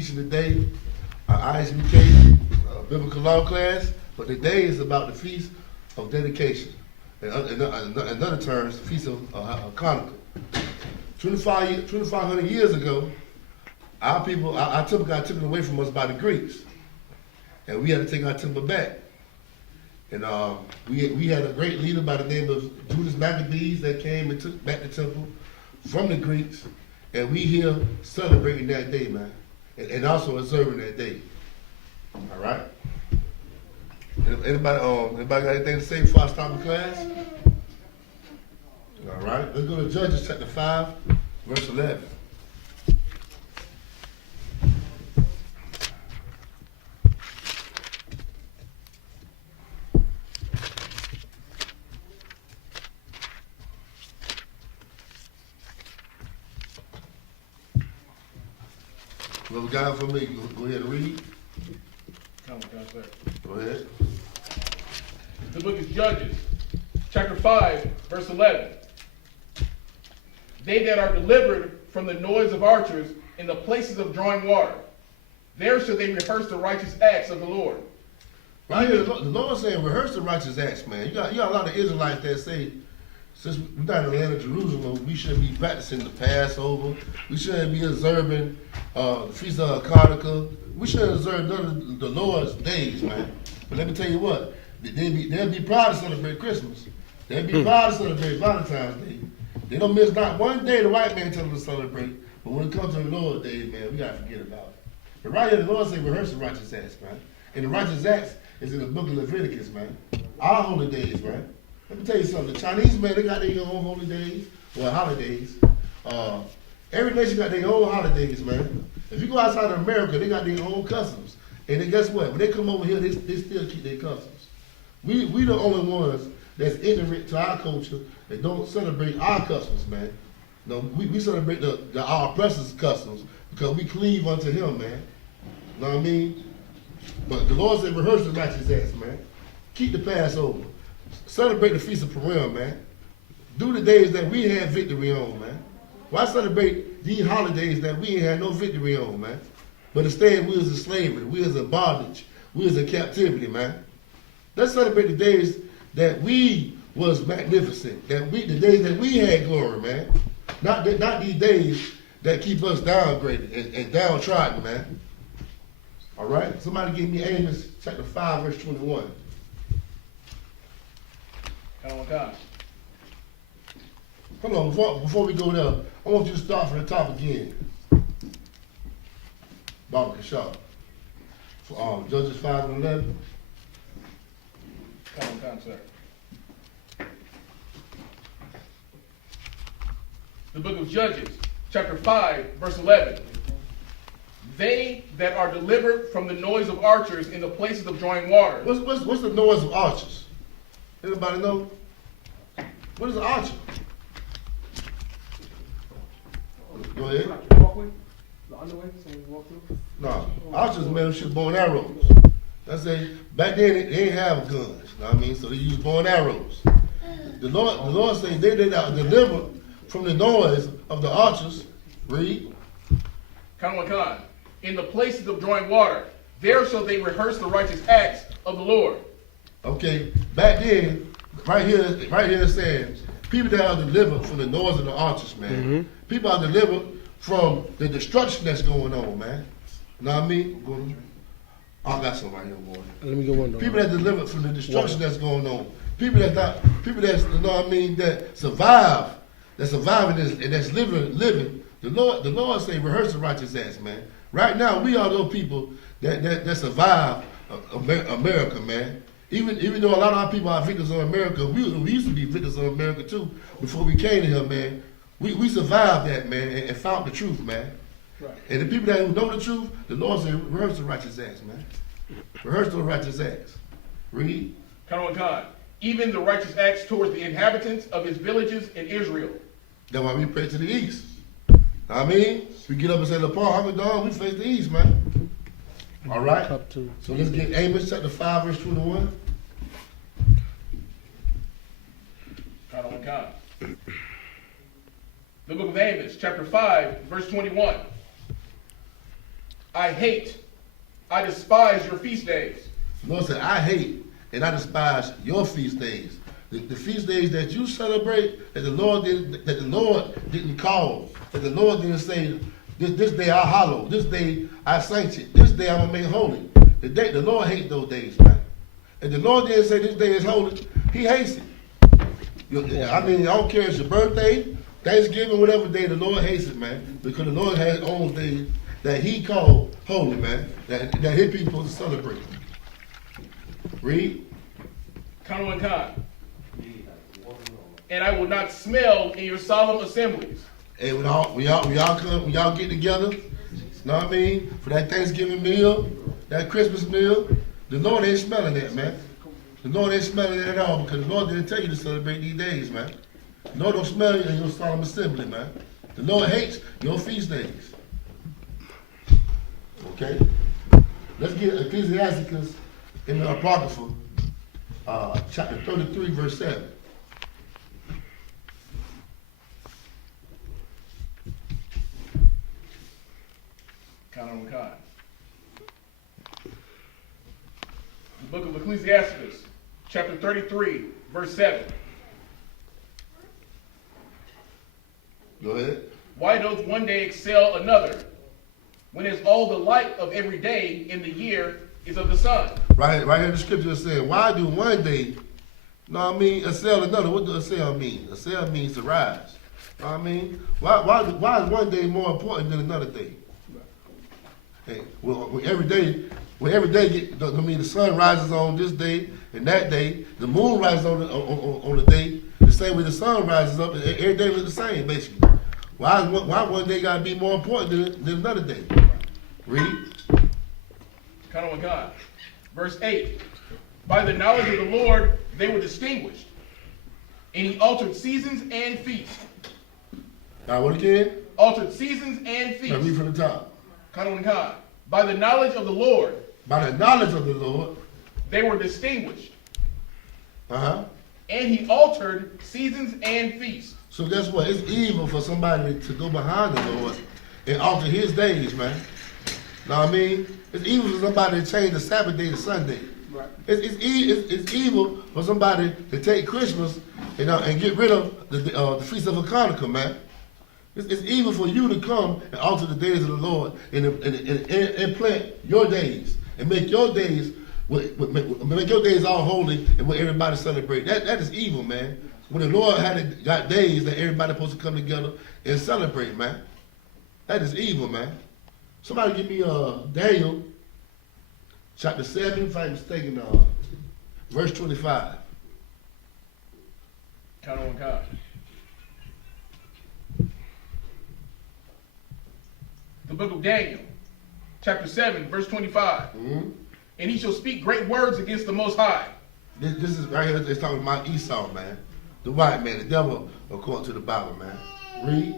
teaching today, I.S.U.P.K. Biblical Law class, but today is about the Feast of Dedication. In other terms, the Feast of Hanukkah. 2,500 years ago, our people, our temple got taken away from us by the Greeks. And we had to take our temple back. And we had a great leader by the name of Judas Maccabees that came and took back the temple from the Greeks. And we here celebrating that day, man. And also observing that day. All right? Anybody got anything to say before I start the class? All right, let's go to Judges chapter 5, verse 11. Whoever got it for me, go ahead and read. Go ahead. The book is Judges, chapter 5, verse 11. They that are delivered from the noise of archers in the places of drawing water, there shall they rehearse the righteous acts of the Lord. Right here, the Lord saying, rehearse the righteous acts, man. You got a lot of Israelites that say, since we're not in the land of Jerusalem, we shouldn't be practicing the Passover. We shouldn't be observing the Feast of Hanukkah. We shouldn't observe none of the Lord's days, man. But let me tell you what, they'll be proud to celebrate Christmas. They'll be proud to celebrate Valentine's Day. They don't miss not one day the white man tell them to celebrate. But when it comes to the Lord's days, man, we got to forget about it. But right here, the Lord said, rehearse the righteous acts, man. And the righteous acts is in the book of Leviticus, man. Our holy days, man. Let me tell you something. The Chinese, man, they got their own holy days, or holidays. Every nation got their own holidays, man. If you go outside of America, they got their own customs. And then guess what? When they come over here, they still keep their customs. We the only ones that's ignorant to our culture that don't celebrate our customs, man. No, we celebrate our oppressors' customs because we cleave unto him, man. You know what I mean? But the Lord said, rehearse the righteous acts, man. Keep the Passover. Celebrate the Feast of Purim, man. Do the days that we had victory on, man. Why celebrate these holidays that we ain't had no victory on, man? But instead, we was in slavery, we was in bondage, we was in captivity, man. Let's celebrate the days that we was magnificent, the days that we had glory, man. Not these days that keep us downgraded and downtrodden, man. All right? Somebody give me Amos chapter 5, verse 21. Hold on, before we go there, I want you to start from the top again. Baba Kashab. Judges 5 and 11. Sir. The book of Judges, chapter 5, verse 11. They that are delivered from the noise of archers in the places of drawing water. What's the noise of archers? Anybody know? What is an archer? Go ahead. No, archers, man, shoot bow and arrows. That's back then they didn't have guns. You know what I mean? So they used bow and arrows. The Lord said they are delivered from the noise of the archers. Read. In the places of drawing water, there shall they rehearse the righteous acts of the Lord. Okay, back then, right here it says, people that are delivered from the noise of the archers, man. Mm-hmm. People are delivered from the destruction that's going on, man. You know what I mean? I got some right here, boy. Let me go one. People that delivered from the destruction that's going on. People that's you know what I mean, that surviving and that's living. The Lord say, rehearse the righteous acts, man. Right now, we are those people that survive America, man. Even though a lot of our people are victims of America, we used to be victims of America too before we came to here, man. We survived that, man, and found the truth, man. Right. And the people that know the truth, the Lord said, rehearse the righteous acts, man. Rehearse the righteous acts. Read. Even the righteous acts towards the inhabitants of his villages in Israel. That's why we pray to the east. I mean, we get up and say, LePaul, we face the east, man. All right? So let's get Amos chapter 5, verse 21. The book of Amos, chapter 5, verse 21. I hate, I despise your feast days. The Lord said, I hate and I despise your feast days. The feast days that you celebrate, that the Lord didn't call, that the Lord didn't say, this day I hallow, this day I sanction, this day I'm gonna make holy. The Lord hates those days, man. And the Lord didn't say this day is holy, he hates it. I mean, I don't care if it's your birthday, Thanksgiving, whatever day, the Lord hates it, man. Because the Lord has own days that he called holy, man, that his people supposed to celebrate. Read. Count on God. And I will not smell in your solemn assemblies. Hey, when y'all get together, you know what I mean, for that Thanksgiving meal, that Christmas meal, the Lord ain't smelling that, man. The Lord ain't smelling it at all because the Lord didn't tell you to celebrate these days, man. The Lord don't smell you in your solemn assembly, man. The Lord hates your feast days. Okay? Let's get Ecclesiasticus in the Apocrypha, chapter 33, verse 7. Count on God. The book of Ecclesiasticus, chapter 33, verse 7. Go ahead. Why doth one day excel another, when as all the light of every day in the year is of the sun? Right here the scripture is saying, why do one day, you know what I mean, excel another? What does excel mean? Excel means to rise. You know what I mean? Why is one day more important than another day? Hey, when every day the sun rises on this day and that day, the moon rises on the day, the same way the sun rises up, and every day is the same, basically. Why one day gotta be more important than another day? Read. Count on God. Verse 8. By the knowledge of the Lord they were distinguished, and he altered seasons and feasts. Now what again? Altered seasons and feasts. Now read from the top. Count on God. By the knowledge of the Lord. By the knowledge of the Lord. They were distinguished. Uh-huh. And he altered seasons and feasts. So guess what? It's evil for somebody to go behind the Lord and alter his days, man. Know what I mean? It's evil for somebody to change the Sabbath day to Sunday. Right. It's evil for somebody to take Christmas and get rid of the Feast of Hanukkah, man. It's evil for you to come and alter the days of the Lord and implant your days and make your days all holy and what everybody celebrate. That is evil, man. When the Lord got days that everybody supposed to come together and celebrate, man. That is evil, man. Somebody give me Daniel chapter 7, if I'm mistaken, verse 25. Count on God. The book of Daniel, chapter 7, verse 25. Mm-hmm. And he shall speak great words against the Most High. This is right here, it's talking about Esau, man. The white man, the devil, according to the Bible, man. Read.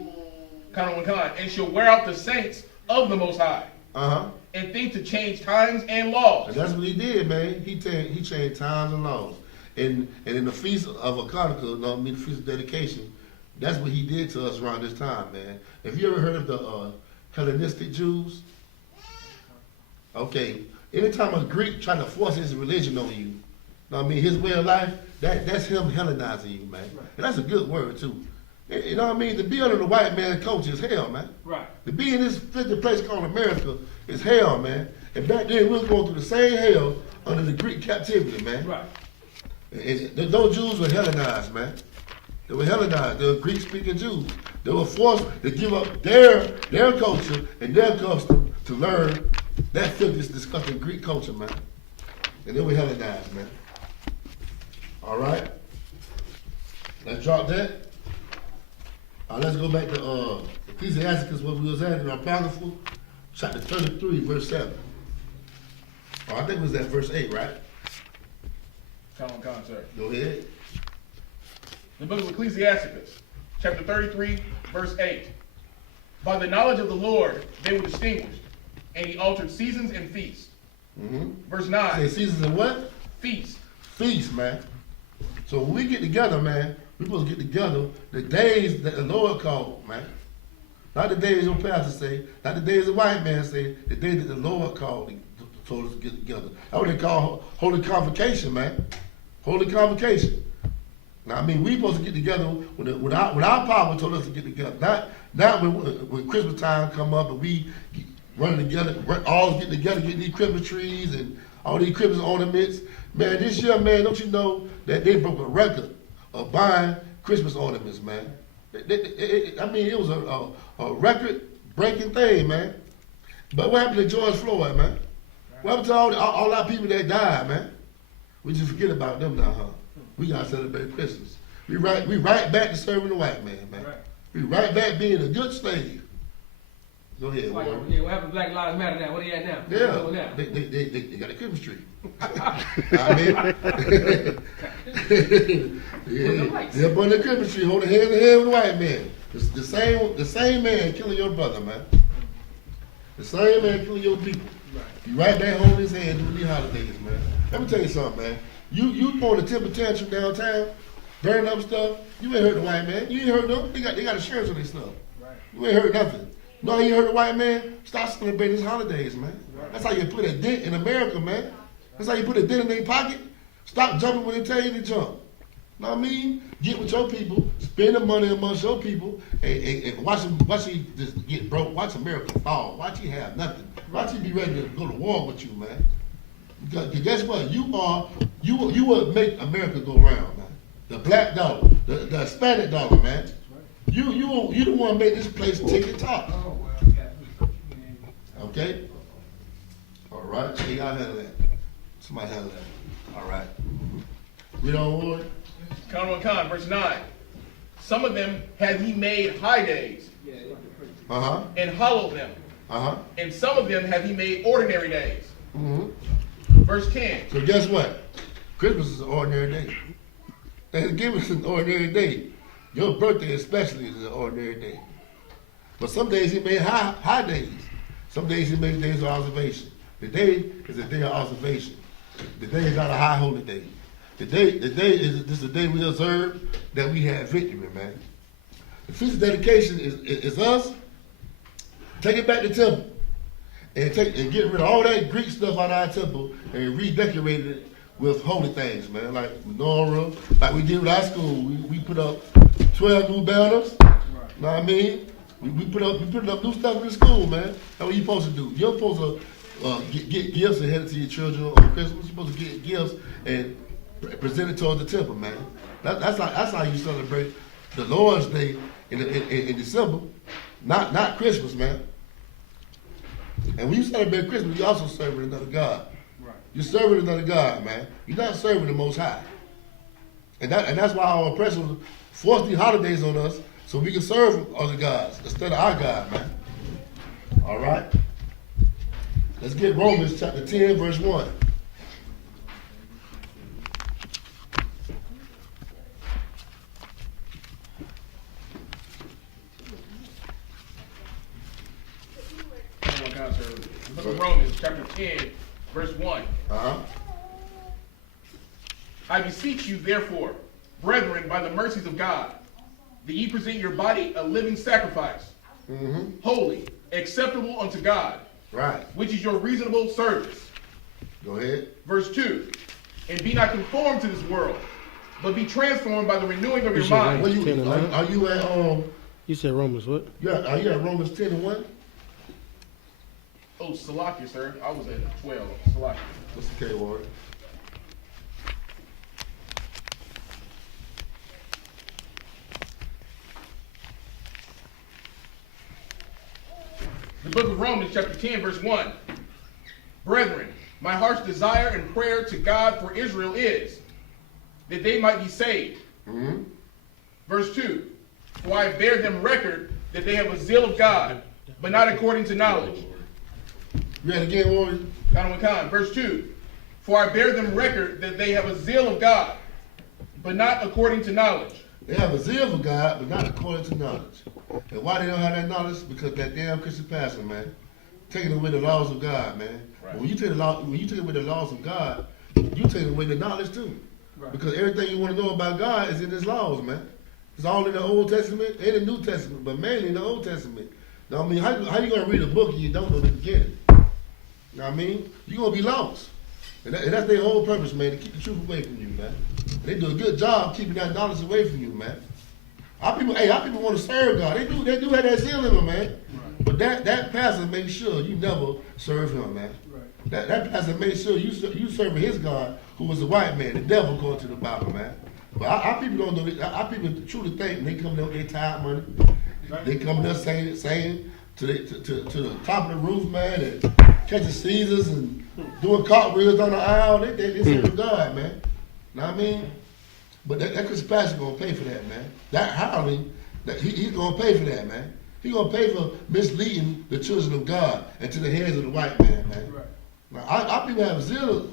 Count on God. And shall wear out the saints of the Most High. Uh-huh. And think to change times and laws. And that's what he did, man. He changed times and laws. And in the Feast of Hanukkah, the Feast of Dedication, that's what he did to us around this time, man. Have you ever heard of the Hellenistic Jews? Okay. Anytime a Greek trying to force his religion on you, his way of life, that's him Hellenizing you, man. Right. And that's a good word, too. You know what I mean? To be under the white man's culture is hell, man. Right. To be in this 50 place called America is hell, man. And back then, we was going through the same hell under the Greek captivity, man. Right. And those Jews were Hellenized, man. They were Hellenized. They were Greek-speaking Jews. They were forced to give up their culture and their custom to learn that filthy, disgusting Greek culture, man. And they were Hellenized, man. All right? Let's drop that. Let's go back to Ecclesiasticus, where we was at in our Apocrypha, chapter 33, verse 7. Oh, I think it was that verse 8, right? Come on, sir. Go ahead. The book of Ecclesiasticus, chapter 33, verse 8. By the knowledge of the Lord they were distinguished, and he altered seasons and feasts. Mm-hmm. Verse 9. Say seasons and what? Feasts. Feasts, man. So when we get together, man, we're supposed to get together the days that the Lord called, man. Not the days your pastor say, not the days the white man say, the day that the Lord called and told us to get together. That's what they call holy convocation, man. Holy convocation. Now, I mean, we supposed to get together when our power told us to get together. Not when Christmas time come up and we running together, all get together, get these Christmas trees and all these Christmas ornaments. Man, this year, man, don't you know that they broke a record of buying Christmas ornaments, man? I mean, it was a record-breaking thing, man. But what happened to George Floyd, man? What happened to all our people that died, man? We just forget about them now, huh? We gotta celebrate Christmas. We right back to serving the white man, man. Right. We right back being a good slave. Go ahead, Warren. Warren. Yeah, what happened to Black Lives Matter now? What are you at now? Yeah, they got a Christmas tree. I mean, they're up on the Christmas tree, holding hand in hand with the white man. It's the same man killing your brother, man. The same man killing your people. You right back holding his hand during these holidays, man. Let me tell you something, man. You throwing a temper tantrum downtown, burning up stuff. You ain't hurt the white man. You ain't hurt them. They got insurance on their stuff. Right. You ain't hurt nothing. No, you hurt the white man. Stop celebrating his holidays, man. That's how you put a dent in America, man. That's how you put a dent in their pocket. Stop jumping when they tell you to jump. Know what I mean? Get with your people, spend the money amongst your people, and watch you just get broke. Watch America fall. Watch you have nothing. Watch you be ready to go to war with you, man. Because guess what? You will make America go round, man. The black dollar, the Hispanic dollar, man. You the one make this place tick and talk. Okay? All right. Hey, y'all handle that. Somebody handle that. All right. Read on, Warren. Con, verse 9. Some of them had he made high days, and hallowed them. And some of them have he made ordinary days. Verse 10. So guess what? Christmas is an ordinary day. Thanksgiving is an ordinary day. Your birthday especially is an ordinary day. But some days he made high days. Some days he made days of observation. The day is a day of observation. The day is not a high holy day. The day is the day we observe that we have victory, man. The feast of dedication is us taking back the temple and get rid of all that Greek stuff out of our temple and redecorate it with holy things, man. Like menorah, like we did with our school. We put up 12 new banners. Right. Know what I mean? We put up new stuff in the school, man. That's what you're supposed to do. You're supposed to get gifts and hand it to your children on Christmas. You're supposed to get gifts and present it towards the temple, man. That's how you celebrate the Lord's Day in December, not Christmas, man. And when you celebrate Christmas, you also serving another God. Right. You're serving another God, man. You're not serving the Most High. And that's why our oppressors force these holidays on us so we can serve other gods instead of our God, man. All right? Let's get Romans chapter 10, verse 1. The book of Romans, chapter 10, verse 1. I beseech you, therefore, brethren, by the mercies of God, that ye present your body a living sacrifice, holy, acceptable unto God, right, which is your reasonable service. Go ahead. Verse 2. And be not conformed to this world, but be transformed by the renewing of your mind. Are you at You said Romans what? Yeah, are you at Romans 10 and 1? Oh, Salakia, sir. I was at 12. Salakia. What's the K word? The book of Romans, chapter 10, verse 1. Brethren, my heart's desire and prayer to God for Israel is that they might be saved. Verse 2. For I bear them record that they have a zeal of God, but not according to knowledge. Read it again, Warren. Verse 2. For I bear them record that they have a zeal of God, but not according to knowledge. They have a zeal for God, but not according to knowledge. And why they don't have that knowledge? Because that damn Christian pastor, man, taking away the laws of God, man. Right. When you take away the laws of God, you take away the knowledge too. Right. Because everything you want to know about God is in His laws, man. It's all in the Old Testament and the New Testament, but mainly in the Old Testament. I mean, how you gonna read a book and you don't know the beginning? You know what I mean? You're gonna be lost. And that's their whole purpose, man, to keep the truth away from you, man. They do a good job keeping that knowledge away from you, man. Our people want to serve God. They do have that zeal in them, man. Right. But that pastor makes sure you never serve him, man. Right. That pastor makes sure you serving his God, who was a white man, the devil, according to the Bible, man. But our people don't know. Our people truly think they come there with their tithe money. Right. They come there saying to the top of the roof, man, and catching Caesars and doing cartwheels on the aisle. They serve God, man. Know what I mean? But that Chris Pastor gonna pay for that, man. That hiring, he's gonna pay for that, man. He's gonna pay for misleading the children of God into the hands of the white man, man. Right. Now, our people have a zeal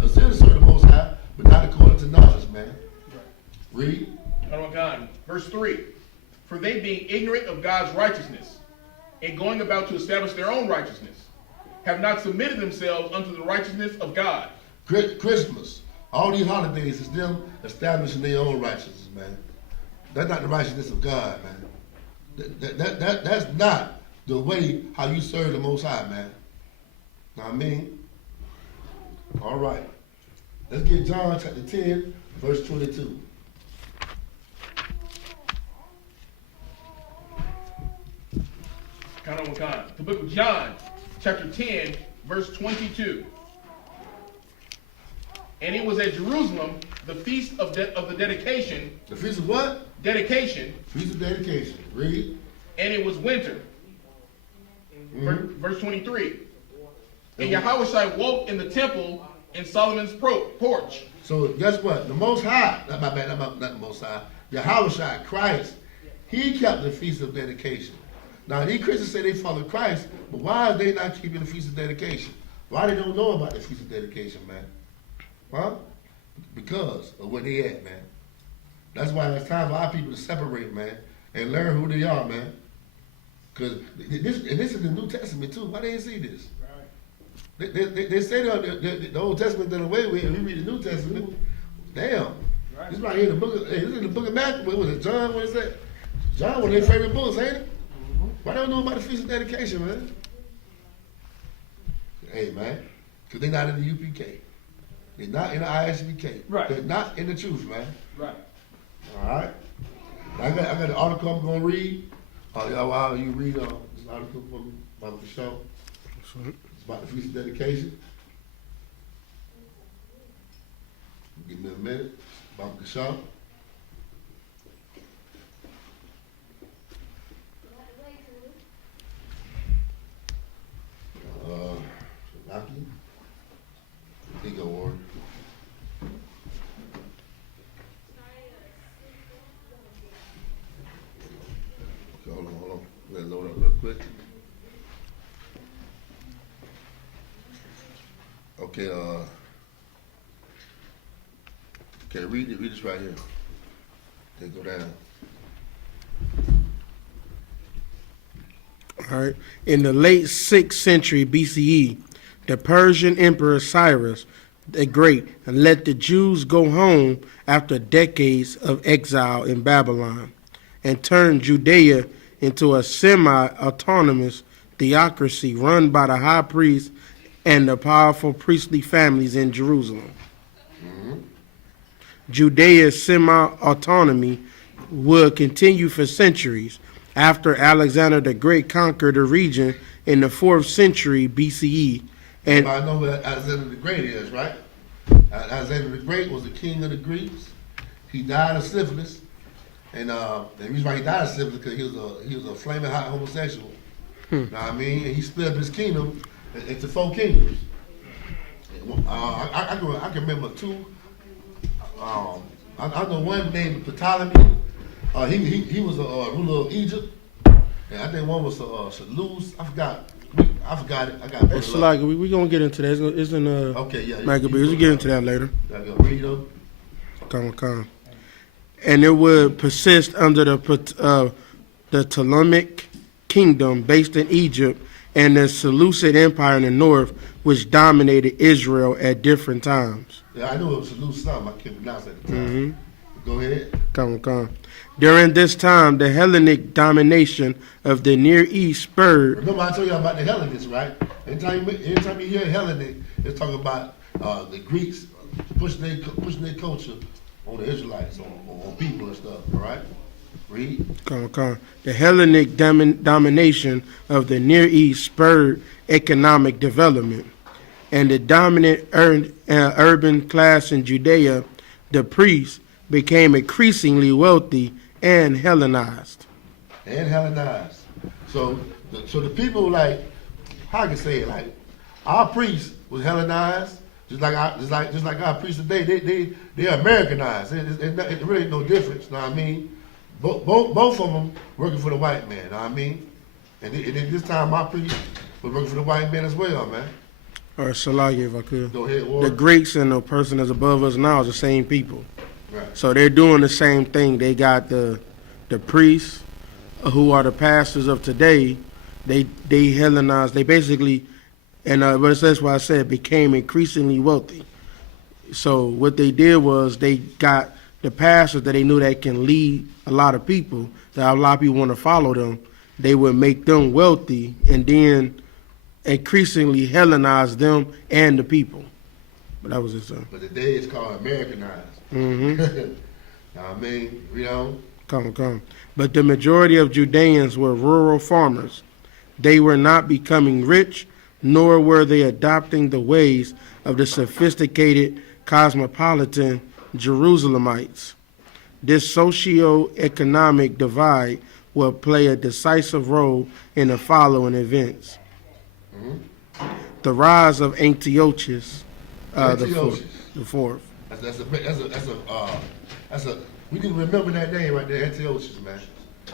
to serve the Most High, but not according to knowledge, man. Right. Read. Oh God. Verse 3. For they being ignorant of God's righteousness, and going about to establish their own righteousness, have not submitted themselves unto the righteousness of God. Christmas. All these holidays is them establishing their own righteousness, man. That's not the righteousness of God, man. That's not the way how you serve the Most High, man. Know what I mean? All right. Let's get John chapter 10, verse 22. The book of John, chapter 10, verse 22. And it was at Jerusalem, the feast of the dedication. The feast of what? Dedication. Feast of dedication. Read. And it was winter. Verse 23. And Yahushua woke in the temple in Solomon's porch. So guess what? The Most High, not the Most High, Yahushua, Christ, he kept the feast of dedication. Now these Christians say they follow Christ, but why are they not keeping the feast of dedication? Why they don't know about the feast of dedication, man? Huh? Because of where they at, man. That's why it's time for our people to separate, man, and learn who they are, man. Because this is the New Testament too. Why they didn't see this? Right. They say the Old Testament done away with, and we read the New Testament. Damn. Right. This right here in the book of this is the book of Matthew. What was it? John? What is that? John, one of their favorite books, ain't it? Why don't know about the feast of dedication, man? Hey, man, because they're not in the U.P.K. They're not in the I.S.U.P.K. Right. They're not in the truth, man. Right. All right. Now, I got an article I'm going to read. While you read this article from about the show. It's about the feast of dedication. Give me a minute. About the show. Lucky. Ego Award. Okay, hold on. Let's load up real quick. Okay, read this right here. Then go down. All right. In the late 6th century BCE, the Persian Emperor Cyrus the Great let the Jews go home after decades of exile in Babylon and turned Judea into a semi-autonomous theocracy run by the high priest and the powerful priestly families in Jerusalem. Mm-hmm. Judea's semi-autonomy would continue for centuries after Alexander the Great conquered the region in the 4th century BCE. And I know what Alexander the Great is, right? Alexander the Great was the king of the Greeks. He died of syphilis, and the reason why he died of syphilis because he was a flaming hot homosexual. Know what I mean? And he split up his kingdom into 4 kingdoms. I can remember 2. I know one named Ptolemy. He was a ruler of Egypt, and I think one was Shalus. I forgot it. I got. It's like we gonna get into that. It's in okay, yeah. Maccabees. We'll get into that later. Read them. Come. And it would persist under the Ptolemaic kingdom based in Egypt and the Seleucid Empire in the north, which dominated Israel at different times. Yeah, I knew it was Seleucid. I can't pronounce it at the time. Go ahead. Come. During this time, the Hellenic domination of the Near East spurred. Remember I told you about the Hellenists, right? Anytime you hear Hellenic, it's talking about the Greeks pushing their culture on the Israelites, on people and stuff, all right? Read. Come. The Hellenic domination of the Near East spurred economic development, and the dominant urban class in Judea, the priests, became increasingly wealthy and Hellenized. So the people, like, how I can say it, like, our priests was Hellenized, just like our priests today. They're Americanized. It really ain't no difference. Know what I mean? Both of them working for the white man. Know what I mean? And then this time our priests was working for the white man as well, man. Or Salagi, if I could. Go ahead, The Warren. Greeks and the person that's above us now is the same people. Right. So they're doing the same thing. They got the priests who are the pastors of today. They Hellenized. They basically, but that's why I said became increasingly wealthy. So what they did was they got the pastors that they knew that can lead a lot of people, that a lot of people want to follow them. They would make them wealthy and then increasingly Hellenize them and the people. But that was it, sir. But today it's called Americanized. Mm-hmm. Know what I mean? You know? Come. But the majority of Judeans were rural farmers. They were not becoming rich, nor were they adopting the ways of the sophisticated cosmopolitan Jerusalemites. This socio-economic divide will play a decisive role in the following events. Mm-hmm. The rise of Antiochus, Antiochus. the fourth. That's a we need to remember that name right there, Antiochus, man.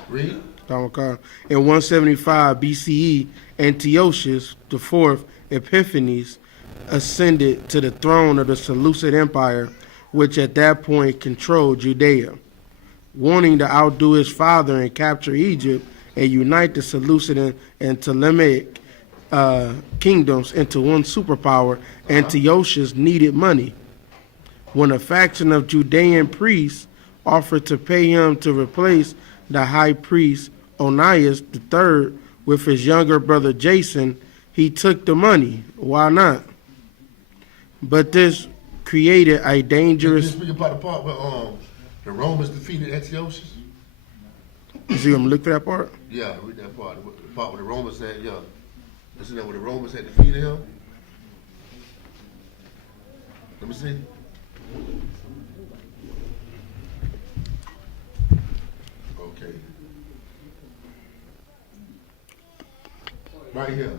Read. In 175 BCE, Antiochus IV Epiphanes ascended to the throne of the Seleucid Empire, which at that point controlled Judea. Wanting to outdo his father and capture Egypt and unite the Seleucid and Ptolemaic kingdoms into one superpower, Antiochus needed money. When a faction of Judean priests offered to pay him to replace the high priest Onias III with his younger brother Jason, he took the money. Why not? But this created a dangerous. Just speak about the part where the Romans defeated Antiochus. You see, I'm look for that part. Yeah, read that part. The part where the Romans said, yeah. Isn't that where the Romans had defeated him? Let me see. Okay. Right here.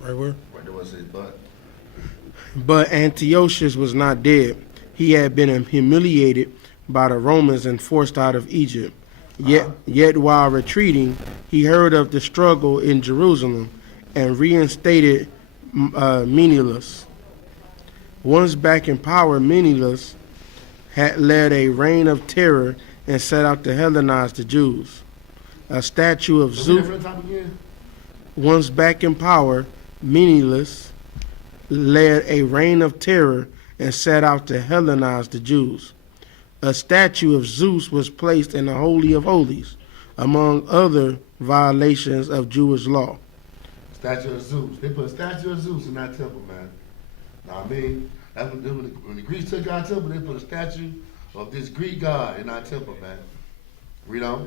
Right where? Right there where it says but. But Antiochus was not dead. He had been humiliated by the Romans and forced out of Egypt. Yet while retreating, he heard of the struggle in Jerusalem and reinstated Menelaus. Once back in power, Menelaus had led a reign of terror and set out to Hellenize the Jews. A statue of Zeus. Once back in power, Menelaus led a reign of terror and set out to Hellenize the Jews. A statue of Zeus was placed in the Holy of Holies, among other violations of Jewish law. Statue of Zeus. They put a statue of Zeus in that temple, man. Know what I mean? That's when the Greeks took our temple, they put a statue of this Greek god in our temple, man. Read on.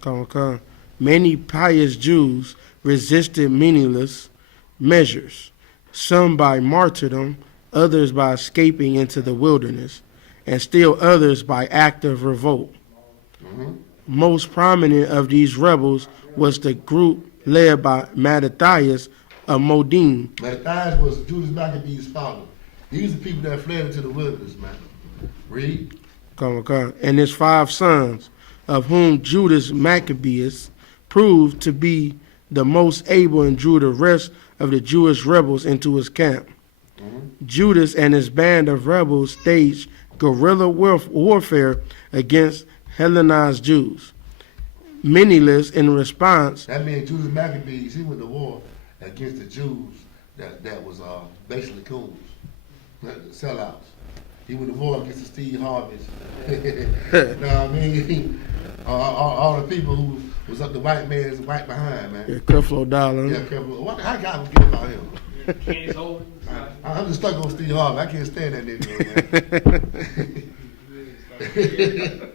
Come. Many pious Jews resisted Menelaus' measures, some by martyrdom, others by escaping into the wilderness, and still others by active revolt. Mm-hmm. Most prominent of these rebels was the group led by Mattathias of Modin. Mattathias was Judas Maccabee's father. These are the people that fled into the wilderness, man. Read. Come. And his 5 sons, of whom Judas Maccabeus proved to be the most able and drew the rest of the Jewish rebels into his camp. Mm-hmm. Judas and his band of rebels staged guerrilla warfare against Hellenized Jews. Menelaus, in response... That means Judas Maccabees, he went to war against the Jews that was basically coons, sellouts. He went to war against the Steve Harveys. Know what I mean? All the people who was up the white man's right behind, man. Yeah, Creflo Dollar. Yeah, Creflo. What? How can I forget about him? Candace Owens. I'm just stuck on Steve Harvey. I can't stand that nigga, man.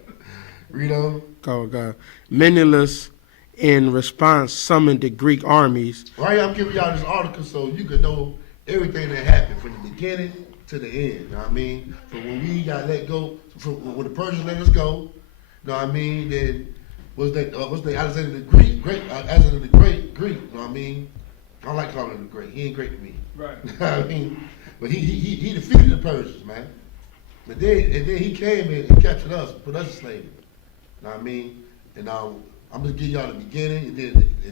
Rito. Oh God. Menelaus, in response, summoned the Greek armies. Right here, I'm giving y'all this article so you can know everything that happened from the beginning to the end. You know what I mean? From when we got let go, from when the Persians let us go. You know what I mean? Then was that Alexander the Great? Alexander the Great Greek. You know what I mean? I don't like calling him the Great. He ain't great to me. Right. You know what I mean? But he defeated the Persians, man. But then he came in and captured us, put us in slavery. You know what I mean? And I'm gonna give y'all the beginning and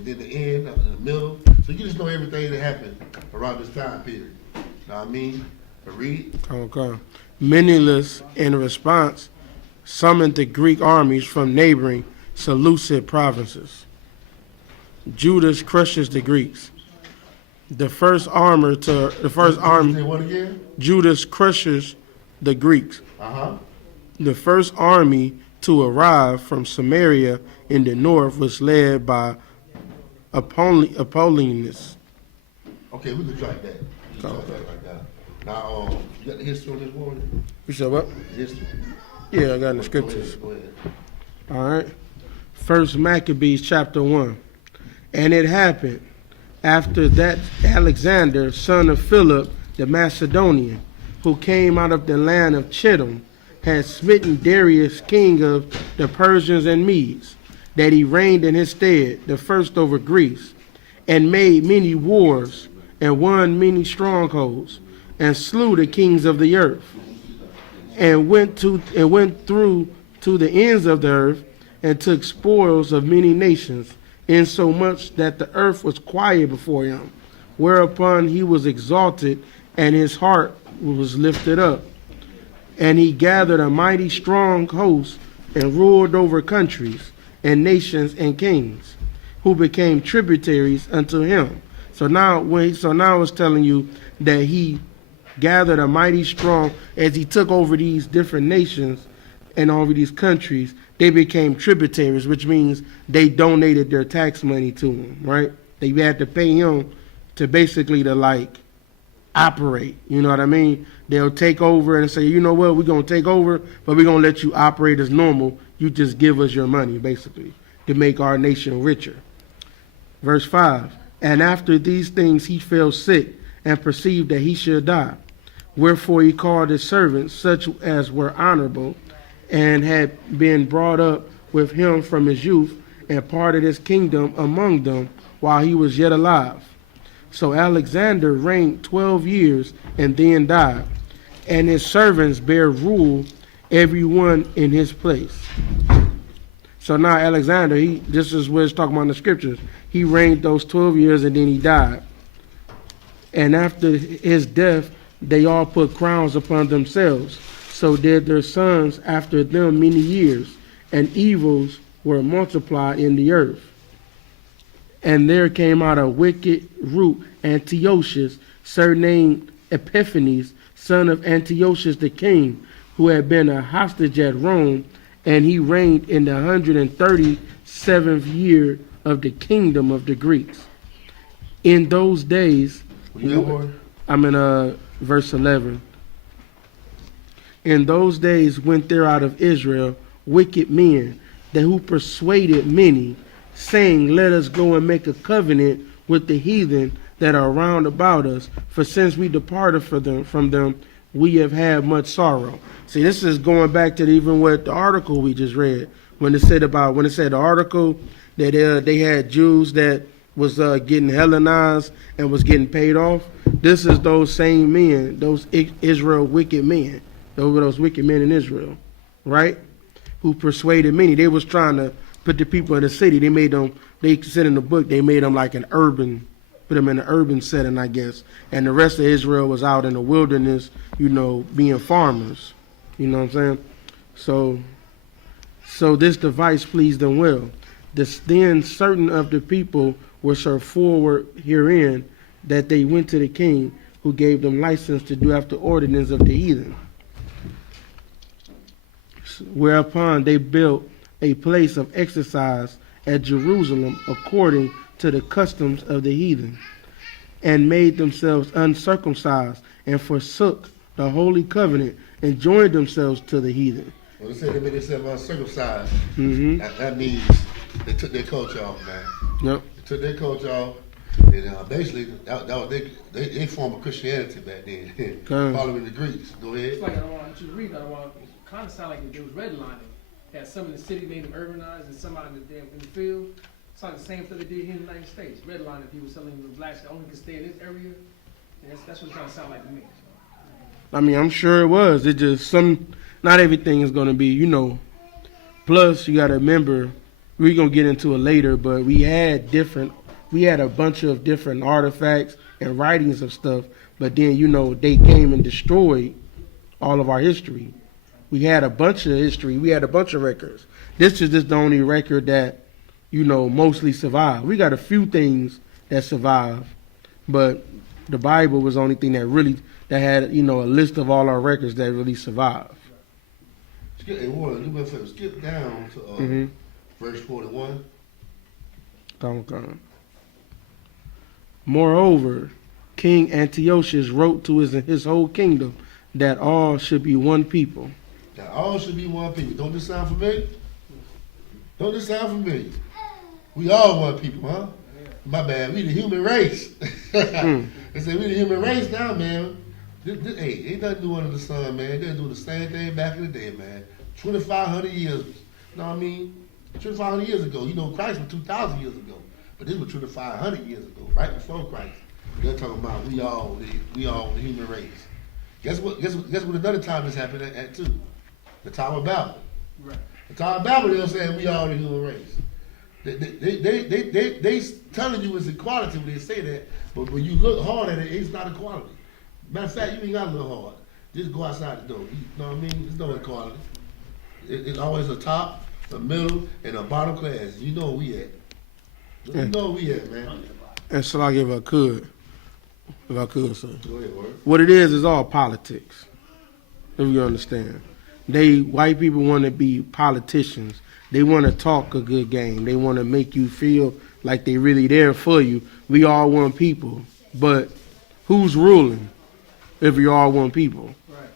then the end, the middle, so you just know everything that happened around this time period. You know what I mean? But read. Okay. Menelaus, in response, summoned the Greek armies from neighboring Seleucid provinces. Judas crushes the Greeks. The first army. Say what again? Judas crushes the Greeks. Uh-huh. The first army to arrive from Samaria in the north was led by Apollonius. Okay, we can track that. We can track that like that. Now, you got the history on this one? You said what? History. Yeah, I got in the scriptures. Go ahead. All right. First Maccabees chapter 1. And it happened after that Alexander, son of Philip the Macedonian, who came out of the land of Chittim, had smitten Darius, king of the Persians and Medes, that he reigned in his stead, the first over Greece, and made many wars, and won many strongholds, and slew the kings of the earth, and went through to the ends of the earth, and took spoils of many nations, insomuch that the earth was quiet before him, whereupon he was exalted, and his heart was lifted up. And he gathered a mighty strong host, and ruled over countries, and nations, and kings, who became tributaries unto him. So now it's telling you that he gathered a mighty strong, as he took over these different nations and over these countries, they became tributaries, which means they donated their tax money to him, right? They had to pay him to basically operate, you know what I mean? They'll take over and say, you know what, we're going to take over, but we're going to let you operate as normal. You just give us your money, basically, to make our nation richer. Verse 5, and after these things he fell sick and perceived that he should die. Wherefore he called his servants, such as were honorable, and had been brought up with him from his youth, and parted his kingdom among them while he was yet alive. So Alexander reigned 12 years and then died, and his servants bare rule, every one in his place. So now Alexander, this is what it's talking about in the scriptures. He reigned those 12 years and then he died. And after his death, they all put crowns upon themselves. So did their sons after them many years, and evils were multiplied in the earth. And there came out a wicked root, Antiochus, surnamed Epiphanes, son of Antiochus the king, who had been a hostage at Rome, and he reigned in the 137th year of the kingdom of the Greeks. In those days, I'm in verse 11. In those days went there out of Israel wicked men, that who persuaded many, saying, let us go and make a covenant with the heathen that are round about us, for since we departed from them, we have had much sorrow. See, this is going back to even what the article we just read, when it said the article that they had Jews that was getting Hellenized and was getting paid off. This is those same men, those Israel wicked men. Those were those wicked men in Israel, right? Who persuaded many. They was trying to put the people in the city. They said in the book, they made them like put them in an urban setting, I guess. And the rest of Israel was out in the wilderness, being farmers. You know what I'm saying? So this device pleased them well. Then certain of the people were so forward herein that they went to the king, who gave them license to do after ordinance of the heathen. whereupon they built a place of exercise at Jerusalem according to the customs of the heathen, and made themselves uncircumcised, and forsook the holy covenant, and joined themselves to the heathen. When they said they made themselves uncircumcised, Mm-hmm. that means they took their culture off, man. Yep. They took their culture off, and basically that was they form of Christianity back then, Okay. following the Greeks. Go ahead. It's like I don't want you to read. I don't want. It kind of sound like it was redlining. Had some in the city made them urbanized, and some out in the field. It's like the same thing they did here in the United States. Redlining people selling the blacks that only can stay in this area. And that's what it kind of sound like to me. I mean, I'm sure it was. It just not everything is going to be, Plus, you got to remember, we're going to get into it later, but we had a bunch of different artifacts and writings of stuff, but then, they came and destroyed all of our history. We had a bunch of history. We had a bunch of records. This is just the only record that, mostly survived. We got a few things that survived, but the Bible was the only thing that had, a list of all our records that really survived. Skip down to verse 41. Okay. Moreover, King Antiochus wrote to his whole kingdom that all should be one people. That all should be one people. Don't this sound familiar? Don't this sound familiar? We all one people, huh? My bad. We the human race. They say we the human race now, man. Hey, ain't nothing new under the sun, man. They're doing the same thing back in the day, man. 2,500 years. You know what I mean? 2,500 years ago. Christ was 2,000 years ago. But this was 2,500 years ago, right before Christ. They're talking about we all the human race. Guess what another time this happened at too? The Tower of Babel. Right. The Tower of Babel, they're saying we all the human race. They telling you it's equality when they say that, but when you look hard at it, it's not equality. Matter of fact, you ain't gotta look hard. Just go outside the door. You know what I mean? There's no equality. It's always a top, a middle, and a bottom class. You know where we at. You know where we at, man. And so if I could, sir. Go ahead, word. What it is all politics. If you understand. White people want to be politicians. They want to talk a good game. They want to make you feel like they really there for you. We all one people. But who's ruling if we all one people? Right.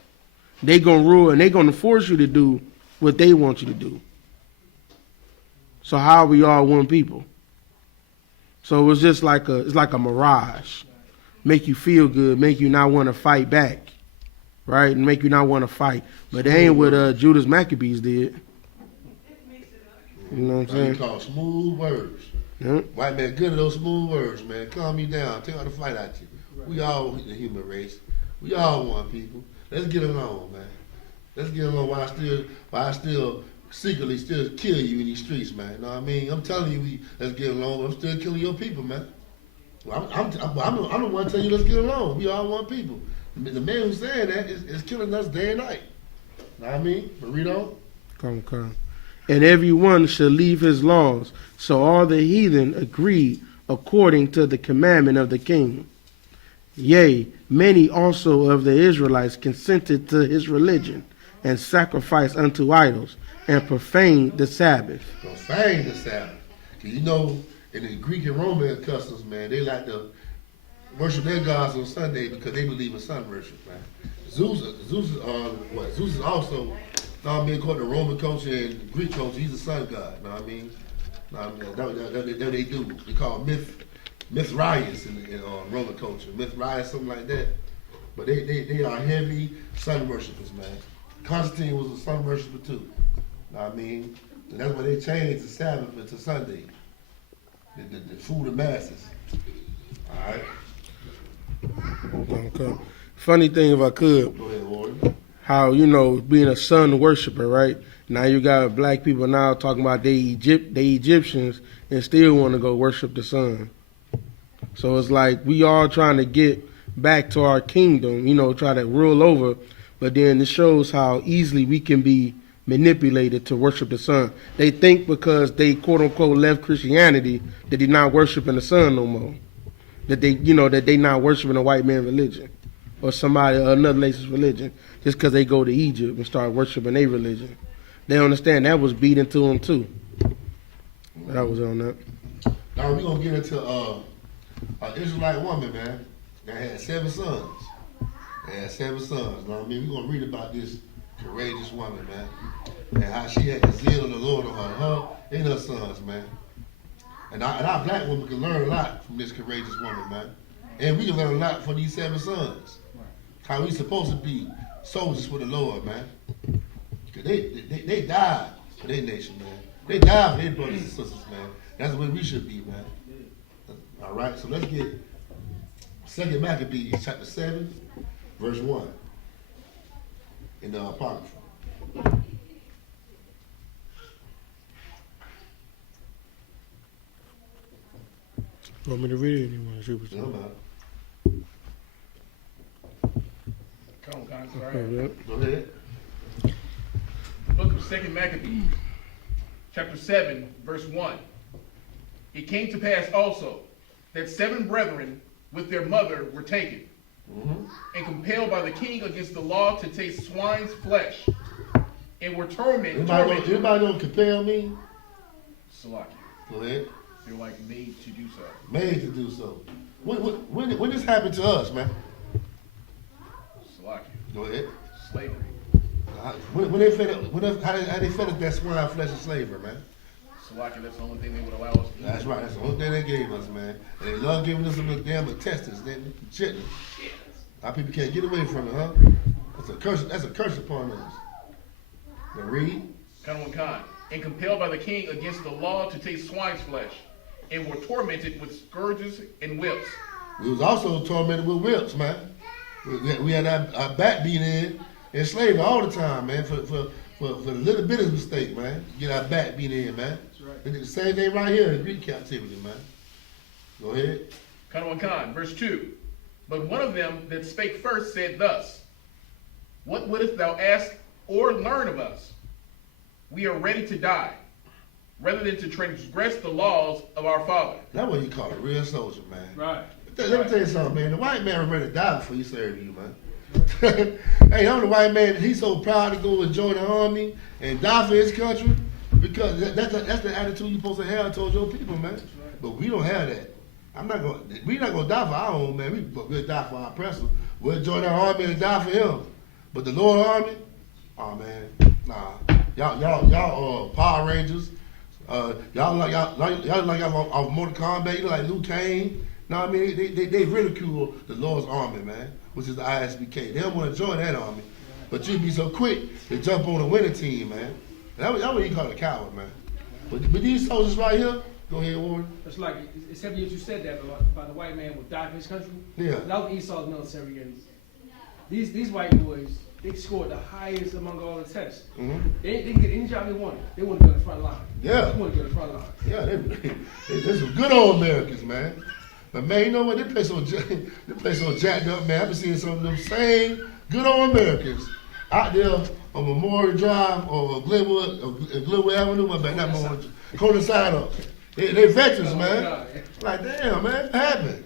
They gonna rule and they gonna force you to do what they want you to do. So how are we all one people? So it's just like a mirage. Make you feel good, make you not want to fight back. Right? And make you not want to fight. But they ain't what Judas Maccabees did. You know what I'm saying? They call smooth words. Yeah. White man good at those smooth words, man. Calm me down. Take all the fight out you. Right. We all the human race. We all one people. Let's get along, man. Let's get along while I still secretly still kill you in these streets, man. You know what I mean? I'm telling you, let's get along. I'm still killing your people, man. Well, I'm the one telling you let's get along. We all one people. The man who's saying that is killing us day and night. You know what I mean? But read on. Come. And everyone shall leave his laws. So all the heathen agreed according to the commandment of the king. Yea, many also of the Israelites consented to his religion, and sacrificed unto idols, and profaned the Sabbath. Profane the Sabbath. Because in the Greek and Roman customs, man, they like to worship their gods on Sunday because they believe in sun worship, man. Zeus is also, according to Roman culture and Greek culture, he's a sun god. You know what I mean? That they do. They call Mithridates in Roman culture. Mithridates, something like that. But they are heavy sun worshipers, man. Constantine was a sun worshiper too. You know what I mean? And that's why they changed the Sabbath to Sunday. The food of masses. All right? Okay. Funny thing, if I could, Go ahead, Warren. how, being a sun worshiper, right? Now you got black people now talking about they Egyptians and still want to go worship the sun. So it's like we all trying to get back to our kingdom, try to rule over. But then it shows how easily we can be manipulated to worship the sun. They think because they quote unquote left Christianity that they're not worshiping the sun no more. That they not worshiping a white man religion or another nation's religion just because they go to Egypt and start worshiping their religion. they understand that was beat into them too. But I was on that. Now we're gonna get into an Israelite woman, man, that had 7 sons. They had 7 sons. Now, I mean, we're gonna read about this courageous woman, man, and how she had the zeal of the Lord on her and her sons, man. And our black woman can learn a lot from this courageous woman, man. And we can learn a lot from these 7 sons. How we supposed to be soldiers for the Lord, man. Cause they died for their nation, man. They died for their brothers and sisters, man. That's the way we should be, man. All right, so let's get 2 Maccabees, chapter 7, verse 1 in the Apocrypha. Want me to read it? Or you want to shoot it? No matter. Come on, Con, all Okay, right. yeah. Go ahead. Book of 2 Maccabees, chapter 7, verse 1. It came to pass also that 7 brethren with their mother were taken and compelled by the king against the law to taste swine's flesh, and were tormented. Everybody don't compel me? Salaki. Go ahead. They're like made to do so. Made to do so. When this happened to us, man? Salaki. Go ahead. Slavery. When they fed up, how they fed us that swine flesh of slavery, man? Salaki, that's the only thing they would allow us to do. That's right. That's the only thing they gave us, man. And they love giving us some damn intestines, then shit. Our people can't get away from it, huh? That's a curse. That's a curse upon us. Now read. Con, and compelled by the king against the law to taste swine's flesh, and were tormented with scourges and whips. We was also tormented with whips, man. We had our back beat in slavery all the time, man, for the little bit of mistake, man. Get our back beat in, man. That's right. They did the same thing right here in Greek captivity, man. Go ahead. Con, verse 2. But one of them that spake first said thus, What wouldst thou ask or learn of us? We are ready to die, rather than to transgress the laws of our father. That's what you call a real soldier, man. Right. Let me tell you something, man. The white man was ready to die before he served you, man. Hey, I'm the white man. He's so proud to go and join the army and die for his country because that's the attitude you're supposed to have towards your people, man. But we don't have that. We're not gonna die for our own man. We'll die for our oppressor. We'll join our army and die for him. But the Lord army, oh man, nah. Y'all Power Rangers. Y'all like off Mortal Kombat. You like Liu Kang. No, I mean they ridicule the Lord's army, man, which is the I.S.U.P.K. They don't want to join that army, but you be so quick to jump on the winning team, man. That's what you call a coward, man. But these soldiers right here, go ahead, Warren. It's like, it's heavy that you said that about the white man would die for his country. Yeah. That was Esau's military. And these white boys, they scored the highest among all the tests. Mm-hmm. They didn't get any job they wanted. They wanted to go to the front line. Yeah. They wanted to go to the front line. Yeah, they're some good old Americans, man. But man, you know what? They play so jacked up, man. I've been seeing some of them same good old Americans out there on Memorial Drive or Glenwood Avenue, my bad, not Memorial, coincide up. They veterans, man. Like, damn, man, what happened?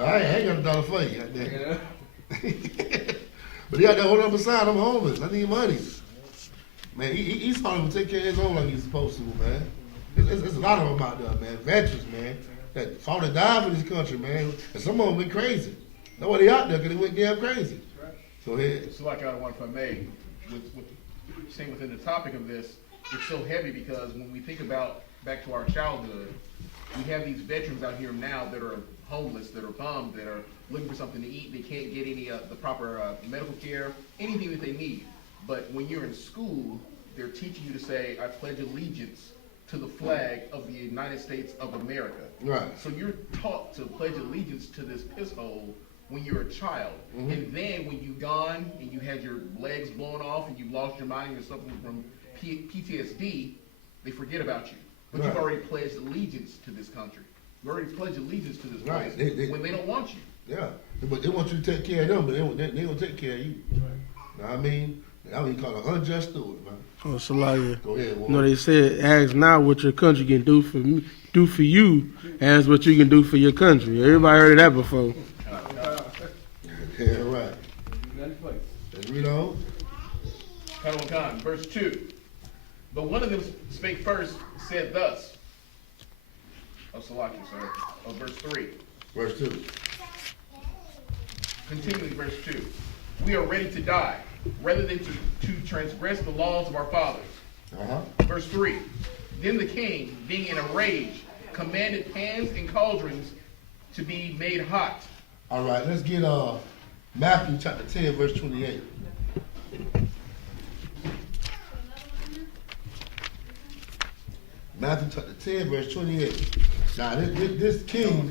I ain't got $1 for you, goddamn. But he got that hold on beside, I'm homeless. I need money. Man, he's trying to take care of his own like he's supposed to, man. There's a lot of them out there, man. Veterans, man, that fought and died for this country, man. And some of them went crazy. That's why they out there, because they went damn crazy. Right. Go ahead. So like I want if I may, with staying within the topic of this, it's so heavy because when we think about back to our childhood, we have these veterans out here now that are homeless, that are bummed, that are looking for something to eat. They can't get any the proper medical care, anything that they need. But when you're in school, they're teaching you to say, I pledge allegiance to the flag of the United States of America. Right. So you're taught to pledge allegiance to this piss hole when you're a child. Mm-hmm. And then when you've gone and you had your legs blown off and you lost your mind and you're suffering from PTSD, they forget about you. But Right. you've already pledged allegiance to this country. You already pledged allegiance to this Right. place when they don't want you. Yeah. But they want you to take care of them, but they don't take care of you. Right. Know what I mean? That's what you call an unjust steward, man. Oh, Salaya. Go ahead, Warren. You know, they said, ask not what your country can do for me, do for you, ask what you can do for your country. Everybody heard of that before. Yeah, right. Nothing funny. Let's read on. Verse 2. But one of them spake first, said thus. Salaki, sir. Verse 3. Verse 2. Continuing verse 2. We are ready to die, rather than to transgress the laws of our fathers. Verse 3. Then the king, being in a rage, commanded pans and cauldrons to be made hot. All right, let's get Matthew chapter 10, verse 28. Matthew chapter 10, verse 28. Now, this king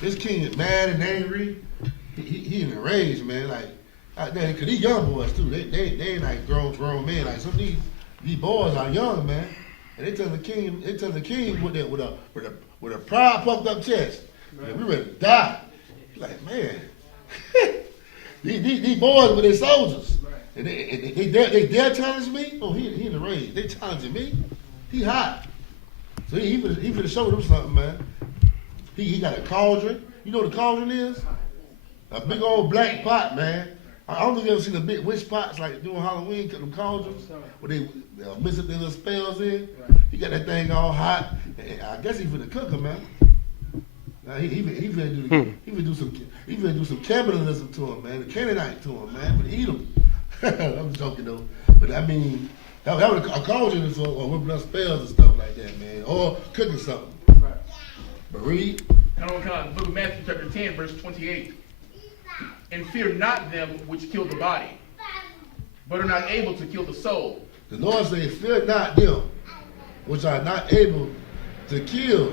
is mad and angry. He in a rage, man. Like, because these young boys, too, they like grown men. Like, some of these boys are young, man. And they tell the king with a proud, puffed up chest, man, we ready to die. He's like, man, these boys were their soldiers. And they dare challenge me? Oh, he in the rage. They challenging me? He hot. So he finna show them something, man. He got a cauldron. You know what a cauldron is? A big old black pot, man. I don't think you ever seen the big witch pots like during Halloween, cut them cauldrons, where they mix up their little spells in. He got that thing all hot. And I guess he finna cook them, man. Now he finna do some cannibalism to him, man. The Canaanite to him, man. But eat him. I'm joking though. But I mean, that was a cauldron is for whipping up spells and stuff like that, man. Or cooking something. Right. But read. Book of Matthew chapter 10, verse 28. And fear not them which kill the body, but are not able to kill the soul. The Lord says, fear not them which are not able to kill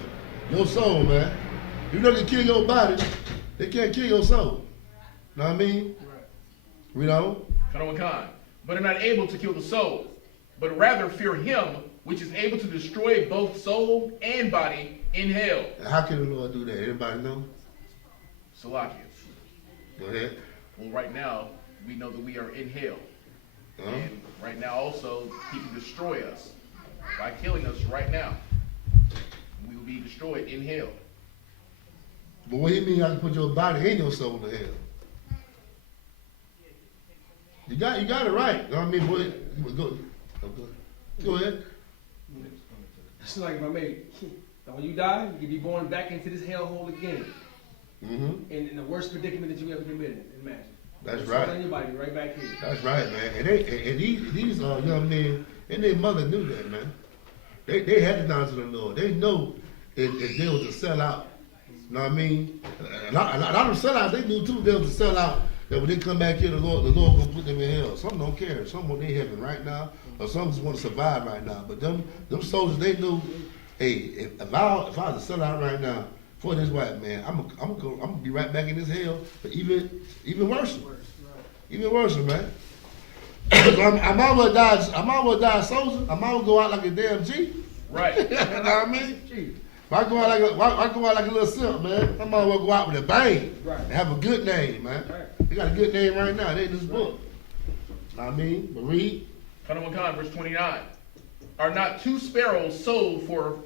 your soul, man. You know they kill your body, they can't kill your soul. Know what I mean? Right. You know? But are not able to kill the soul, but rather fear him which is able to destroy both soul and body in hell. And how can the Lord do that? Anybody know? Salakia. Go ahead. Well, right now, we know that we are in hell. And right now also, he can destroy us by killing us right now. We will be destroyed in hell. But what do you mean I can put your body and your soul in hell? You got it right. You know what I mean? Boy, go ahead. It's like if I made, when you die, you can be born back into this hellhole again. Mm-hmm. In the worst predicament that you ever committed. Imagine. That's right. Anybody right back here. That's right, man. And these young men and their mother knew that, man. They had the knowledge of the Lord. They know if they was to sell out. You know what I mean? A lot of them sellouts, they knew too. They was to sell out. That when they come back here, the Lord gonna put them in hell. Some don't care. Some want their heaven right now, or some just want to survive right now. But them soldiers, they knew, hey, if I was to sell out right now for this white man, I'm gonna be right back in this hell, but even worse. Even worse, man. So I might well die a soldier. I might well go out like a damn G. Right. You know what I mean? If I go out like a little simp, man, I might well go out with a bang. Right. And have a good name, man. Right. They got a good name right now. They in this book. Know what I mean? But read. Verse 29. Are not two sparrows sold for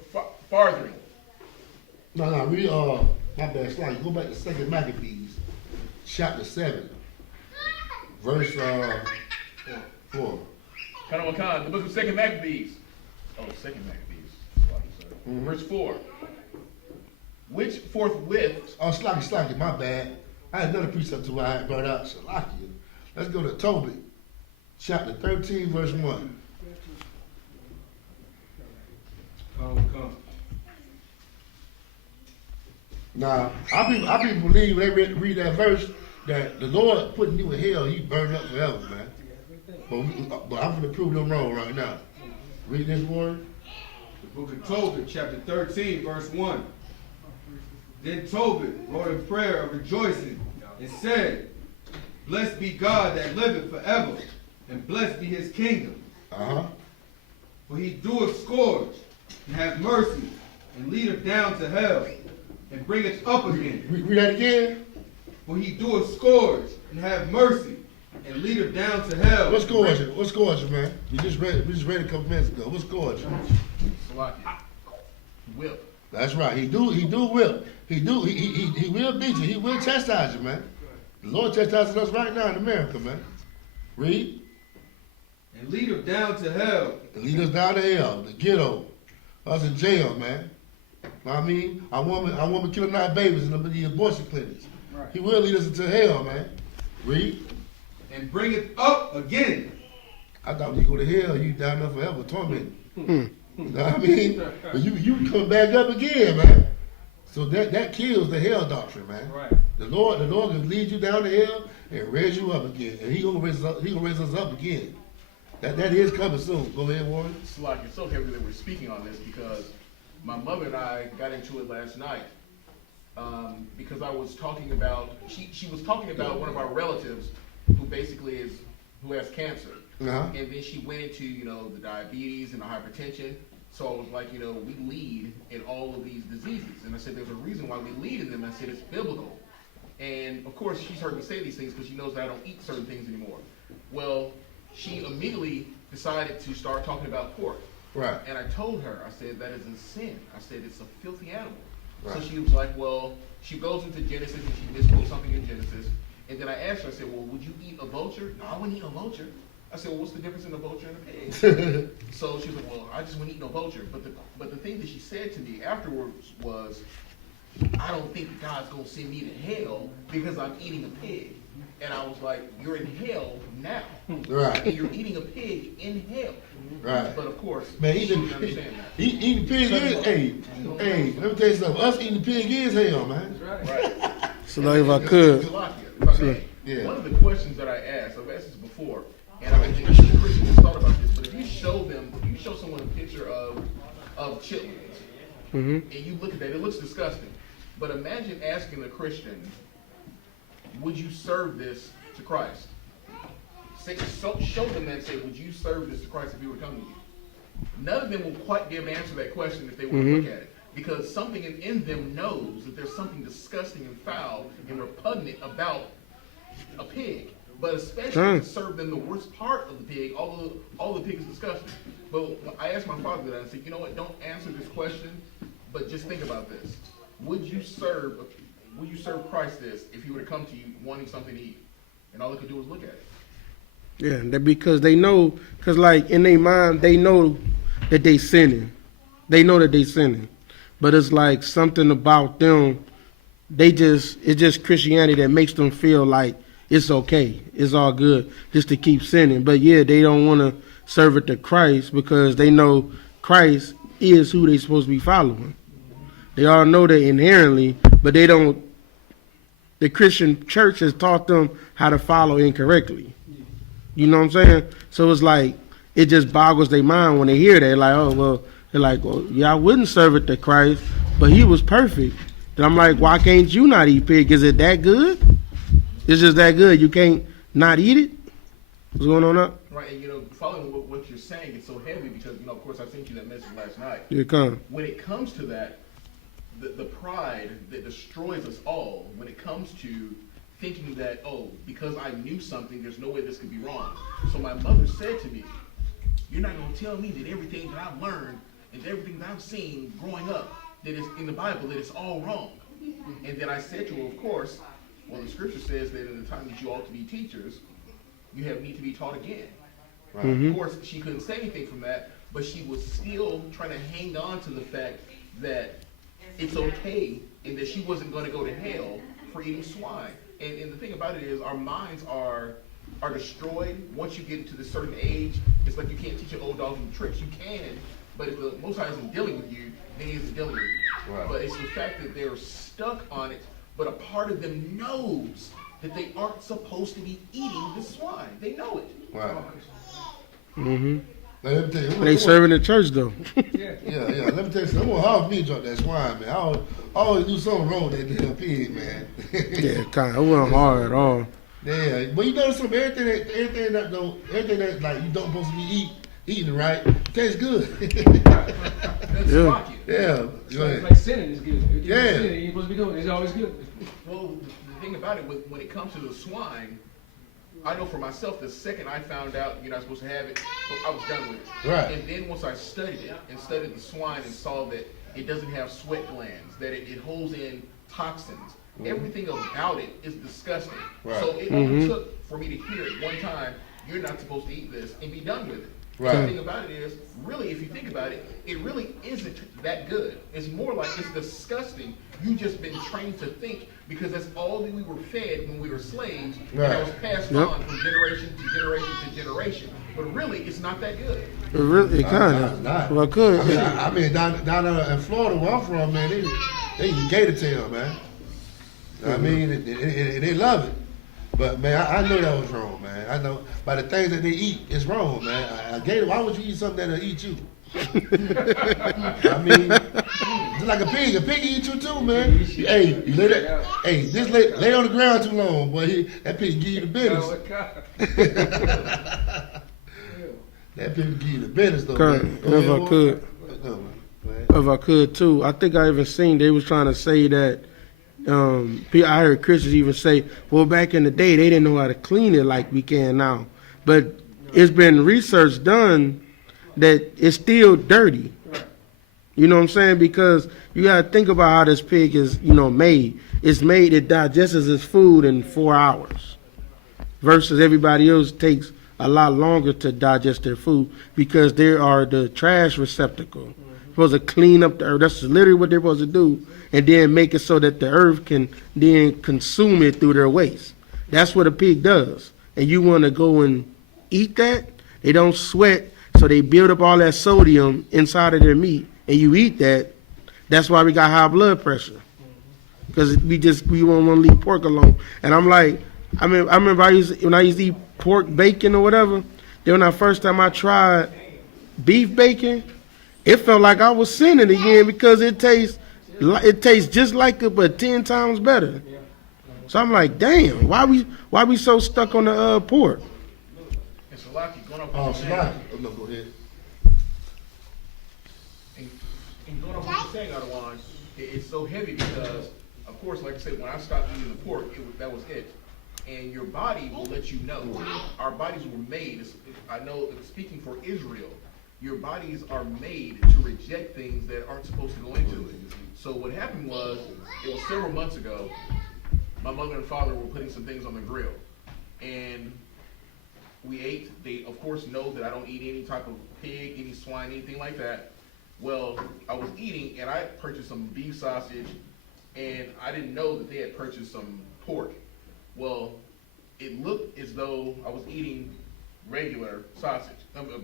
farthing? No, read, my bad, slide. Go back to 2 Maccabees, chapter 7, verse 4. The book of 2 Maccabees. Oh, 2 Maccabees. Mm-hmm. Verse 4. Which forthwith. Oh, Slacky, my bad. I had another precept too I had brought out. Slacky. Let's go to Tobit, chapter 13, verse 1. Come. Now, I people believe when they read that verse that the Lord putting you in hell, you burn up forever, man. But I'm going to prove them wrong right now. Read this word. The book of Tobit, chapter 13, verse 1. Then Tobit wrote a prayer of rejoicing and said, Blessed be God that liveth forever, and blessed be his kingdom. For he doeth scourge, and have mercy, and leadeth down to hell, and bringeth up again. Read that again. For he doeth scourge, and have mercy, and leadeth down to hell. What's scourge, man? We just read a couple minutes ago. What's scourge? Whip. That's right. He do whip. He will beat you. He will chastise you, man. The Lord chastises us right now in America, man. Read. And lead them down to hell. And lead us down to hell, the ghetto. Us in jail, man. Know what I mean? Our woman killing our babies in the abortion clinics. Right. He will lead us into hell, man. Read. And bring it up again. I thought when you go to hell, you down there forever tormented. You know what I mean? But you come back up again, man. So that kills the hell doctrine, man. Right. The Lord can lead you down to hell and raise you up again. And he gonna raise us up again. That is coming soon. Go ahead, Warren. It's like it's so heavy that we're speaking on this because my mother and I got into it last night because I was talking about she was talking about one of our relatives who has cancer, Uh-huh. and then she went into the diabetes and the hypertension. So I was like, we lead in all of these diseases, and I said there's a reason why we lead in them. I said it's biblical, and of course she's heard me say these things because she knows that I don't eat certain things anymore. Well, she immediately decided to start talking about pork. Right. And I told her, I said, that is a sin. I said, it's a filthy animal. Right. So she was like, well, she goes into Genesis and she misquotes something in Genesis. And then I asked her, I said, well, would you eat a vulture? No, I wouldn't eat a vulture. I said, well, what's the difference in a vulture and a pig? So she was like, well, I just wouldn't eat no vulture. But the thing that she said to me afterwards was, I don't think God's going to send me to hell because I'm eating a pig. And I was like, you're in hell now. Right. And you're eating a pig in hell. Right. But of course, Man, she didn't understand that. eating pig is, hey, let me tell you something. Us eating pig is hell, man. That's right. Right. So like if I could. Yeah. One of the questions that I asked, I've asked this before, and I think the Christians have thought about this, but if you show someone a picture of chitlins, and you look at that, it looks disgusting. But imagine asking a Christian, would you serve this to Christ? Show them that and say, would you serve this to Christ if he were to come to you? None of them will quite be able to answer that question if they were to look at it. Because something in them knows that there's something disgusting and foul and repugnant about a pig. But especially to serve them the worst part of the pig, all the pig is disgusting. But I asked my father that, I said, you know what, don't answer this question, but just think about this. Would you serve Christ this if he were to come to you wanting something to eat? And all they could do was look at it. Yeah, because they know, because like in their mind, they know that they sinning. They know that they sinning. But it's like something about them, it's just Christianity that makes them feel like it's okay. It's all good just to keep sinning. But yeah, they don't want to serve it to Christ because they know Christ is who they're supposed to be following. They all know that inherently, but they don't. The Christian church has taught them how to follow incorrectly. You know what I'm saying? So it's like, it just boggles their mind when they hear that. Like, oh, well, they're like, well, yeah, I wouldn't serve it to Christ, but he was perfect. Then I'm like, why can't you not eat pig? Is it that good? It's just that good. You can't not eat it? What's going on up? Right, and following what you're saying, it's so heavy because, of course, I sent you that message last night. Here it comes. When it comes to that, the pride that destroys us all, when it comes to thinking that, oh, because I knew something, there's no way this could be wrong. So my mother said to me, you're not going to tell me that everything that I've learned and everything that I've seen growing up, that is in the Bible, that it's all wrong. And then I said to her, of course, well, the scripture says that in the time that you ought to be teachers, you need to be taught again. Right? Of course, she couldn't say anything from that, but she was still trying to hang on to the fact that it's okay and that she wasn't going to go to hell for eating swine. And the thing about it is our minds are destroyed once you get to this certain age. It's like you can't teach an old dog new tricks. You can, but if the Most High isn't dealing with you, then he isn't dealing with you. Right. But it's the fact that they're stuck on it, but a part of them knows that they aren't supposed to be eating the swine. They know it. Right. Mm-hmm. Let me tell you, They serving the church though. Yeah. Let me tell you something. I'm gonna house me drop that swine, man. I always do something wrong with that damn pig, man. Yeah, kind of. It wasn't hard at all. Yeah, but you notice something. Everything that like you don't supposed to be eating right tastes good. Yeah. Yeah. It's like sinning is good. If you're Yeah. sinning, you're supposed to be doing it. It's always good. Well, the thing about it, when it comes to the swine, I know for myself, the second I found out you're not supposed to have it, I was done with it. Right. And then once I studied it and studied the swine and saw that it doesn't have sweat glands, that it holds in toxins, everything about it is disgusting. Right. So it only took for me to hear it one time, you're not supposed to eat this, and be done with it. Right. The thing about it is, really, if you think about it, it really isn't that good. It's more like it's disgusting. You just been trained to think because that's all that we were fed when we were slaves, and that was passed on from generation to generation to generation. But really, it's not that good. It really, it kind of. Well, good. I mean, down in Florida where I'm from, man, they eat gator tail, man. I mean, and they love it. But man, I know that was wrong, man. I know by the things that they eat, it's wrong, man. A gator, why would you eat something that'll eat you? I mean, just like a pig. A pig eat you too, man. Hey, you lay that. Hey, just lay on the ground too long, boy. That pig give you the business. That pig give you the business, though. Man. If I could, if I could too, I think I even seen they was trying to say that. I heard Christians even say, well, back in the day, they didn't know how to clean it like we can now. But it's been research done that it's still dirty. You know what I'm saying? Because you got to think about how this pig is, made. It's made, it digests its food in 4 hours. Versus everybody else takes a lot longer to digest their food because they are the trash receptacle. Supposed to clean up the earth. That's literally what they're supposed to do. And then make it so that the earth can then consume it through their waste. That's what a pig does. And you want to go and eat that? They don't sweat, so they build up all that sodium inside of their meat. And you eat that. That's why we got high blood pressure. Because we won't want to leave pork alone. And I'm like, I remember when I used to eat pork bacon or whatever. Then when I first time I tried beef bacon, it felt like I was sinning again because it tastes just like it, but 10 times better. So I'm like, damn, why we so stuck on the pork? And Salaki, going up Oh, what you're Salaki. saying, Oh, no, go ahead. and going up what you're saying, Adawan, it's so heavy because, of course, like I said, when I stopped eating the pork, that was it. And your body will let you know. Our bodies were made. I know, speaking for Israel, your bodies are made to reject things that aren't supposed to go into it. So what happened was, it was several months ago, my mother and father were putting some things on the grill. And we ate. They, of course, know that I don't eat any type of pig, any swine, anything like that. Well, I was eating, and I purchased some beef sausage, and I didn't know that they had purchased some pork. Well, it looked as though I was eating regular sausage,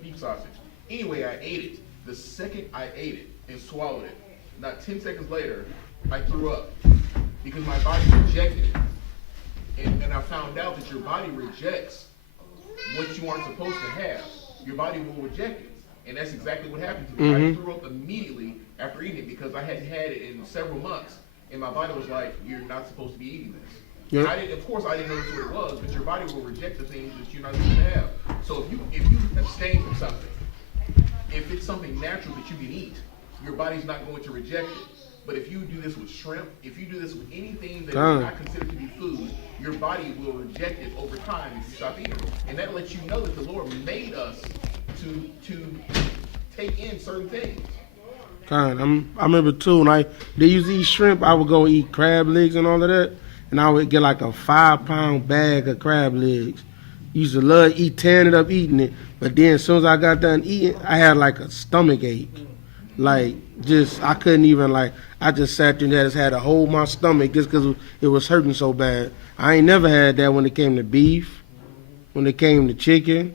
beef sausage. Anyway, I ate it. The second I ate it and swallowed it, not 10 seconds later, I threw up because my body rejected it. And I found out that your body rejects what you aren't supposed to have. Your body will reject it. And that's exactly what happened to me. I threw up immediately after eating it because I hadn't had it in several months. And my body was like, you're not supposed to be eating this. Yep. Of course, I didn't know what it was, but your body will reject the things that you're not supposed to have. So if you abstain from something, if it's something natural that you can eat, your body's not going to reject it. But if you do this with shrimp, if you do this with anything that is not considered to be food, your body will reject it over time if you stop eating it. And that lets you know that the Lord made us to take in certain things. I remember too, when they used to eat shrimp, I would go eat crab legs and all of that. And I would get like a 5-pound bag of crab legs. Used to love tearing it up, eating it. But then as soon as I got done eating, I had like a stomach ache. Like, I couldn't even, I just sat there and just had to hold my stomach just because it was hurting so bad. I ain't never had that when it came to beef, when it came to chicken,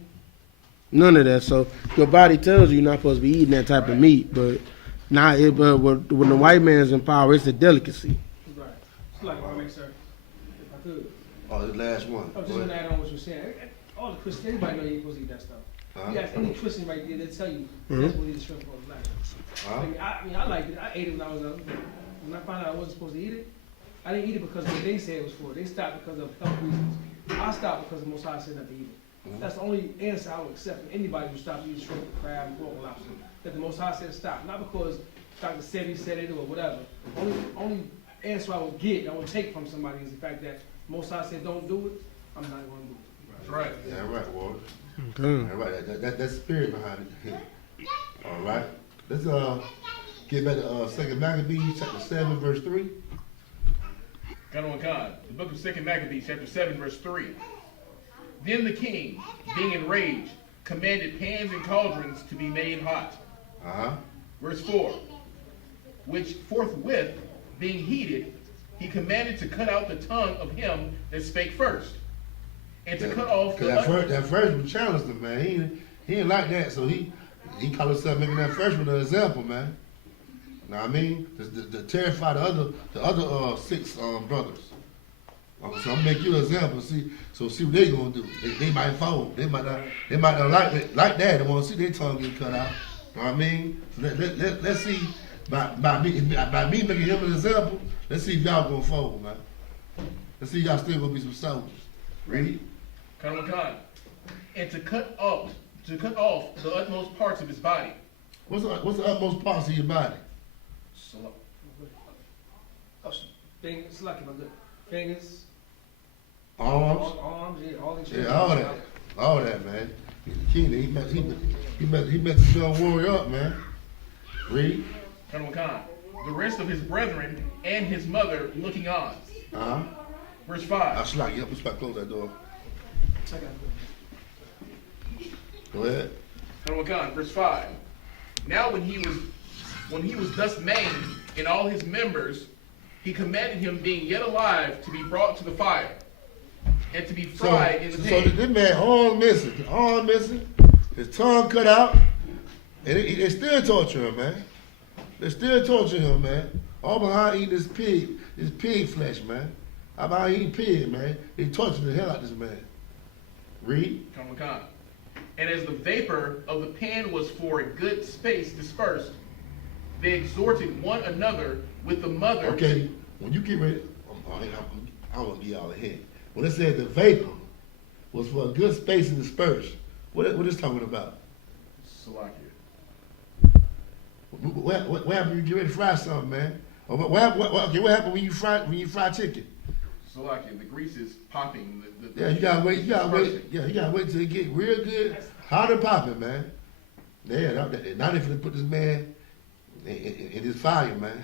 none of that. So your body tells you you're not supposed to be eating that type of meat. But when the white man's in power, it's a delicacy. Right. It's like, sir, if I could. Oh, the last one. I was just going to add on what you're saying. All the Christians, everybody know you ain't supposed to eat that stuff. You ask any Christian right there, they'll tell you that's what eat shrimp on the black. I liked it. I ate it when I was young. When I found out I wasn't supposed to eat it, I didn't eat it because of what they said it was for. They stopped because of health reasons. I stopped because the Most High said not to eat it. That's the only answer I would accept from anybody who stopped eating shrimp, crab, pork, and lobster. That the Most High said stop. Not because Dr. Sebi said it or whatever. Only answer I would get, I would take from somebody is the fact that Most High said don't do it, I'm not going to do it. That's right. Yeah, right, Ward. All right, that's the spirit behind it. All right. Let's get back to 2 Maccabees, chapter 7, verse 3. The book of 2 Maccabees, chapter 7, verse 3. Then the king, being enraged, commanded pans and cauldrons to be made hot. Verse 4. Which forthwith, being heated, he commanded to cut out the tongue of him that spake first, and to cut off the that first one challenged him, man. He ain't like that, so he called himself making that first one an example, man. Know what I mean? To terrify the other 6 brothers. So I'm gonna make you an example. See what they gonna do. They might fold. They might not like that. They want to see their tongue get cut out. Know what I mean? So let's see by me making him an example. Let's see if y'all gonna fold, man. Let's see if y'all still gonna be some soldiers. Read. Con. And to cut off the utmost parts of his body. What's the utmost parts of your body? Fingers, like my good fingers, Arms. arms, yeah, all these. Yeah, all that, man. He met this young warrior up, man. Read. Con. The rest of his brethren and his mother looking on. Verse 5. I'll slide you up. Let's close that door. Go ahead. Con. Verse 5. Now when he was thus maimed in all his members, he commanded him, being yet alive, to be brought to the fire, and to be fried in the pan. So this man arm missing, his tongue cut out, and they still torture him, man. They still torture him, man. All behind eating this pig flesh, man. How about eating pig, man? They torture the hell out of this man. Read. Con. And as the vapor of the pan was for a good space dispersed, they exhorted one another with the mother. Okay, when you get ready, I don't want to be all ahead. When it said the vapor was for a good space to disperse, what is talking about? Salakia. What happened when you get ready to fry something, man? Or what happened when you fry chicken? Salakia, the grease is popping. Yeah, you gotta wait. Yeah, you gotta wait till it get real good, hot and popping, man. Yeah, now they finna put this man in his fire, man.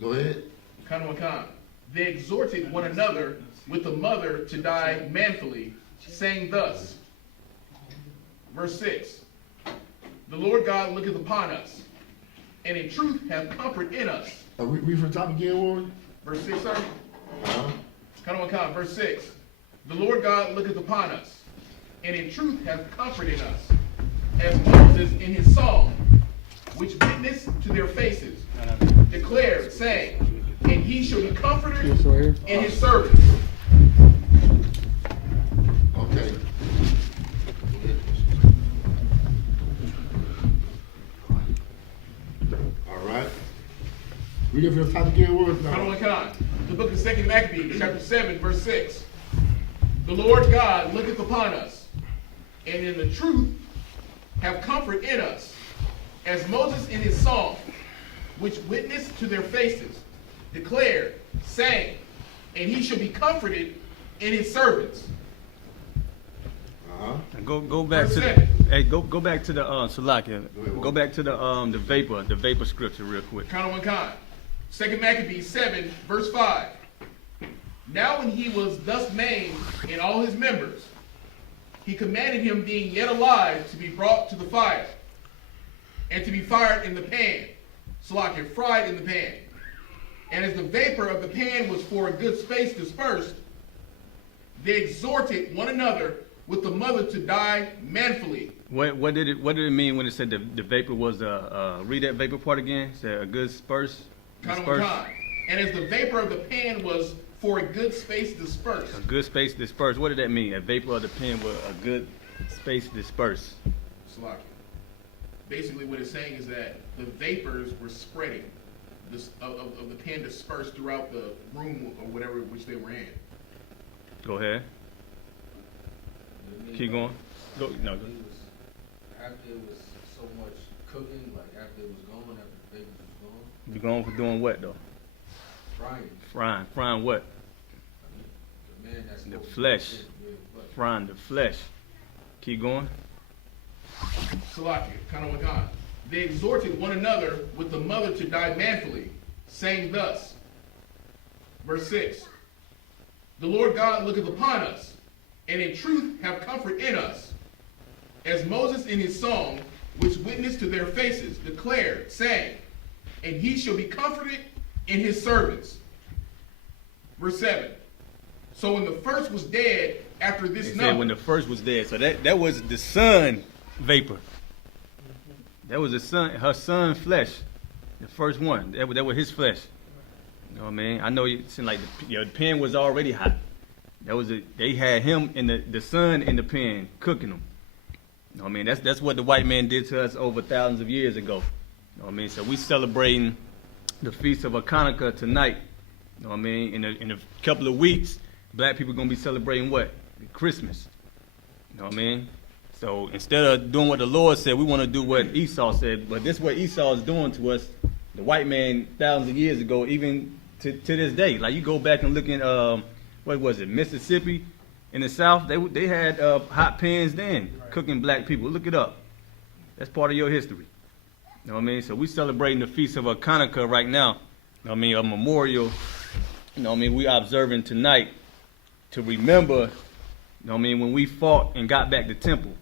Go ahead. Con. They exhorted one another with the mother to die manfully, saying thus. Verse 6. The Lord God looketh upon us, and in truth hath comfort in us. Read from the top again, Warren. Verse 6, sir. Con. Verse 6. The Lord God looketh upon us, and in truth hath comfort in us, as Moses in his song, which witnessed to their faces, declared, saying, and he shall be comforted in his servants. Okay. All right. Read it from the top again, Warren. Con. The book of 2 Maccabees, chapter 7, verse 6. The Lord God looketh upon us, and in the truth have comfort in us, as Moses in his song, which witnessed to their faces, declared, saying, and he shall be comforted in his servants. Go back to go back to the Salakia. Go back to the vapor scripture real quick. Con. 2 Maccabees 7, verse 5. Now when he was thus maimed in all his members, he commanded him, being yet alive, to be brought to the fire, and to be fired in the pan. Salakia, fried in the pan. And as the vapor of the pan was for a good space dispersed, they exhorted one another with the mother to die manfully. What did it mean when it said the vapor was read that vapor part again? It said a good disperse. And as the vapor of the pan was for a good space dispersed. A good space dispersed. What did that mean? A vapor of the pan was a good space dispersed. Salakia. Basically what it's saying is that the vapors were spreading of the pan dispersed throughout the room or whatever which they were in. Go ahead. Keep going. Go. No. After it was so much cooking, like after it was gone, after the vapors was gone. You going for doing what though? Frying. Frying what? The man that's The flesh. Frying the flesh. Keep going. Salakia, Kanawakan. They exhorted one another with the mother to die manfully, saying thus. Verse 6. The Lord God looketh upon us, and in truth have comfort in us. As Moses in his song, which witnessed to their faces, declared, saying, and he shall be comforted in his servants. Verse 7. So when the first was dead after this It number. said when the first was dead. So that was the sun vapor. That was the son, her son flesh. The first one. That was his flesh. You know what I mean? I know it seemed like the pen was already hot. They had him in the sun in the pen cooking them. You know what I mean? That's what the white man did to us over thousands of years ago. You know what I mean? So we celebrating the feast of Hanukkah tonight. You know what I mean? In a couple of weeks, black people gonna be celebrating what? Christmas. You know what I mean? So instead of doing what the Lord said, we want to do what Esau said. But this is what Esau is doing to us, the white man, thousands of years ago, even to this day. Like you go back and look in, what was it, Mississippi in the South? They had hot pans then, cooking black people. Look it up. That's part of your history. You know what I mean? So we celebrating the Feast of Hanukkah right now. You know what I mean? A memorial. You know what I mean? We observing tonight to remember, you know what I mean, when we fought and got back the temple.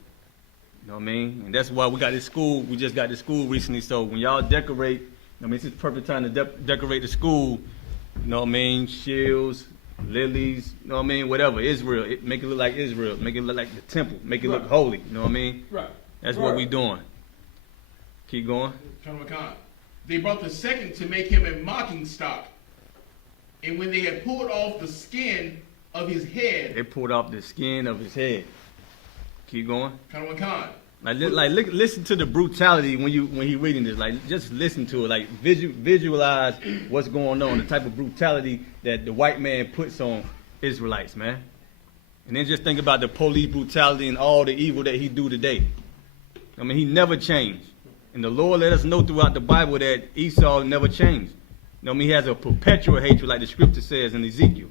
You know what I mean? And that's why we got this school. We just got this school recently. So when y'all decorate, I mean, it's the perfect time to decorate the school. You know what I mean? Shields, lilies, you know what I mean? Whatever. Israel. Make it look like Israel. Make it look like the temple. Make it look holy. You know what I mean? Right. That's what we doing. Keep going. They brought the second to make him a mocking stock. And when they had pulled off the skin of his head. They pulled off the skin of his head. Keep going. Listen to the brutality when he reading this. Like, just listen to it. Like, visualize what's going on, the type of brutality that the white man puts on Israelites, man. And then just think about the police brutality and all the evil that he do today. I mean, he never changed. And the Lord let us know throughout the Bible that Esau never changed. You know what I mean? He has a perpetual hatred, like the scripture says in Ezekiel.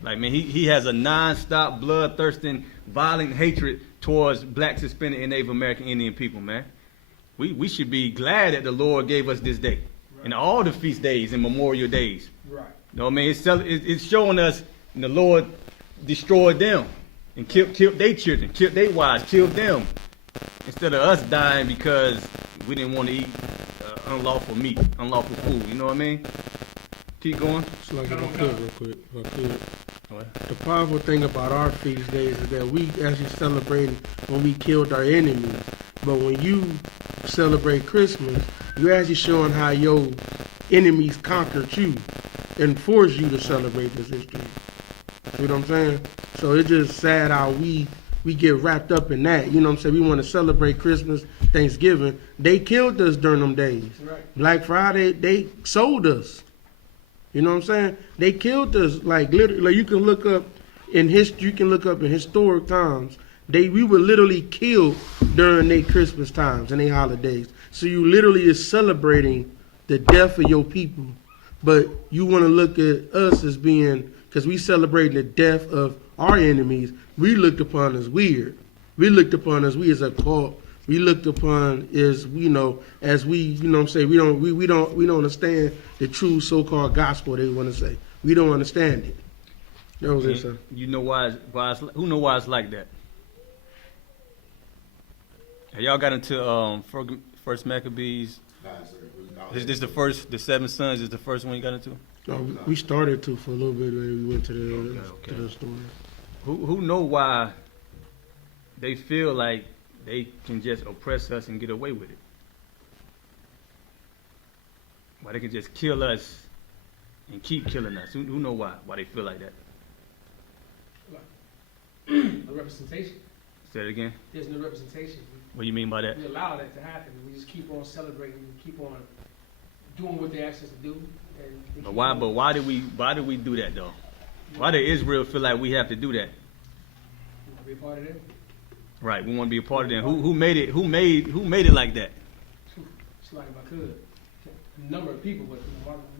Like, man, he has a non-stop, bloodthirsting, violent hatred towards blacks, Hispanic, and Native American Indian people, man. We should be glad that the Lord gave us this day. Right. And all the feast days and memorial days. Right. You know what I mean? It's showing us the Lord destroyed them and killed their children, killed their wives, killed them. Instead of us dying because we didn't want to eat unlawful meat, unlawful food. You know what I mean? Keep going. So like if I could, real quick. The powerful thing about our feast days is that we actually celebrate when we killed our enemies. But when you celebrate Christmas, you're actually showing how your enemies conquered you and forced you to celebrate this history. You know what I'm saying? So it's just sad how we get wrapped up in that. You know what I'm saying? We want to celebrate Christmas, Thanksgiving. They killed us during them days. Right. Black Friday, they sold us. You know what I'm saying? They killed us. Like literally, like you can look up in history. You can look up in historic times. We were literally killed during their Christmas times and their holidays. So you literally is celebrating the death of your people. But you want to look at us as being, because we celebrating the death of our enemies. We looked upon as weird. We looked upon as we as a cult. We looked upon as as we, you know what I'm saying, we don't understand the true so-called gospel they want to say. We don't understand it. That was it, sir. You know who know why it's like that? Have y'all got into First Maccabees? Is this the 7 sons is the first one you got into? No, we started to for a little bit when we went to the story. Who know why they feel like they can just oppress us and get away with it? Why they can just kill us and keep killing us? Who know why they feel like that? A representation. Say it again. There's no representation. What do you mean by that? We allow that to happen. We just keep on celebrating. We keep on doing what they ask us to do. But why do we do that though? Why did Israel feel like we have to do that? We want to be a part of them. Right, we want to be a part of them. Who made it? Who made it like that? It's like if I could. A number of people, but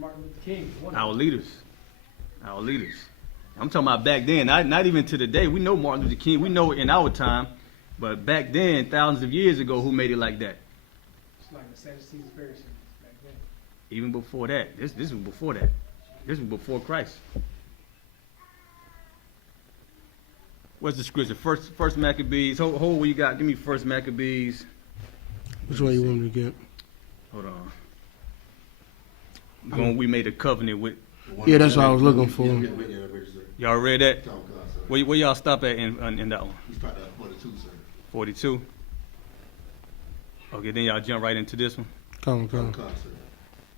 Martin Luther King is one of Our them. leaders. I'm talking about back then, not even to the day. We know Martin Luther King. We know it in our time, but back then, thousands of years ago, who made it like that? It's like the Sadducees and Pharisees back then. Even before that. This was before that. This was before Christ. What's the scripture? First Maccabees. Hold what you got. Give me First Maccabees. Which one you want me to get? Hold on. We made a covenant with. Yeah, that's what I was looking for. Y'all read that? Talk, sir. Where y'all stop at in that one? We started at 42, sir. 42. Okay, then y'all jump right into this one. Come. Sir.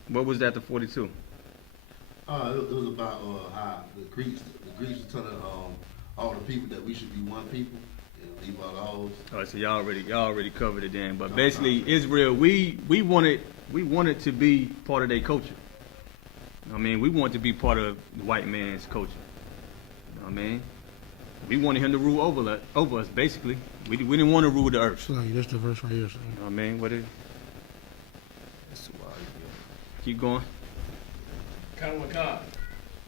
What was that? The 42. It was about how the Greeks were telling all the people that we should be one people and leave our laws. All right, so y'all already covered it then. But basically, Israel, we wanted to be part of their culture. I mean, we want to be part of the white man's culture. You know what I mean? We wanted him to rule over us, basically. We didn't want to rule the earth. So that's the verse right here. So. You know what I mean? What is it? Keep going. Kanawakan.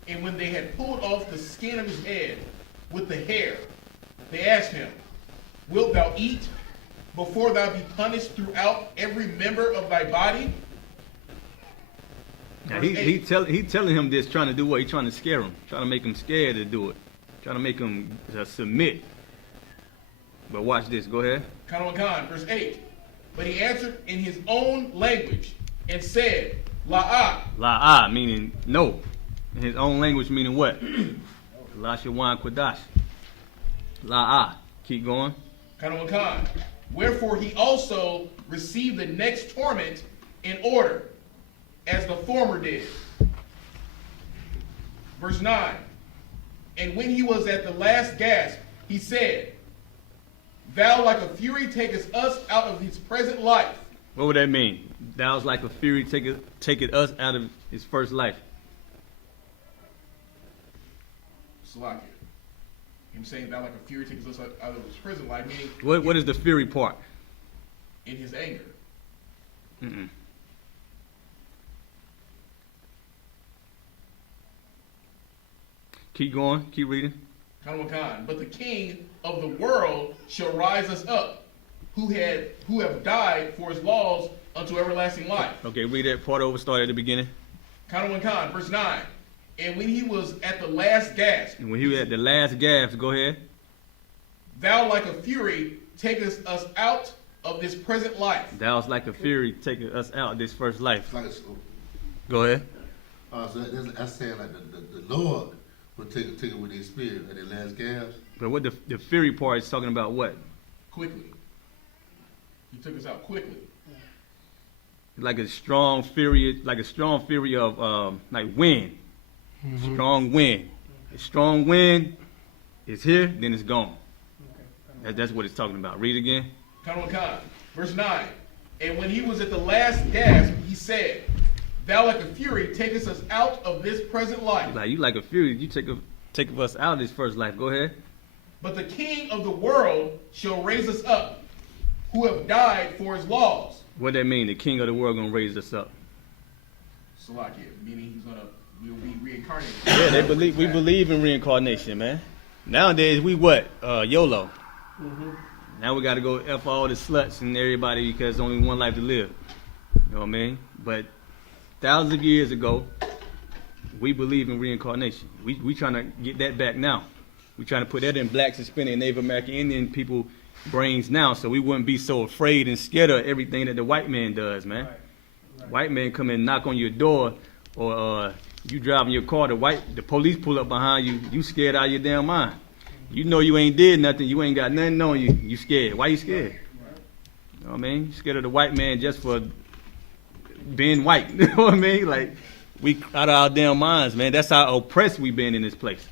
And when they had pulled off the skin of his head with the hair, they asked him, wilt thou eat before thou be punished throughout every member of thy body? Now he telling him this, trying to do what? He trying to scare him, trying to make him scared to do it, trying to make him submit. But watch this. Go ahead. Kanawakan, verse 8. But he answered in his own language and said, La'ah. La'ah, meaning no. In his own language, meaning what? La Shawan Kodash. La'ah. Keep going. Kanawakan. Wherefore he also received the next torment in order, as the former did. Verse 9. And when he was at the last gasp, he said, Thou like a fury takest us out of his present life. What would that mean? Thou's like a fury taking us out of his first life. Salakia. Him saying thou like a fury takest us out of his prison life, meaning What is the fury part? in his anger. Mm-mm. Keep going. Keep reading. Kanawakan. But the king of the world shall rise us up, who have died for his laws unto everlasting life. Okay, read that part over. Start at the beginning. Kanawakan, verse 9. And when he was at the last gasp, And when he was at the last gasp, go ahead. Thou like a fury takest us out of this present life. Thou's like a fury taking us out of this first life. It's like Go ahead. so that's saying like the Lord will take it with his spirit at the last gasp. But what the fury part is talking about what? Quickly. He took us out quickly. Like a strong fury of like wind. Mm-hmm. Strong wind. A strong wind is here, then it's gone. That's what it's talking about. Read again. Kanawakan, verse 9. And when he was at the last gasp, he said, Thou like a fury takest us out of this present life. Like you like a fury, you take us out of this first life. Go ahead. But the king of the world shall raise us up, who have died for his laws. What that mean? The king of the world gonna raise us up. Salakia, meaning we'll be reincarnated. Yeah, we believe in reincarnation, man. Nowadays we what? YOLO. Mm-hmm. Now we gotta go F all the sluts and everybody because there's only one life to live. You know what I mean? But thousands of years ago, we believe in reincarnation. We trying to get that back now. We trying to put that in blacks, Hispanic, and Native American Indian people brains now, so we wouldn't be so afraid and scared of everything that the white man does, man. Right. White man come and knock on your door, or you driving your car, the police pull up behind you, you scared out of your damn mind. You know you ain't did nothing, you ain't got nothing on you, you scared. Why you scared? You know what I mean? You scared of the white man just for being white. You know what I mean? Like, we out of our damn minds, man. That's how oppressed we been in this place.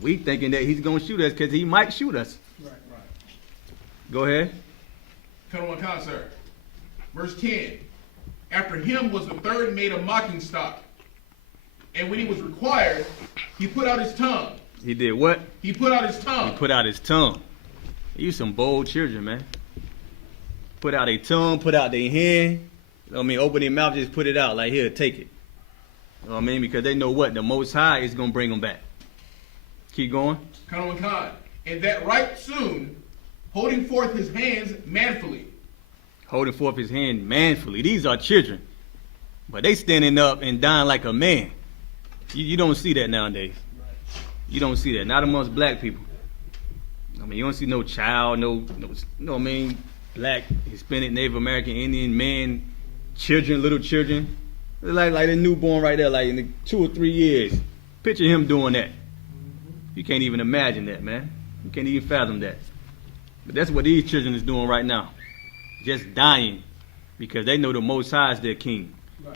We thinking that he's gonna shoot us because he might shoot us. Right. Go ahead. Kanawakan, sir. Verse 10. After him was the third made a mocking stock. And when he was required, he put out his tongue. He did what? He put out his tongue. He put out his tongue. You some bold children, man. Put out their tongue, put out their hand. You know what I mean? Open their mouth, just put it out. Like, here, take it. You know what I mean? Because they know what? The Most High is going to bring them back. Keep going. Kanawakan. And that right soon, holding forth his hands manfully. Holding forth his hand manfully. These are children. But they standing up and dying like a man. You don't see that nowadays. You don't see that. Not amongst black people. I mean, you don't see no child, no, I mean, black, Hispanic, Native American, Indian, man, children, little children. Like a newborn right there, like in the 2 or 3 years. Picture him doing that. You can't even imagine that, man. You can't even fathom that. But that's what these children is doing right now. Just dying because they know the Most High is their king.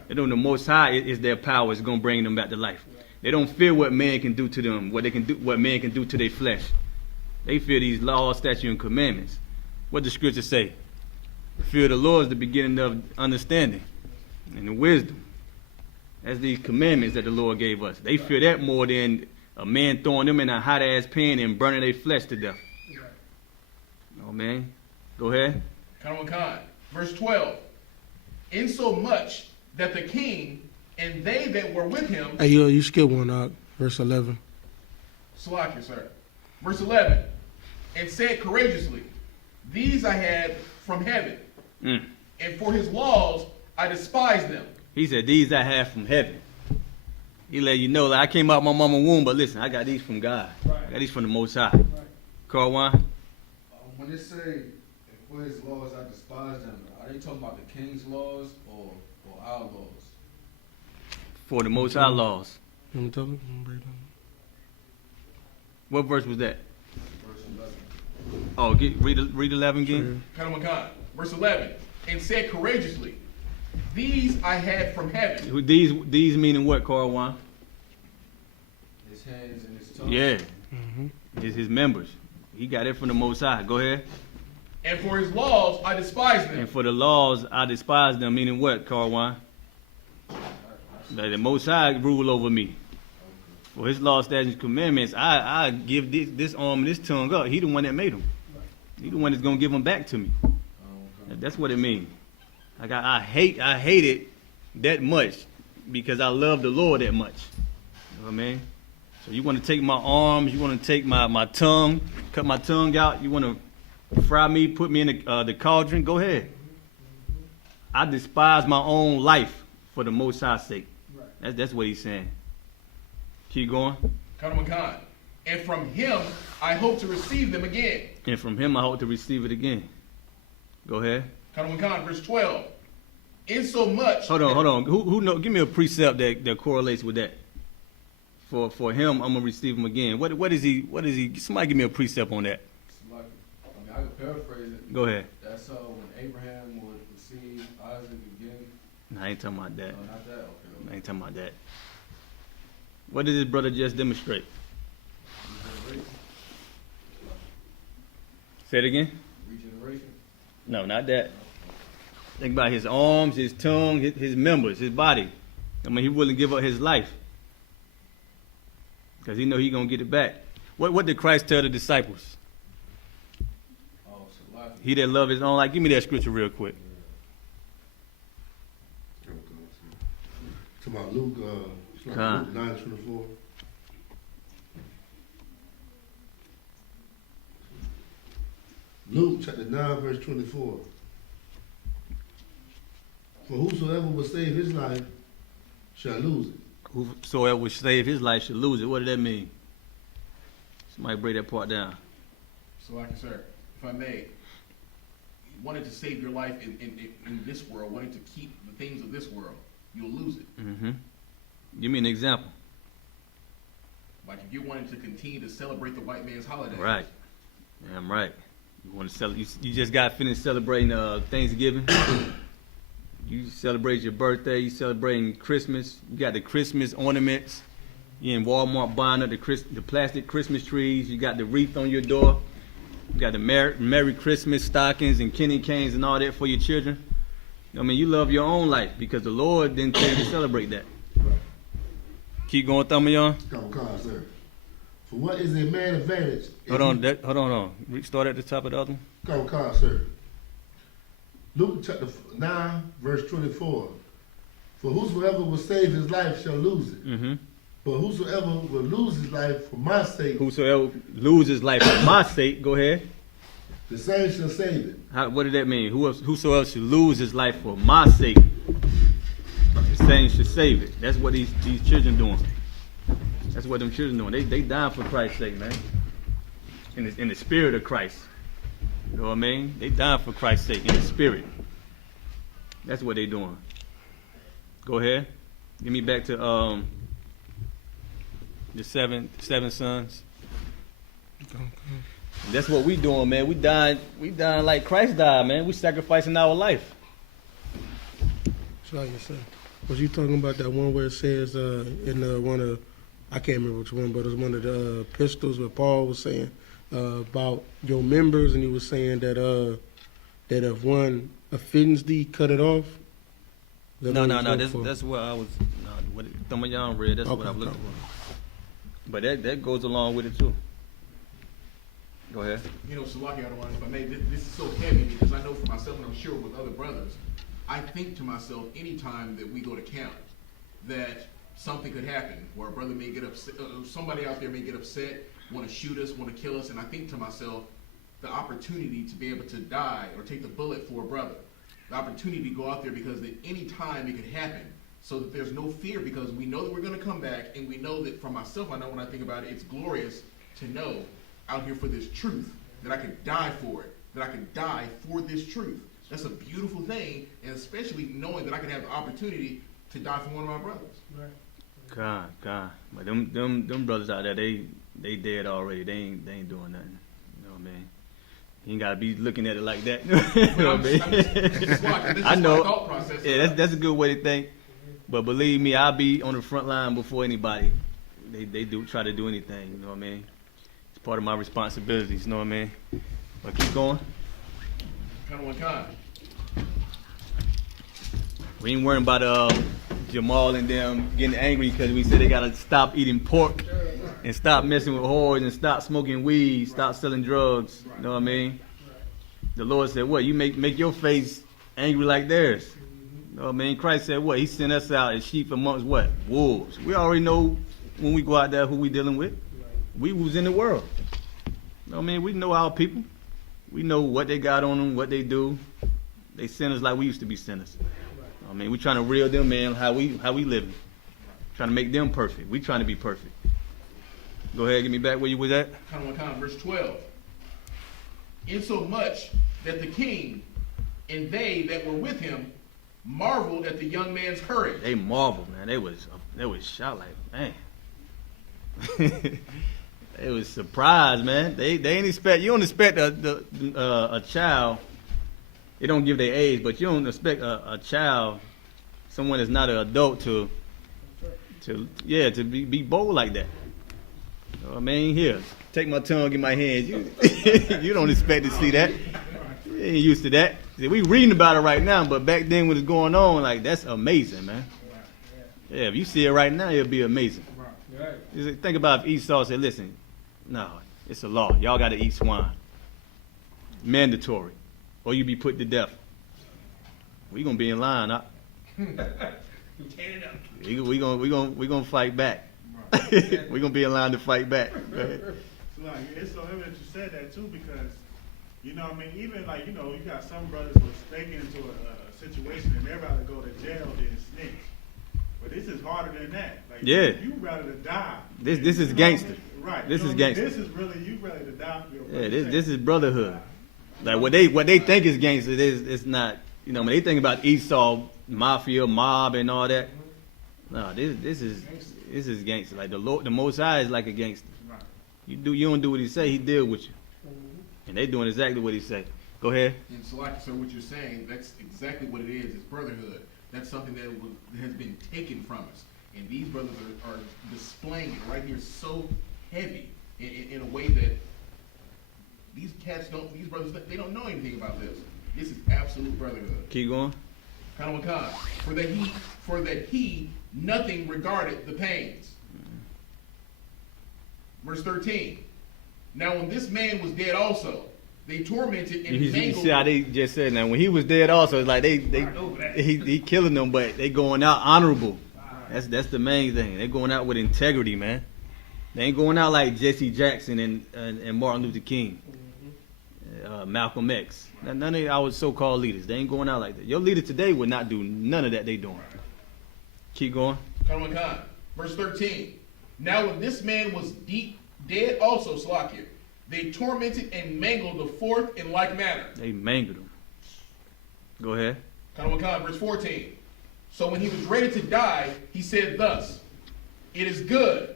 They know the Most High is their power, is going to bring them back to life. They don't fear what man can do to them, what man can do to their flesh. They fear these laws, statutes, and commandments. What the scripture say? Fear of the Lord is the beginning of understanding and the wisdom. That's these commandments that the Lord gave us. They fear that more than a man throwing them in a hot ass pan and burning their flesh to death. Oh man, go ahead. Khan. Verse 12. Insomuch that the king and they that were with him. Hey, you skip one, verse 11. Salakia, sir. Verse 11. And said courageously, these I had from heaven, and for his laws I despise them. He said, these I have from heaven. He let you know, like, I came out my mama's womb, but listen, I got these from God. Right. I got these from the Most High. Right. Carwan? When it say, "And for his laws I despise them," are they talking about the king's laws or our laws? For the Most High laws. You want me to tell him? What verse was that? Verse 11. Oh, read 11 again. Khan. Verse 11. And said courageously, these I had from heaven. These meaning what, Carwan? His hands and his tongue. Yeah. It's his members. He got it from the Most High. Go ahead. And for his laws I despise them. And for the laws I despise them, meaning what, Carwan? That the Most High rule over me. For his law, statutes, and commandments, I give this arm and this tongue up. He the one that made them. He the one that's gonna give them back to me. That's what it means. Like I hate it that much because I love the Lord that much. You know what I mean? So you want to take my arms, you want to take my tongue, cut my tongue out, you want to fry me, put me in the cauldron, go ahead. I despise my own life for the Most High's sake. That's what he's saying. Keep going. Khan. And from him I hope to receive them again. And from him I hope to receive it again. Go ahead. Khan. Verse 12. Insomuch. Hold on. Who know? Give me a precept that correlates with that. For him, I'm gonna receive him again. What is he? Somebody give me a precept on that. I could paraphrase it. Go ahead. That's when Abraham would receive Isaac again. No, I ain't talking about that. No, not that. Okay. I ain't talking about that. What did his brother just demonstrate? Say it again. Regeneration. No, not that. Think about his arms, his tongue, his members, his body. I mean, he wouldn't give up his life because he know he gonna get it back. What did Christ tell the disciples? He that love his own life. Give me that scripture real quick. It's about Luke, Luke 9:24. Luke chapter 9, verse 24. For whosoever will save his life shall lose it. Whosoever will save his life shall lose it. What did that mean? Somebody break that part down. Salakia, sir. If I may. Wanted to save your life in this world, wanted to keep the things of this world, you'll lose it. Mm-hmm. Give me an example. Like if you wanted to continue to celebrate the white man's holiday. Right. Damn right. You want to celebrate? You just got finished celebrating Thanksgiving. You celebrate your birthday. You celebrating Christmas. You got the Christmas ornaments. You in Walmart buying up the plastic Christmas trees. You got the wreath on your door. You got the Merry Christmas stockings and candy canes and all that for your children. I mean, you love your own life because the Lord didn't tell you to celebrate that. Keep going, Thummayon. Come on, sir. For what is a man advantage? Hold on. Start at the top of the other one. Come on, sir. Luke chapter 9, verse 24. For whosoever will save his life shall lose it. Mm-hmm. But whosoever will lose his life for my sake, Whosoever loses life for my sake, go ahead. the same shall save it. What did that mean? Whosoever should lose his life for my sake, the same should save it. That's what these children doing. That's what them children doing. They dying for Christ's sake, man. in the spirit of Christ. You know what I mean? They dying for Christ's sake in the spirit. That's what they doing. Go ahead. Give me back to the seven sons. And that's what we doing, man. We dying like Christ died, man. We sacrificing our life. So you said, was you talking about that one where it says in one of, I can't remember which one, but it was one of the epistles where Paul was saying about your members, and he was saying that that if one offends thee, cut it off. No. That's what I was. No, what some of y'all read. That's what I was looking for. But that goes along with it too. Go ahead. You know, Salaki, if I may, this is so heavy because I know for myself, and I'm sure with other brothers, I think to myself anytime that we go to camp that something could happen where a brother may get upset, somebody out there may get upset, want to shoot us, want to kill us, and I think to myself the opportunity to be able to die or take the bullet for a brother, the opportunity to go out there because at any time it could happen, so that there's no fear because we know that we're going to come back, and we know that for myself, I know when I think about it, it's glorious to know out here for this truth, that I could die for it, that I could die for this truth. That's a beautiful thing, and especially knowing that I can have the opportunity to die for one of my brothers. Right. God. But them brothers out there, they dead already. They ain't doing nothing. You know what I mean? You ain't gotta be looking at it like that. You know what I mean? I know. Thought process. Yeah, that's a good way to think. But believe me, I'll be on the front line before anybody. They do try to do anything. You know what I mean? It's part of my responsibilities. You know what I mean? But keep going. Kind. We ain't worrying about Jamal and them getting angry because we said they gotta stop eating pork and stop messing with whores and stop smoking weed, stop selling drugs. You know what I mean? The Lord said, what? You make your face angry like theirs. You know what I mean? Christ said what? He sent us out as sheep amongst what? Wolves. We already know when we go out there who we dealing with. We was in the world. You know what I mean? We know our people. We know what they got on them, what they do. They sinners like we used to be sinners. I mean, we trying to reel them in how we living. Trying to make them perfect. We trying to be perfect. Go ahead, get me back where you was at. Verse 12. Insomuch that the king and they that were with him marveled at the young man's courage. They marveled, man. They was shot like, man. They was surprised, man. They ain't expect. You don't expect a child. They don't give their age, but you don't expect a child, someone that's not an adult, to be bold like that. You know what I mean? Here, take my tongue in my hands. You don't expect to see that. You ain't used to that. See, we reading about it right now, but back then when it's going on, like, that's amazing, man. Yeah, if you see it right now, it'll be amazing. Just think about if Esau said, listen, no, it's a law. Y'all got to eat swine. Mandatory. Or you be put to death. We gonna be in line. We gonna fight back. We gonna be in line to fight back. So like, it's so heavy that you said that too, because you know, I mean, even like, you know, you got some brothers who they get into a situation and they'd rather go to jail than snitch. But this is harder than that. Like, yeah. You rather to die. This is gangster. Right. This is gangster. This is really you rather to die for your brother. Yeah, this is brotherhood. Like what they think is gangster, it's not. You know, when they think about Esau, mafia, mob, and all that. No, this is gangster. Like the Most High is like a gangster. Right. You don't do what he say, he deal with you. And they doing exactly what he say. Go ahead. And so, like, sir, what you're saying, that's exactly what it is. It's brotherhood. That's something that has been taken from us. And these brothers are displaying it right here so heavy in a way that these brothers, they don't know anything about this. This is absolute brotherhood. Keep going. For that he nothing regarded the pains. Verse 13. Now when this man was dead also, they tormented and you mangled. See how they just said now when he was dead also, it's like he killing them, but they going out honorable. That's the main thing. They going out with integrity, man. They ain't going out like Jesse Jackson and Martin Luther King, Malcolm X. None of our so-called leaders. They ain't going out like that. Your leader today would not do none of that they doing. Keep going. Verse 13. Now when this man was dead also, Salakia, They tormented and mangled the fourth in like manner. They mangled him. Go ahead. Verse 14. So when he was ready to die, he said thus, it is good,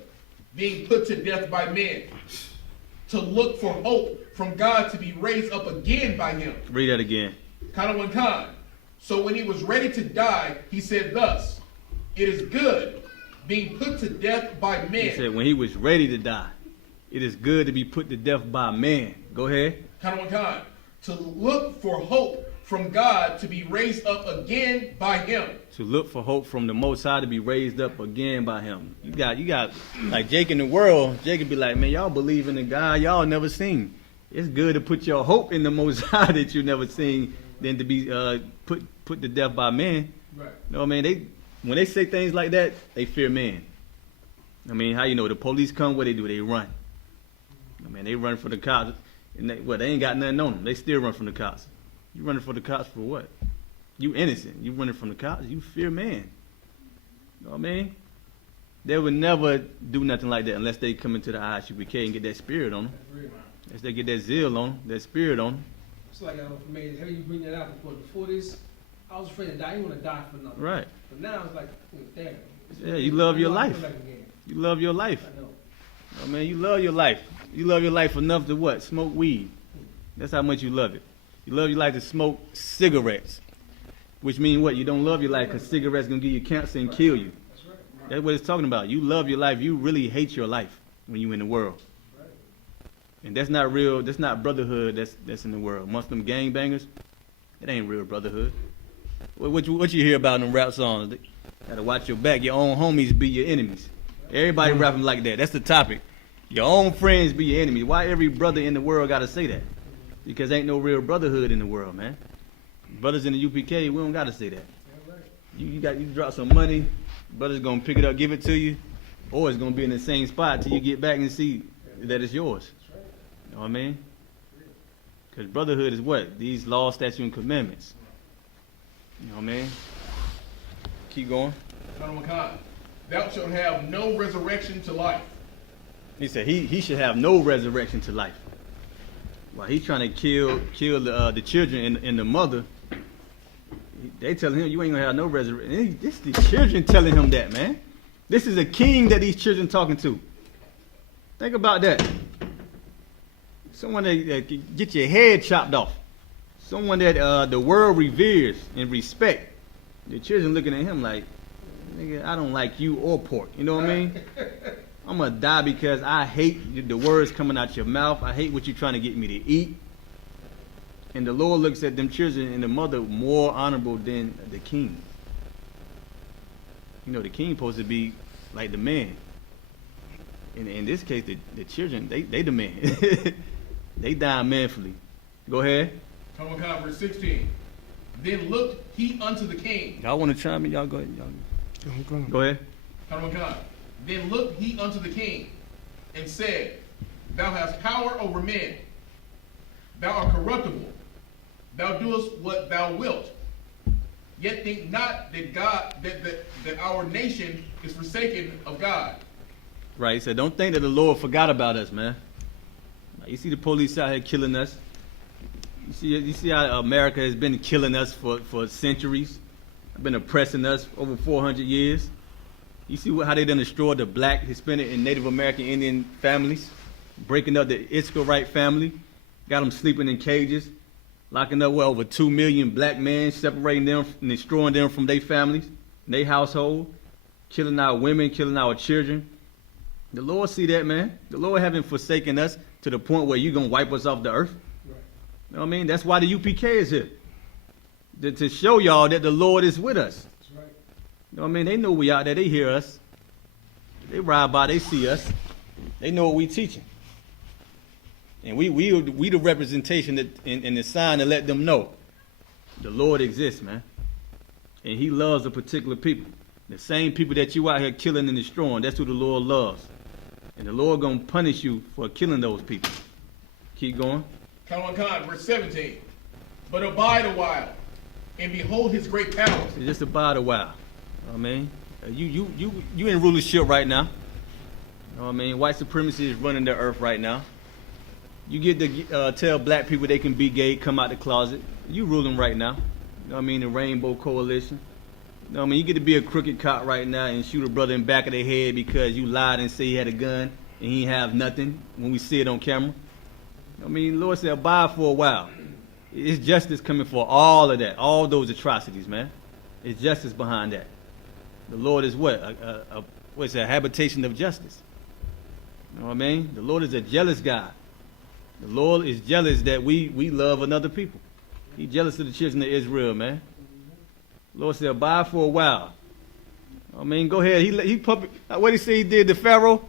being put to death by men, to look for hope from God to be raised up again by him. Read that again. So when he was ready to die, he said thus, it is good, being put to death by men. He said when he was ready to die, it is good to be put to death by man. Go ahead. To look for hope from God to be raised up again by him. To look for hope from the Most High to be raised up again by him. You got like Jake in the world. Jake be like, man, y'all believe in the God y'all never seen. It's good to put your hope in the Most High that you never seen than to be put to death by men. Right. You know what I mean? When they say things like that, they fear man. I mean, how you know the police come? What they do? They run. I mean, they run for the cops. And they ain't got nothing on them. They still run from the cops. You running for the cops for what? You innocent. You running from the cops. You fear man. You know what I mean? They would never do nothing like that unless they come into the I.S.U.P.K and get that spirit on them. That's real, man. Unless they get that zeal on them, that spirit on them. It's like, for me, how you bring that out before? Before this, I was afraid to die. I didn't want to die for nothing. Right. But now it's like, damn. Yeah, you love your life. I feel like again. You love your life. I know. You know what I mean? You love your life. You love your life enough to what? Smoke weed. That's how much you love it. You love your life to smoke cigarettes. Which means what? You don't love your life because cigarettes going to give you cancer and kill you. That's right. That's what it's talking about. You love your life. You really hate your life when you're in the world. Right. And that's not real. That's not brotherhood that's in the world. Amongst them gangbangers, it ain't real brotherhood. What you hear about in them rap songs? Gotta watch your back. Your own homies be your enemies. Everybody rapping like that. That's the topic. Your own friends be your enemies. Why every brother in the world gotta say that? Because ain't no real brotherhood in the world, man. Brothers in the UPK, we don't gotta say that. Yeah, right. You drop some money, brothers gonna pick it up, give it to you, or it's gonna be in the same spot till you get back and see that it's yours. That's right. You know what I mean? Because brotherhood is what? These laws, statutes, and commandments. You know what I mean? Keep going. Thou shalt have no resurrection to life. He said he should have no resurrection to life. While he's trying to kill the children and the mother, they telling him you ain't gonna have no resurrection. This the children telling him that, man. This is a king that these children talking to. Think about that. Someone that get your head chopped off. Someone that the world reveres and respect. The children looking at him like, nigga, I don't like you or pork. You know what I mean? I'm going to die because I hate the words coming out your mouth. I hate what you're trying to get me to eat. And the Lord looks at them children and the mother more honorable than the king. You know, the king supposed to be like the man. In this case, the children, they the man. They die manfully. Go ahead. Verse 16. Then looked he unto the king. Y'all want to chime in? Y'all go ahead. Y'all. Go ahead. Then looked he unto the king, and said, Thou hast power over men. Thou art corruptible. Thou doest what thou wilt. Yet think not that that our nation is forsaken of God. Right. He said, don't think that the Lord forgot about us, man. You see the police out here killing us. You see how America has been killing us for centuries. Been oppressing us for over 400 years. You see how they done destroyed the black, Hispanic, and Native American Indian families, breaking up the Israelite family, got them sleeping in cages, locking up over 2 million black men, separating them and destroying them from their families, their household, killing our women, killing our children. The Lord see that, man. The Lord haven't forsaken us to the point where you're going to wipe us off the earth. Right. You know what I mean? That's why the UPK is here. To show y'all that the Lord is with us. That's right. You know what I mean? They know we out there. They hear us. They ride by. They see us. They know what we teaching. And we the representation and the sign to let them know the Lord exists, man. And he loves a particular people. The same people that you out here killing and destroying, that's who the Lord loves. And the Lord going to punish you for killing those people. Keep going. Verse 17. But abide a while, and behold his great power. So just abide a while. You know what I mean? You in rulership right now. You know what I mean? White supremacy is running the earth right now. You get to tell black people they can be gay, come out the closet. You ruling right now. You know what I mean? The Rainbow Coalition. You know what I mean? You get to be a crooked cop right now and shoot a brother in the back of the head because you lied and said he had a gun and he ain't have nothing when we see it on camera. You know what I mean? The Lord said, abide for a while. It's justice coming for all of that, all those atrocities, man. It's justice behind that. The Lord is what? What's a habitation of justice. You know what I mean? The Lord is a jealous God. The Lord is jealous that we love another people. He's jealous of the children of Israel, man. The Lord said, abide for a while. I mean, go ahead. What did he say he did to Pharaoh?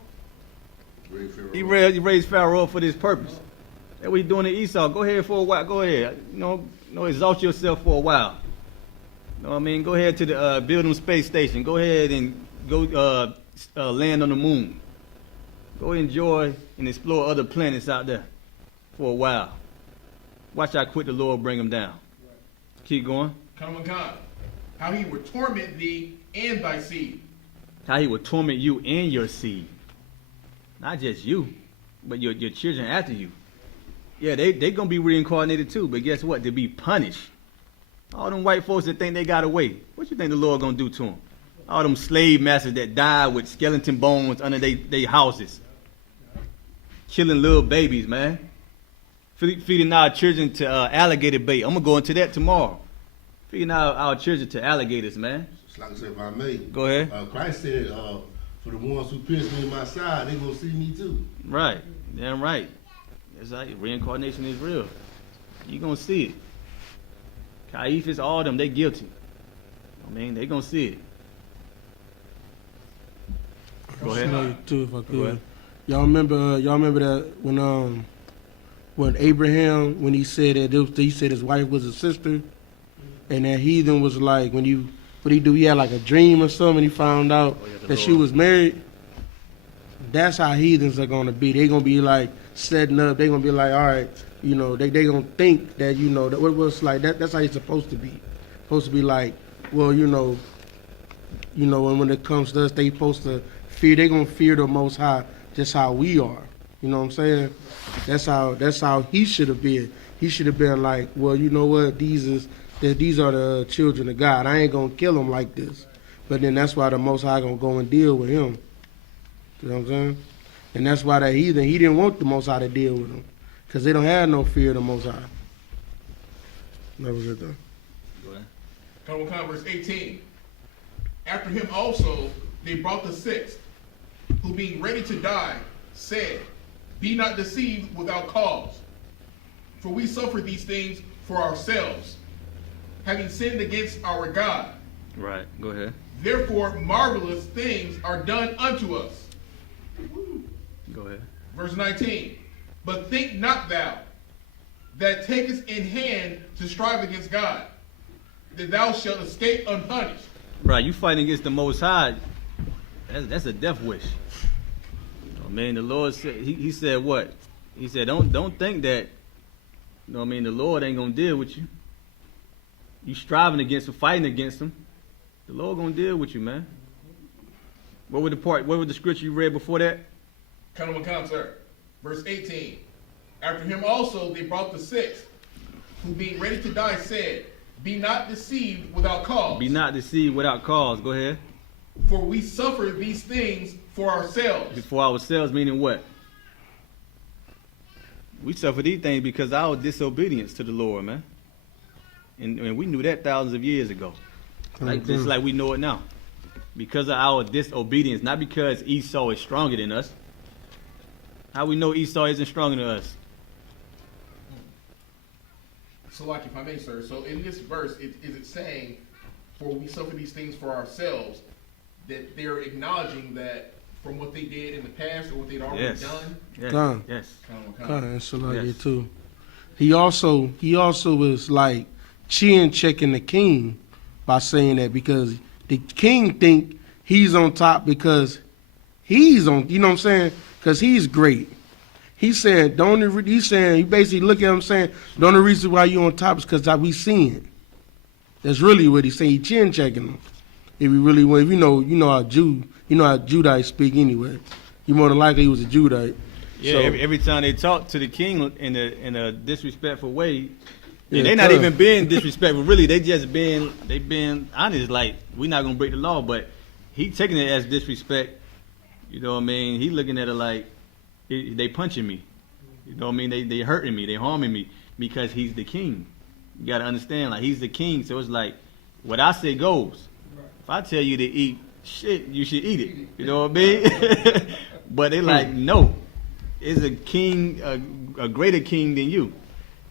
He raised Pharaoh up for this purpose. That's what he's doing to Esau. Go ahead for a while. Go ahead. You know, exalt yourself for a while. You know what I mean? Go ahead to the build them space station. Go ahead and go land on the moon. Go enjoy and explore other planets out there for a while. Watch how quick the Lord bring them down. Keep going. Come on, God. How he would torment thee and thy seed. How he would torment you and your seed. Not just you, but your children after you. Yeah, they going to be reincarnated too, but guess what? They'll be punished. All them white folks that think they got away, what you think the Lord going to do to them? All them slave masters that died with skeleton bones under their houses. Killing little babies, man. Feeding our children to alligator bait. I'm going to go into that tomorrow. Feeding our children to alligators, man. It's like I said, if I may. Go ahead. Christ said, for the ones who pierced me in my side, they going to see me too. Right. Damn right. That's right. Reincarnation is real. You going to see it. Caiaphas, all them, they guilty. I mean, they going to see it. Go ahead. Too, if I could. Go ahead. Y'all remember that when Abraham, when he said that he said his wife was a sister, and that heathen was like, what he do? He had like a dream or something. He found out that she was married. That's how heathens are gonna be. They gonna be like setting up. They gonna be like, all right, you know, they gonna think that that what was like that. That's how it's supposed to be. Supposed to be like, well, when it comes to us, they supposed to fear. They gonna fear the Most High, just how we are. You know what I'm saying? That's how he should have been. He should have been like, well, you know what? These are the children of God. I ain't gonna kill them like this. But then that's why the Most High gonna go and deal with him. You know what I'm saying? And that's why that heathen, he didn't want the Most High to deal with him, because they don't have no fear of the Most High. That was it though. Go ahead. Come on, verse 18. After him also they brought the sixth, who being ready to die, said, be not deceived without cause. For we suffer these things for ourselves, having sinned against our God. Right. Go ahead. Therefore marvelous things are done unto us. Go ahead. Verse 19. But think not thou that takest in hand to strive against God, that thou shalt escape unpunished. Right. You fighting against the Most High. That's a death wish. I mean, the Lord said, he said what? He said, don't think that, you know what I mean, the Lord ain't going to deal with you. You striving against him, fighting against him. The Lord going to deal with you, man. What was the scripture you read before that? Come on, sir. Verse 18. After him also they brought the sixth, who being ready to die said, be not deceived without cause. Be not deceived without cause. Go ahead. For we suffer these things for ourselves. For ourselves, meaning what? We suffer these things because of our disobedience to the Lord, man. And we knew that thousands of years ago. Just like we know it now. Because of our disobedience, not because Esau is stronger than us. How we know Esau isn't stronger than us? So, like, if I may, sir, so in this verse, is it saying, for we suffer these things for ourselves, that they're acknowledging that from what they did in the past or what they'd already done? Yes. Yes. That's like it too. He also was like chin checking the king by saying that, because the king think he's on top because he's on, you know what I'm saying? Because he's great. He said, he basically look at him saying, the only reason why you on top is because we sin. That's really what he's saying. He chin checking him. If you really want, you know how Judites speak anyway. You more than likely he was a Judite. Yeah, So- every time they talk to the king in a disrespectful way, Yeah, and they not tough. even being disrespectful. Really, they been honest. Like, we not gonna break the law, but he taking it as disrespect. You know what I mean? He looking at it like they punching me. You know what I mean? They hurting me. They harming me because he's the king. You gotta understand, like, he's the king. So it's like what I say goes. If I tell you to eat shit, you should eat it. You know what I mean? But they like, no, it's a king, a greater king than you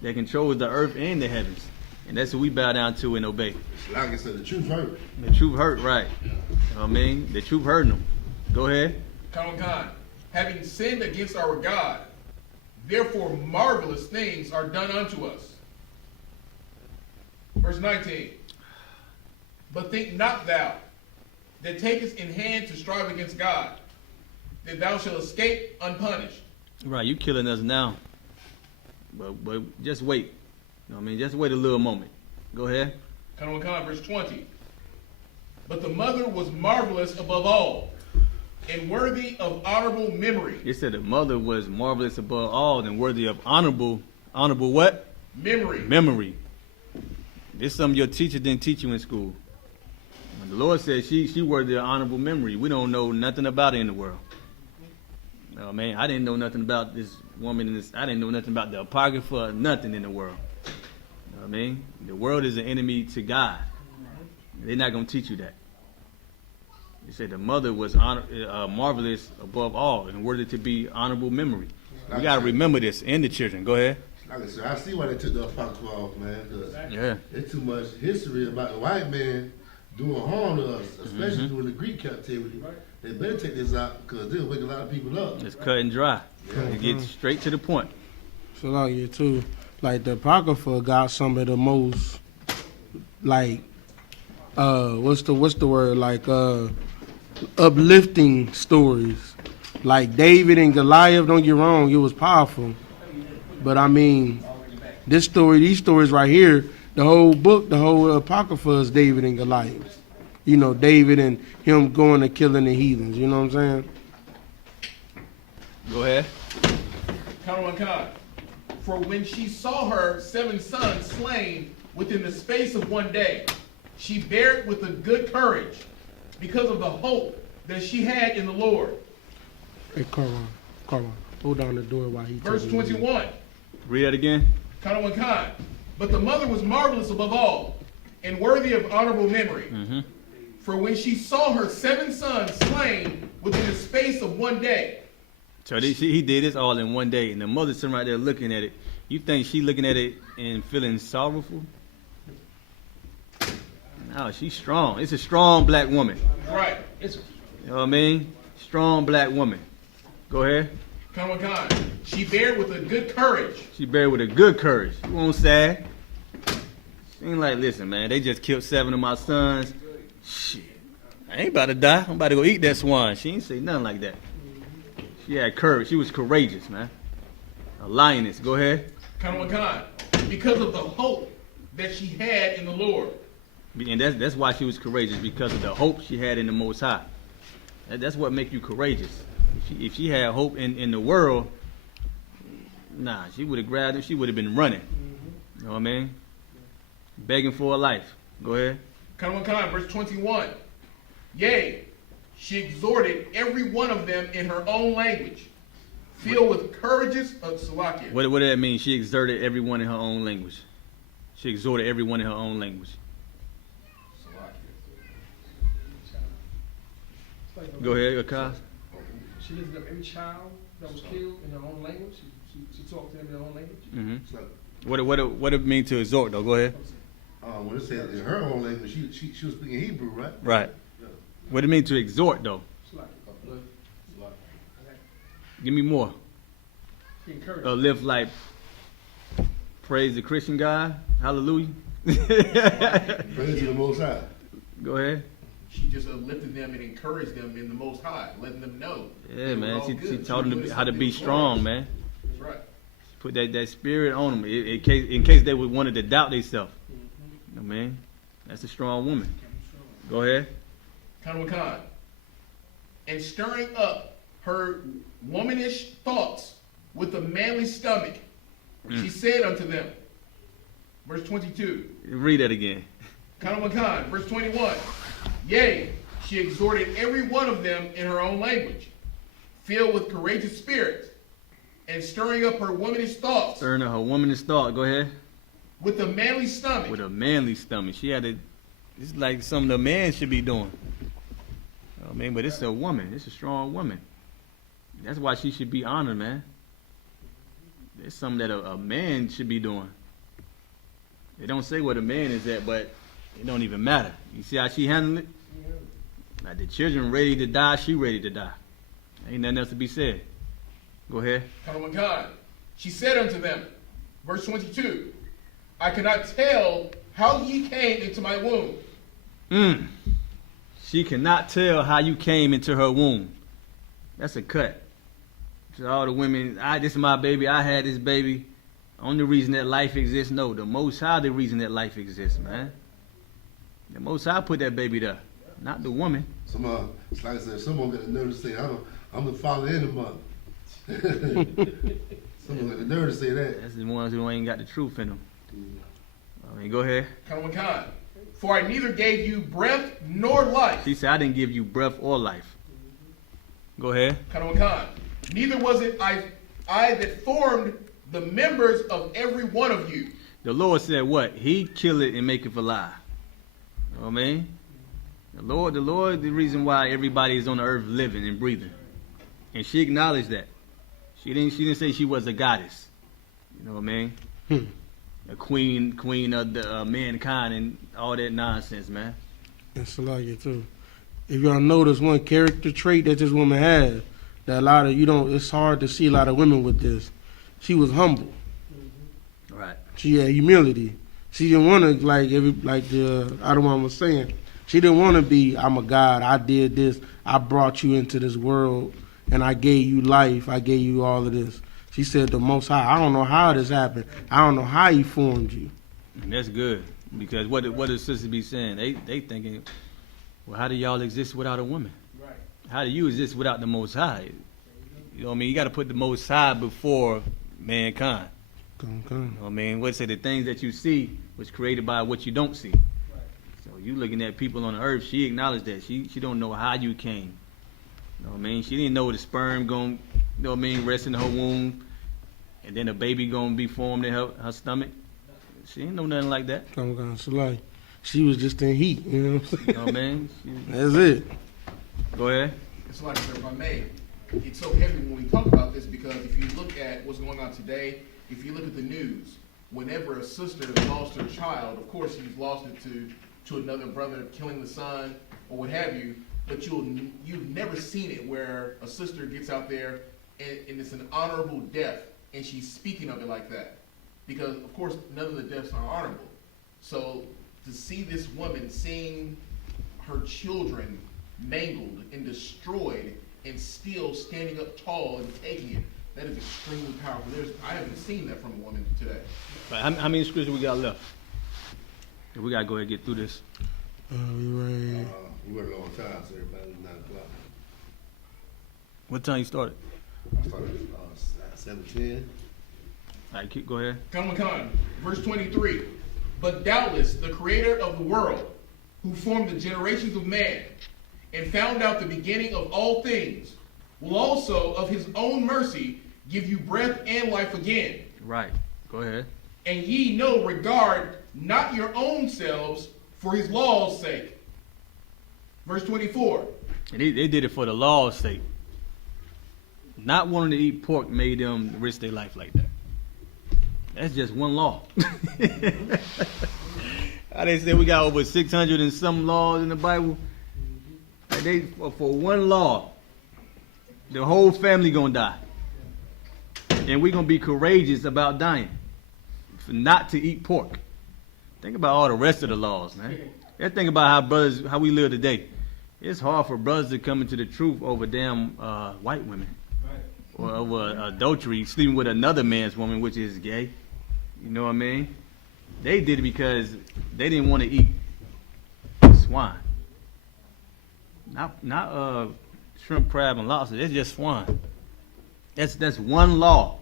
that controls the earth and the heavens, and that's what we bow down to and obey. Like I said, the truth hurt. The truth hurt, right? You know what I mean? The truth hurting them. Go ahead. Come on, God. Having sinned against our God, therefore marvelous things are done unto us. Verse 19. But think not thou that takest in hand to strive against God, that thou shalt escape unpunished. Right, you killing us now. But just wait. You know what I mean? Just wait a little moment. Go ahead. Come on, verse 20. But the mother was marvelous above all, and worthy of honorable memory. It said the mother was marvelous above all and worthy of honorable what? Memory. Memory. This is something your teacher didn't teach you in school. When the Lord said she worthy of honorable memory, we don't know nothing about her in the world. Oh man, I didn't know nothing about this woman in this. I didn't know nothing about the Apocrypha, nothing in the world. You know what I mean? The world is an enemy to God. They're not going to teach you that. They said the mother was marvelous above all and worthy to be honorable memory. We got to remember this and the children. Go ahead. Like I said, I see why they took the Apocrypha off, man, because Yeah. there's too much history about the white man doing harm to us, especially during the Greek captivity. They better take this out because they'll wake a lot of people up. It's cut and dry. It gets straight to the point. So like you too, like the Apocrypha got some of the most, like, what's the word, like, uplifting stories. Like David and Goliath, don't get wrong, it was powerful. But I mean, these stories right here, the whole book, the whole Apocrypha is David and Goliath. You know, David and him going and killing the heathens, you know what I'm saying? Go ahead. Come on, God. For when she saw her 7 sons slain within the space of one day, she bare it with a good courage, because of the hope that she had in the Lord. Hey, Carl, hold down the door while he Verse telling you. 21. Read that again. Kind of kind. But the mother was marvelous above all, and worthy of honorable memory. Mm-hmm. For when she saw her 7 sons slain within the space of one day. So he did this all in one day, and the mother sitting right there looking at it. You think she looking at it and feeling sorrowful? No, she's strong. It's a strong black woman. Right. You know what I mean? Strong black woman. Go ahead. Come on, kind. She bare with a good courage. She buried with a good courage. She won't sad. She ain't like, listen, man, they just killed 7 of my sons. Shit, I ain't about to die. I'm about to go eat that swan. She ain't say nothing like that. She had courage. She was courageous, man. A lioness. Go ahead. Come on, kind. Because of the hope that she had in the Lord. And that's why she was courageous, because of the hope she had in the Most High. That's what make you courageous. If she had hope in the world, nah, she would have grabbed it. She would have been running. You know what I mean? Begging for her life. Go ahead. Come on, verse 21. Yea, she exhorted every one of them in her own language, filled with courageous of Salakia. What did that mean? She exerted everyone in her own language. She exhorted everyone in her own language. Go ahead, Akash. She lifted up every child that was killed in their own language. She talked to them in their own language. Mm-hmm. What it mean to exhort though? Go ahead. When it says in her own language, she was speaking Hebrew, right? Right. Yeah. What it mean to exhort though? Give me more. Live like praise the Christian God. Hallelujah. Praise to the Most High. Go ahead. She just uplifted them and encouraged them in the Most High, letting them know. Yeah, man. She taught them how to be strong, man. That's right. Put that spirit on them in case they would wanted to doubt themselves. You know, man, that's a strong woman. Go ahead. Khan. And stirring up her womanish thoughts with a manly stomach. She said unto them, verse 22. Read that again. Kanawakan, verse 21. Yea, she exhorted every one of them in her own language, filled with courageous spirit, and stirring up her womanish thoughts. Stirring up her womanish thought. Go ahead. With a manly stomach. With a manly stomach. She had it. It's like something the man should be doing. I mean, but it's a woman. It's a strong woman. That's why she should be honored, man. It's something that a man should be doing. They don't say what a man is at, but it don't even matter. You see how she handled it? Like the children ready to die, she ready to die. Ain't nothing else to be said. Go ahead. Kanawakan. She said unto them, verse 22, I cannot tell how ye came into my womb. She cannot tell how you came into her womb. That's a cut. To all the women, this is my baby, I had this baby. Only reason that life exists, no, the Most High the reason that life exists, man. The Most High put that baby there, not the woman. It's like I said, someone got the nerve to say, I'm the father and the mother. Someone got the nerve to say that. That's the ones who ain't got the truth in them. I mean, go ahead. Kanawakan. For I neither gave you breath nor life. She said, I didn't give you breath or life. Go ahead. Kanawakan. Neither was it I that formed the members of every one of you. The Lord said what? He kill it and make it alive. You know what I mean? The Lord, the reason why everybody is on the earth living and breathing. And she acknowledged that. She didn't say she was a goddess. You know what I mean? A queen of the mankind and all that nonsense, man. That's like it too. If y'all notice one character trait that this woman has, that a lot of it's hard to see a lot of women with this. She was humble. Right. She had humility. She didn't want to the other one was saying. She didn't want to be, I'm a God. I did this. I brought you into this world, and I gave you life. I gave you all of this. She said, the Most High, I don't know how this happened. I don't know how He formed you. And that's good, because what does sisters be saying? They thinking, well, how do y'all exist without a woman? Right. How do you exist without the Most High? You know what I mean? You got to put the Most High before mankind. Come. You know what I mean? What say the things that you see was created by what you don't see. Right. So you looking at people on the earth, she acknowledged that. She don't know how you came. You know what I mean? She didn't know the sperm going, you know what I mean, rest in her womb, and then a baby going to be formed in her stomach. She didn't know nothing like that. Come. So like, she was just in heat, you know what I'm saying? You know what I mean? That's it. Go ahead. It's like, if I may, it's so heavy when we talk about this, because if you look at what's going on today, if you look at the news, whenever a sister has lost her child, of course she's lost it to another brother, killing the son, or what have you, but you've never seen it where a sister gets out there and it's an honorable death, and she's speaking of it like that. Because, of course, none of the deaths are honorable. So to see this woman seeing her children mangled and destroyed and still standing up tall and taking it, that is extremely powerful. I haven't seen that from a woman today. Right, how many scriptures we got left? We got to go ahead and get through this. We ready? We were a long time, so everybody 9 o'clock. What time you started? I started at 7:10. All right, go ahead. Come. Verse 23. But doubtless the creator of the world, who formed the generations of man, and found out the beginning of all things, will also of his own mercy give you breath and life again. Right. Go ahead. And ye know regard not your own selves for his law's sake. Verse 24. And they did it for the law's sake. Not wanting to eat pork made them risk their life like that. That's just one law. How they say we got over 600 and some laws in the Bible. Like for one law, the whole family gonna die. And we're gonna be courageous about dying. For not to eat pork. Think about all the rest of the laws, man. Let's think about how we live today. It's hard for brothers to come into the truth over damn white women. Right. Or over adultery, sleeping with another man's woman, which is gay. You know what I mean? They did it because they didn't want to eat swine. Not shrimp, crab, and lobster. It's just swine. That's one law.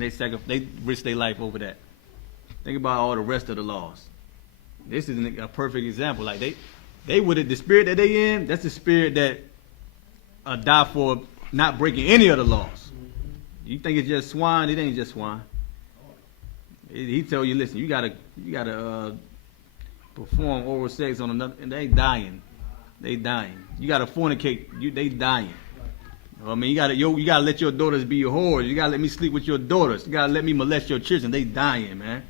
and they risk their life over that. Think about all the rest of the laws. This is a perfect example. Like they would have, the spirit that they in, that's the spirit that die for not breaking any of the laws. You think it's just swine? It ain't just swine. He tell you, listen, you gotta perform oral sex on another, and they dying. They dying. You gotta fornicate. They dying. You know what I mean, you gotta let your daughters be your whores. You gotta let me sleep with your daughters. You gotta let me molest your children. They dying, man.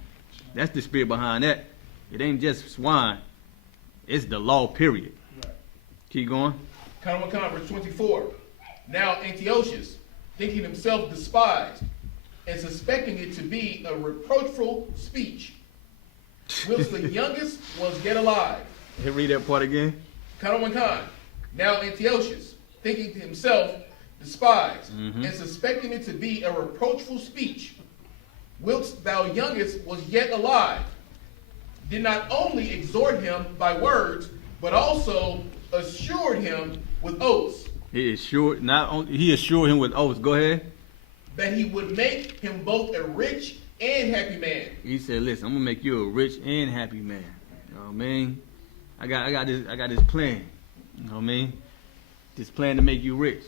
That's the spirit behind that. It ain't just swine. It's the law, period. Right. Keep going. Verse 24. Now Antiochus, thinking himself despised, and suspecting it to be a reproachful speech, whilst the youngest was yet alive. Hey, read that part again. Now Antiochus, thinking to himself despised, and suspecting it to be a reproachful speech, whilst thou youngest was yet alive, did not only exhort him by words, but also assured him with oaths. He assured him with oaths. Go ahead. That he would make him both a rich and happy man. He said, "Listen, I'm gonna make you a rich and happy man." You know what I mean? I got this plan. You know what I mean? This plan to make you rich.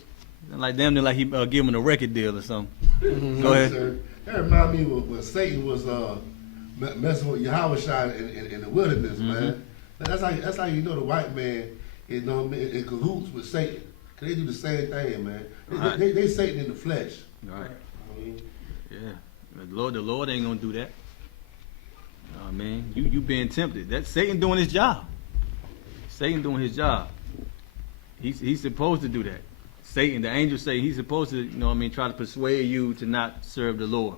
Like damn near like he give him a record deal or something. Go ahead. Sir, that remind me of when Satan was messing with Yahanna in the wilderness, man. That's how you know the white man is in cahoots with Satan. 'Cause they do the same thing, man. They Satan in the flesh. All right. Yeah. The Lord ain't gonna do that. I mean, you being tempted. That's Satan doing his job. Satan doing his job. He's supposed to do that. Satan, the angels say he's supposed to, try to persuade you to not serve the Lord.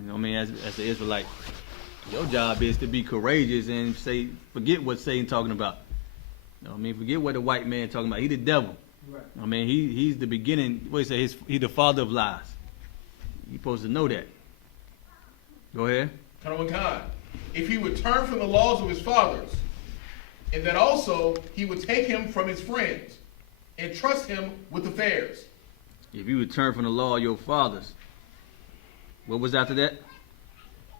You know what I mean? As an Israelite, your job is to be courageous and forget what Satan talking about. You know what I mean? Forget what the white man talking about. He the devil. Right. I mean, he's the beginning. What do you say? He's the father of lies. You're supposed to know that. Go ahead. If he would turn from the laws of his fathers, and that also he would take him from his friends, and trust him with affairs. If you would turn from the law of your fathers. What was after that?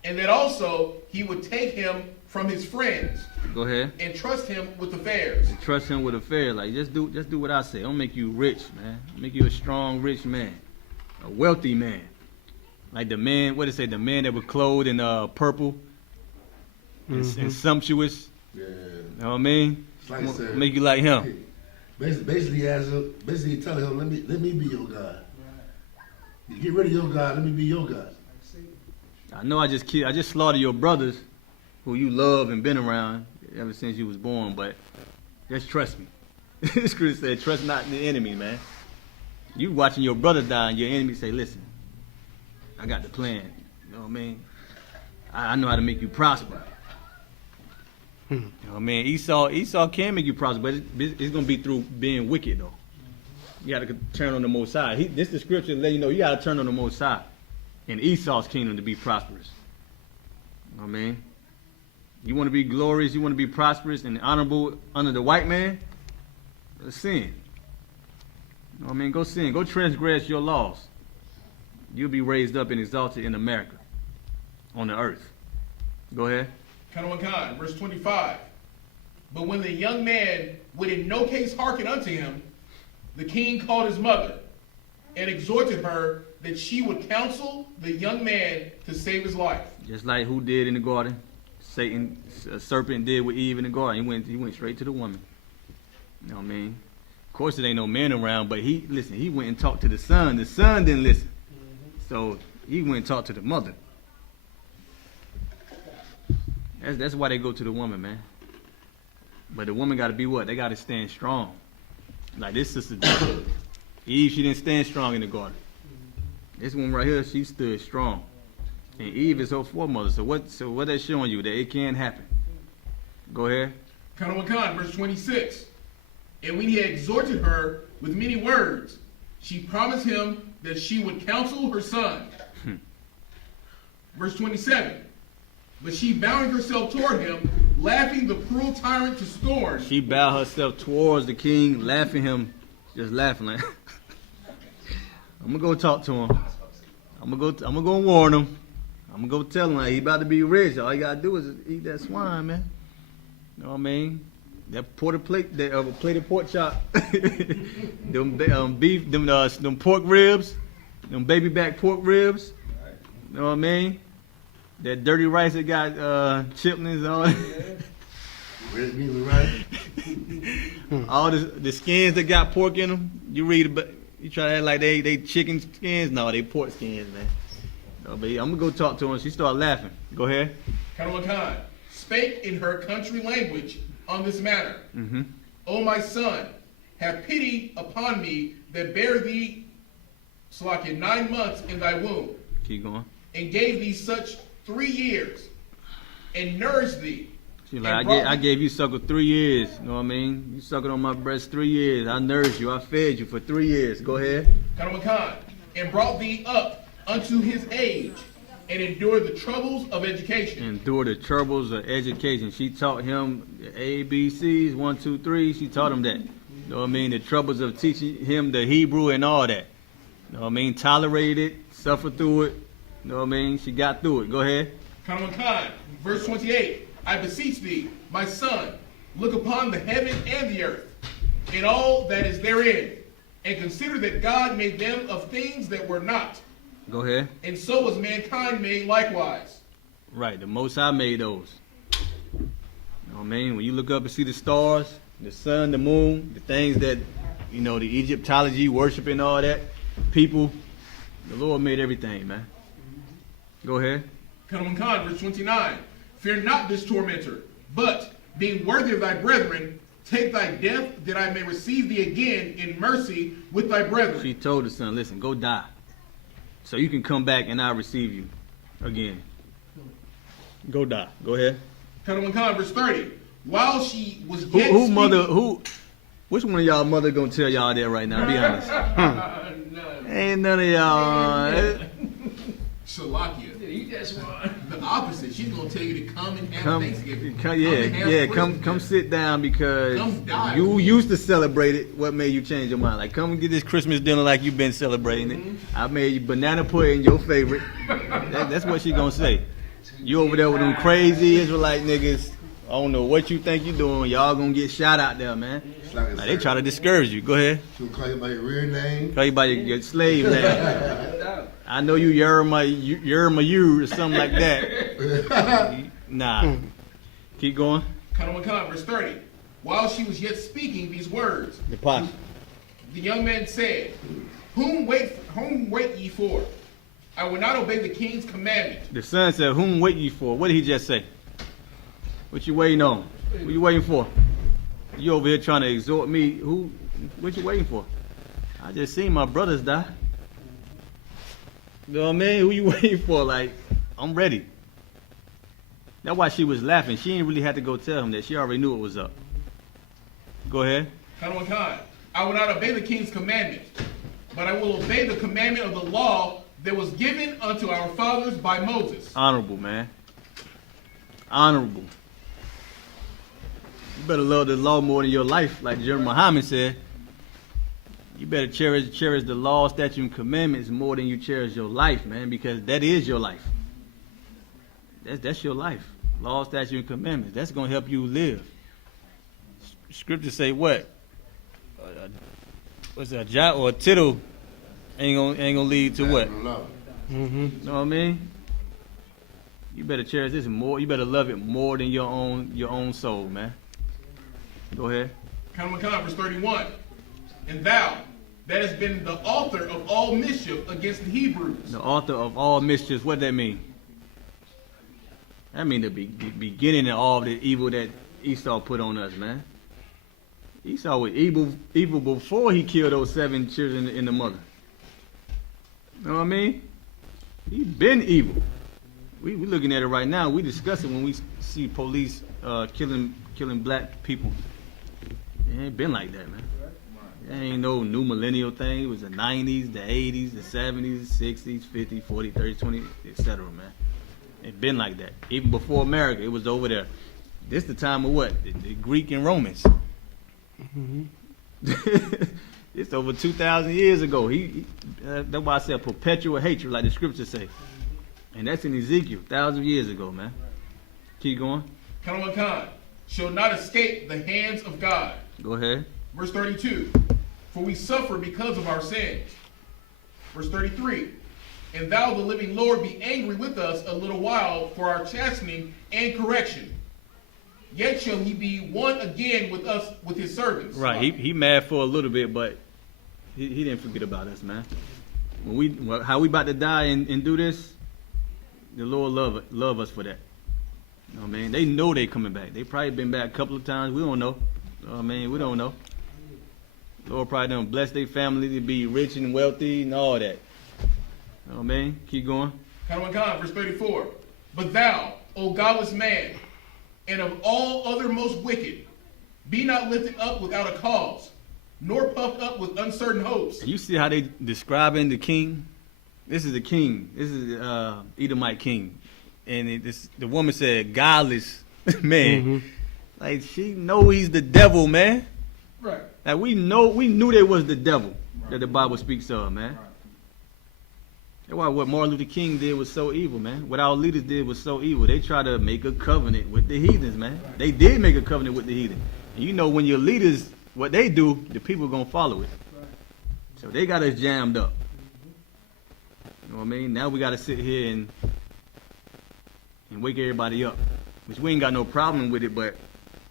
And that also he would take him from his friends. Go ahead. And trust him with affairs. And trust him with affairs. Like just do what I say. I'll make you rich, man. I'll make you a strong, rich man. A wealthy man. Like the man, what did it say? The man that was clothed in purple and sumptuous. Yeah. You know what I mean? Like make you like him. Basically telling him, let me be your God. Get rid of your God, let me be your God. I know I just slaughtered your brothers who you love and been around ever since you was born, but just trust me. The scripture said, trust not the enemy, man. You watching your brother die and your enemy say, listen, I got the plan. You know what I mean? I know how to make you prosper. You know what I mean? Esau can make you prosper, but it's going to be through being wicked, though. You got to turn on the Most High. This is the scripture to let you know you got to turn on the Most High in Esau's kingdom to be prosperous. You know what I mean? You want to be glorious, you want to be prosperous and honorable under the white man? Sin. You know what I mean? Go sin. Go transgress your laws. You'll be raised up and exalted in America, on the earth. Go ahead. Verse 25. But when the young man would in no case hearken unto him, the king called his mother and exhorted her that she would counsel the young man to save his life. Just like who did in the garden? Satan, a serpent did with Eve in the garden. He went straight to the woman. You know what I mean? Of course, there ain't no man around, but he went and talked to the son. The son didn't listen. So he went and talked to the mother. That's why they go to the woman, man. But the woman got to be what? They got to stand strong. Like this sister did. Eve, she didn't stand strong in the garden. This one right here, she stood strong. And Eve is her foremother. So what that's showing you? That it can happen. Go ahead. Verse 26. And when he had exhorted her with many words, she promised him that she would counsel her son. Verse 27. But she bowing herself toward him, laughing the cruel tyrant to scorn. She bowed herself towards the king, laughing him, just laughing like, I'm going to go talk to him. I'm gonna go warn him. I'm gonna go tell him like, he about to be rich. All you gotta do is eat that swine, man. You know what I mean? That plate, that plated pork chop, them beef, them pork ribs, them baby back pork ribs. You know what I mean? That dirty rice that got chitlins on it. Red meat with rice. All the skins that got pork in them. You read about, you try to act like they chicken skins. No, they pork skins, man. No, but I'm gonna go talk to her. She started laughing. Go ahead. Kanawakan spake in her country language on this matter. Mm-hmm. O my son, have pity upon me that bare thee, Salakia, 9 months in thy womb, Keep going. and gave thee such 3 years, and nourished thee. She like, I gave you suckle 3 years. You know what I mean? You suckled on my breast 3 years. I nourished you. I fed you for 3 years. Go ahead. Kanawakan, and brought thee up unto his age, and endured the troubles of education. Endure the troubles of education. She taught him ABCs, 1, 2, 3. She taught him that. You know what I mean? The troubles of teaching him the Hebrew and all that. You know what I mean? Tolerated it, suffered through it. You know what I mean? She got through it. Go ahead. Kanawakan, verse 28. I beseech thee, my son, look upon the heaven and the earth, and all that is therein, and consider that God made them of things that were not. Go ahead. And so was mankind made likewise. Right, the Most High made those. You know what I mean? When you look up and see the stars, the sun, the moon, the things that, you know, the Egyptology, worship and all that, people, the Lord made everything, man. Go ahead. Kanawakan, verse 29. Fear not this tormentor, but, being worthy of thy brethren, take thy death, that I may receive thee again in mercy with thy brethren. She told the son, listen, go die. So you can come back and I'll receive you again. Go die. Go ahead. Kanawakan, verse 30. While she was yet speaking, Which one of y'all mother gonna tell y'all that right now? Be honest. Ain't none of y'all. Shalakia. Eat that swine. The opposite. She's gonna tell you to come and have Come, Thanksgiving. come sit down because Come die. you used to celebrate it. What made you change your mind? Like, come and get this Christmas dinner like you've been celebrating it. I made you banana pudding your favorite. That's what she gonna say. You over there with them crazy Israelite niggas. I don't know what you think you doing. Y'all gonna get shot out there, man. Like, they try to discourage you. Go ahead. She'll call you by your real name. Call you by your slave name. I know you Yerma or something like that. Nah. Keep going. Kanawakan, verse 30. While she was yet speaking these words, The pot. the young man said, Whom wait ye for? I will not obey the king's commandment. The son said, whom wait ye for? What did he just say? What you waiting on? What you waiting for? You over here trying to exhort me. What you waiting for? I just seen my brothers die. You know what I mean? Who you waiting for? Like, I'm ready. That's why she was laughing. She didn't really have to go tell him that. She already knew it was up. Go ahead. Kanawakan, I will not obey the king's commandment, but I will obey the commandment of the law that was given unto our fathers by Moses. Honorable, man. Honorable. You better love the law more than your life, like General Muhammad said. You better cherish the law, statutes, and commandments more than you cherish your life, man, because that is your life. That's your life. Law, statutes, and commandments. That's gonna help you live. Scriptures say what? What's that? A jot or a tittle ain't gonna lead to what? Mm-hmm. You know what I mean? You better cherish this more. You better love it more than your own soul, man. Go ahead. Kanawakan, verse 31. And thou, that has been the author of all mischief against the Hebrews. The author of all mischief. What that mean? That mean the beginning of all the evil that Esau put on us, man. Esau was evil before he killed those 7 children in the mother. You know what I mean? He been evil. We looking at it right now. We discuss it when we see police killing black people. It ain't been like that, man. It ain't no new millennial thing. It was the 90s, the 80s, the 70s, 60s, 50s, 40s, 30s, 20s, etc., man. It been like that. Even before America, it was over there. This the time of what? The Greek and Romans. Mm-hmm. It's over 2,000 years ago. That's why I said perpetual hatred, like the scriptures say. And that's in Ezekiel, 1,000 years ago, man. Keep going. Count on Khan. Shall not escape the hands of God. Go ahead. Verse 32. For we suffer because of our sins. Verse 33. And thou, the living Lord, be angry with us a little while for our chastening and correction. Yet shall he be one again with us, with his servants. Right. He mad for a little bit, but he didn't forget about us, man. How we about to die and do this, the Lord love us for that. You know what I mean? They know they coming back. They probably been back a couple of times. We don't know. You know what I mean? We don't know. Lord probably done bless their family to be rich and wealthy and all that. You know what I mean? Keep going. Verse 34. But thou, O godless man, and of all other most wicked, be not lifted up without a cause, nor puffed up with uncertain hopes. You see how they describing the king? This is the king. This is the Edomite king. And the woman said, godless man. Mm-hmm. Like, she know he's the devil, man. Right. Like, we knew they was the devil that the Bible speaks of, man. That's why what Martin Luther King did was so evil, man. What our leaders did was so evil. They tried to make a covenant with the heathens, man. They did make a covenant with the heathen. And you know, when your leaders, what they do, the people are going to follow it. So they got us jammed up. You know what I mean? Now we got to sit here and wake everybody up. Which we ain't got no problem with it, but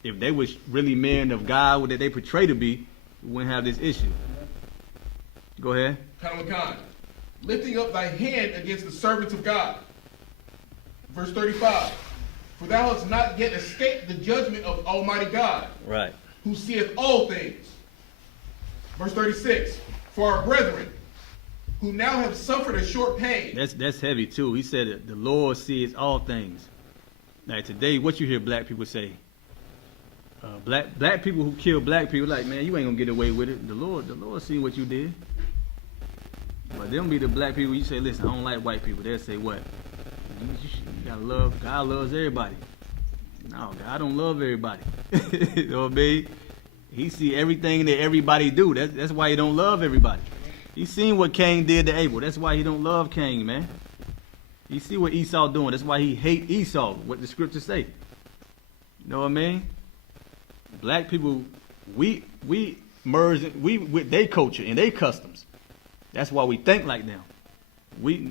if they was really men of God, what they portray to be, we wouldn't have this issue. Go ahead. Lifting up thy hand against the servants of God. Verse 35. For thou hast not yet escaped the judgment of Almighty God, Right. who seeth all things. Verse 36. For our brethren, who now have suffered a short pain. That's heavy too. He said that the Lord sees all things. Like today, what you hear black people say? Black people who kill black people, like, man, you ain't gonna get away with it. The Lord seen what you did. But them be the black people. You say, listen, I don't like white people. They'll say what? You gotta love. God loves everybody. No, God don't love everybody. You know what I mean? He see everything that everybody do. That's why he don't love everybody. He seen what Cain did to Abel. That's why he don't love Cain, man. He see what Esau doing. That's why he hate Esau. What the scriptures say. You know what I mean? Black people, we merge with their culture and their customs. That's why we think like them.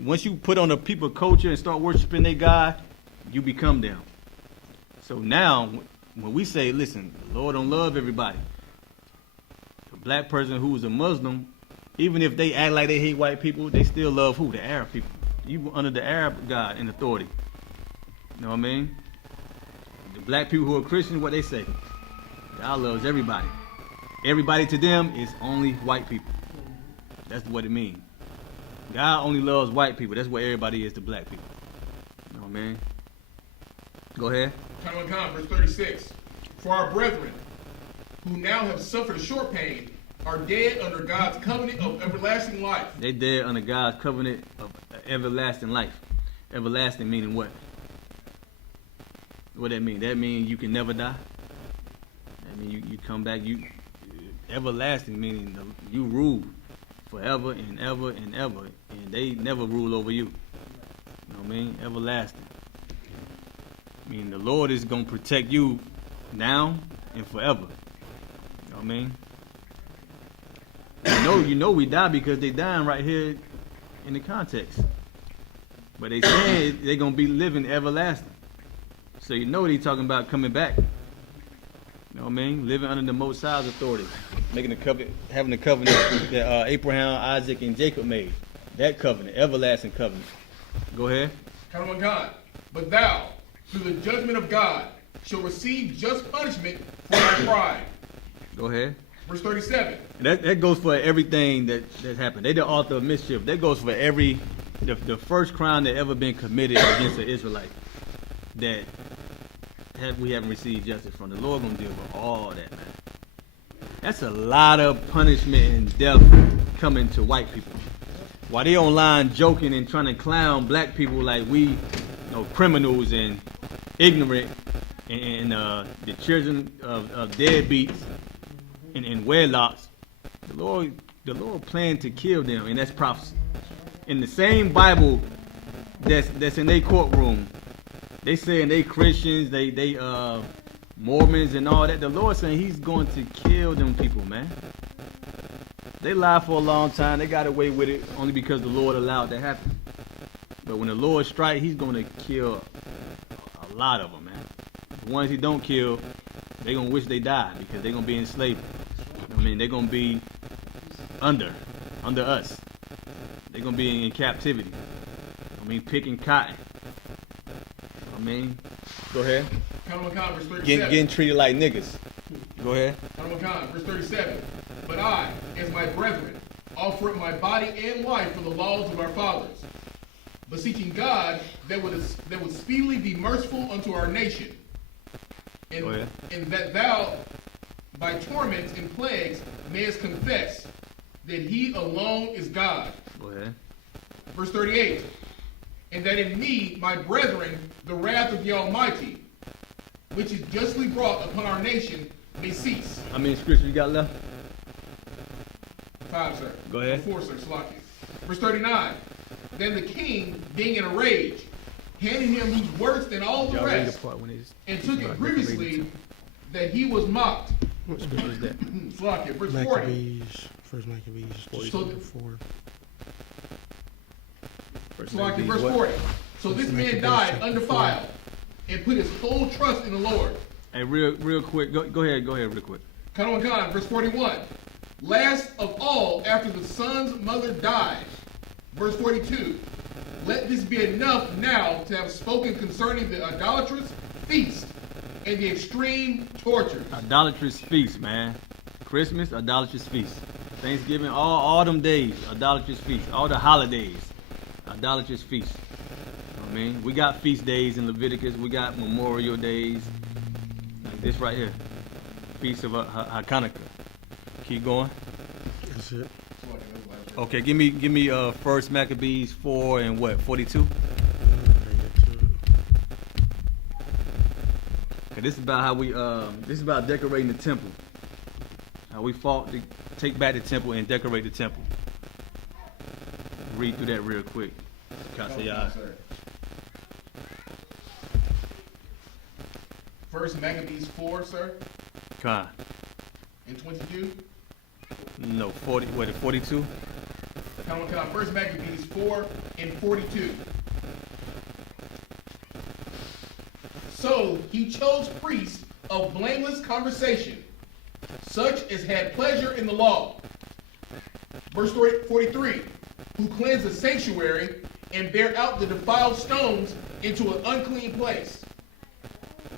Once you put on a people culture and start worshiping their God, you become them. So now, when we say, listen, the Lord don't love everybody. A black person who's a Muslim, even if they act like they hate white people, they still love who? The Arab people. You under the Arab God and authority. You know what I mean? The black people who are Christians, what they say? God loves everybody. Everybody to them is only white people. That's what it means. God only loves white people. That's what everybody is to black people. You know what I mean? Go ahead. Verse 36. For our brethren, who now have suffered a short pain, are dead under God's covenant of everlasting life. They dead under God's covenant of everlasting life. Everlasting meaning what? What that mean? That means you can never die. That mean you come back. Everlasting meaning you rule forever and ever and ever, and they never rule over you. You know what I mean? Everlasting. I mean, the Lord is going to protect you now and forever. You know what I mean? You know we die because they dying right here in the context. But they saying they're going to be living everlasting. So you know they talking about coming back. You know what I mean? Living under the Most High's authority. Making a covenant, having a covenant that Abraham, Isaac, and Jacob made. That covenant, everlasting covenant. Go ahead. Come on, God. But thou, through the judgment of God, shall receive just punishment for thy pride. Go ahead. Verse 37. That goes for everything that happened. They the author of mischief. That goes for the first crime that ever been committed against an Israelite that we haven't received justice from. The Lord gonna deal with all that, man. That's a lot of punishment and death coming to white people. While they online joking and trying to clown black people like we, criminals and ignorant and the children of deadbeats and wedlocks, The Lord planned to kill them, and that's prophecy. In the same Bible that's in their courtroom, they saying they Christians, they Mormons and all that. The Lord saying He's going to kill them people, man. They lied for a long time. They got away with it only because the Lord allowed that to happen. But when the Lord strikes, He's going to kill a lot of them, man. The ones He don't kill, they going to wish they died because they're going to be in slavery. I mean, they're going to be under us. They're going to be in captivity. I mean, picking cotton. I mean, go ahead. Verse 37. Getting treated like niggas. Go ahead. Verse 37. But I, as my brethren, offer up my body and life for the laws of our fathers, beseeching God that would speedily be merciful unto our nation, and that thou, by torments and plagues, mayest confess that He alone is God. Go ahead. Verse 38. And that in me, my brethren, the wrath of the Almighty, which is justly brought upon our nation, may cease. How many scriptures you got left? 5, sir. Go ahead. 4, sir. Salaki. Verse 39. Then the king, being in a rage, handed him who's worse than all the rest, and took it grievously that he was mocked. What scripture is that? Salaki. Verse 40. Maccabees, First Maccabees, 44. Salaki. Verse 40. So this man died undefiled and put his whole trust in the Lord. Hey, real quick. Go ahead real quick. Verse 41. Last of all, after the son's mother died. Verse 42. Let this be enough now to have spoken concerning the idolatrous feast and the extreme torture. Idolatrous feast, man. Christmas, idolatrous feast. Thanksgiving, all them days, idolatrous feast. All the holidays, idolatrous feast. You know what I mean, we got feast days in Leviticus. We got Memorial days, like this right here, Feast of Hanukkah. Keep going. That's it. Okay, give me First Maccabees 4 and what 42. Okay, this is about how we this is about decorating the temple. How we fought to take back the temple and decorate the temple. Read through that real quick. First Maccabees 4, sir. Con. And 22. No, 40. What? 42. First Maccabees 4 and 42. So he chose priests of blameless conversation, such as had pleasure in the law. Verse 43. Who cleanse the sanctuary and bear out the defiled stones into an unclean place.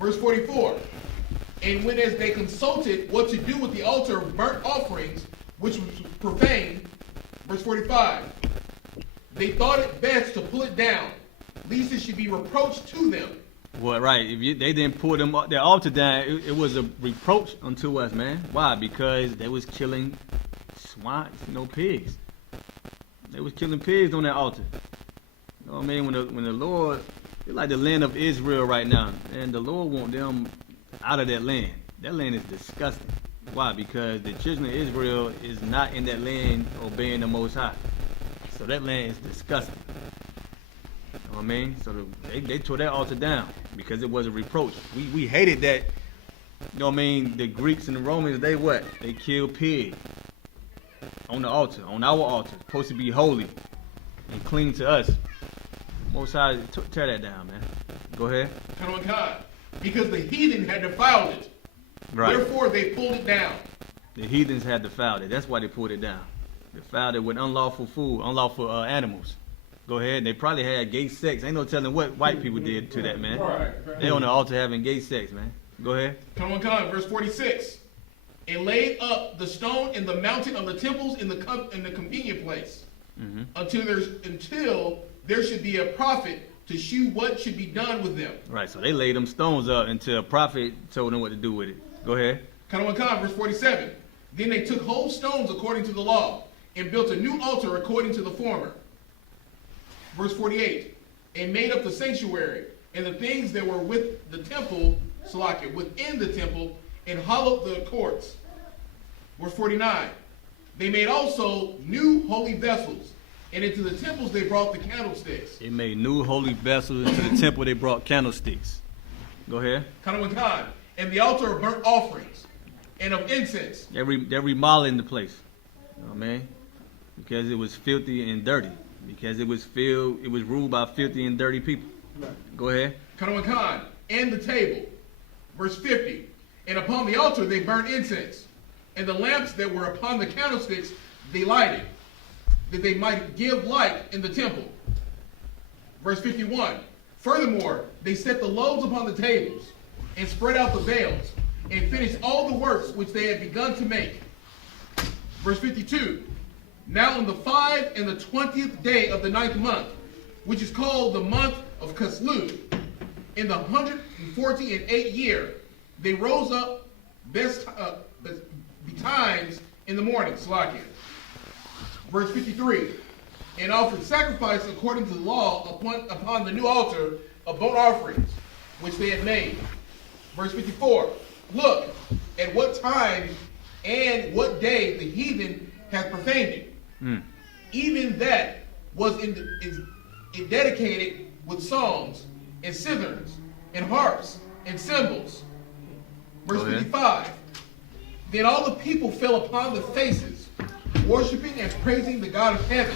Verse 44. And when as they consulted what to do with the altar of burnt offerings, which was profane, verse 45, they thought it best to pull it down, lest it should be reproached to them. Well, right. If they didn't pull their altar down, it was a reproach unto us, man. Why? Because they was killing swine, pigs. They was killing pigs on that altar. You know what I mean? When the Lord, it's like the land of Israel right now, and the Lord want them out of that land. That land is disgusting. Why? Because the children of Israel is not in that land obeying the Most High. So that land is disgusting. You know what I mean? So they tore that altar down because it was a reproach. We hated that. You know what I mean? The Greeks and the Romans, they what? They killed pigs on the altar, on our altar. Supposed to be holy and clean to us. Most High, tear that down, man. Go ahead. Because the heathen had defiled it. Right. Therefore they pulled it down. The heathens had defiled it. That's why they pulled it down. Defiled it with unlawful food, unlawful animals. Go ahead. They probably had gay sex. Ain't no telling what white people did to that, man. Right. They on the altar having gay sex, man. Go ahead. Verse 46. And laid up the stone in the mountain of the temples in the convenient place, until there should be a prophet to shew what should be done with them. Right. So they laid them stones up until a prophet told them what to do with it. Go ahead. Verse 47. Then they took whole stones according to the law, and built a new altar according to the former. Verse 48. And made up the sanctuary, and the things that were with the temple, within the temple, and hollowed the courts. Verse 49. They made also new holy vessels, and into the temples they brought the candlesticks. They made new holy vessels. Into the temple they brought candlesticks. Go ahead. And the altar of burnt offerings and of incense. They're remodeling the place. You know what I mean? Because it was filthy and dirty. Because it was ruled by filthy and dirty people. Right. Go ahead. And the table. Verse 50. And upon the altar they burnt incense, and the lamps that were upon the candlesticks they lighted, that they might give light in the temple. Verse 51. Furthermore, they set the loaves upon the tables, and spread out the veils, and finished all the works which they had begun to make. Verse 52. Now on the 5 and the 20th day of the 9th month, which is called the month of Kislev, in the 148th year, they rose up betimes in the morning. Salakia. Verse 53. And offered sacrifice according to the law upon the new altar of burnt offerings, which they had made. Verse 54. Look at what time and what day the heathen hath profaned it. Even that was dedicated with psalms and citherns and harps and cymbals. Verse 55. Then all the people fell upon their faces, worshiping and praising the God of heaven,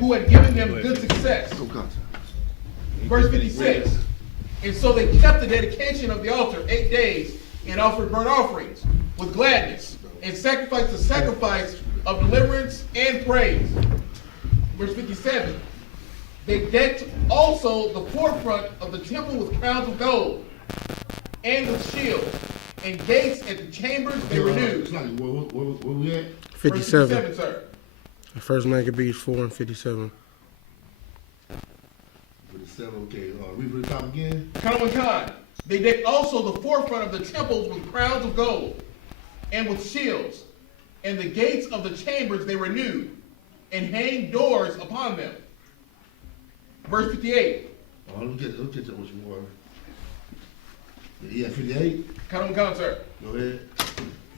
who had given them good success. Verse 56. And so they kept the dedication of the altar 8 days, and offered burnt offerings with gladness, and sacrificed the sacrifice of deliverance and praise. Verse 57. They decked also the forefront of the temple with crowns of gold, and with shields, and gates at the chambers they renewed. Where we at? 57. Verse 57, sir. First Maccabees 4 and 57. 57, okay. Read from the top again. They decked also the forefront of the temples with crowns of gold, and with shields, and the gates of the chambers they renewed, and hanged doors upon them. Verse 58. Let me get that much more. Yeah, 58. Sir. Go ahead.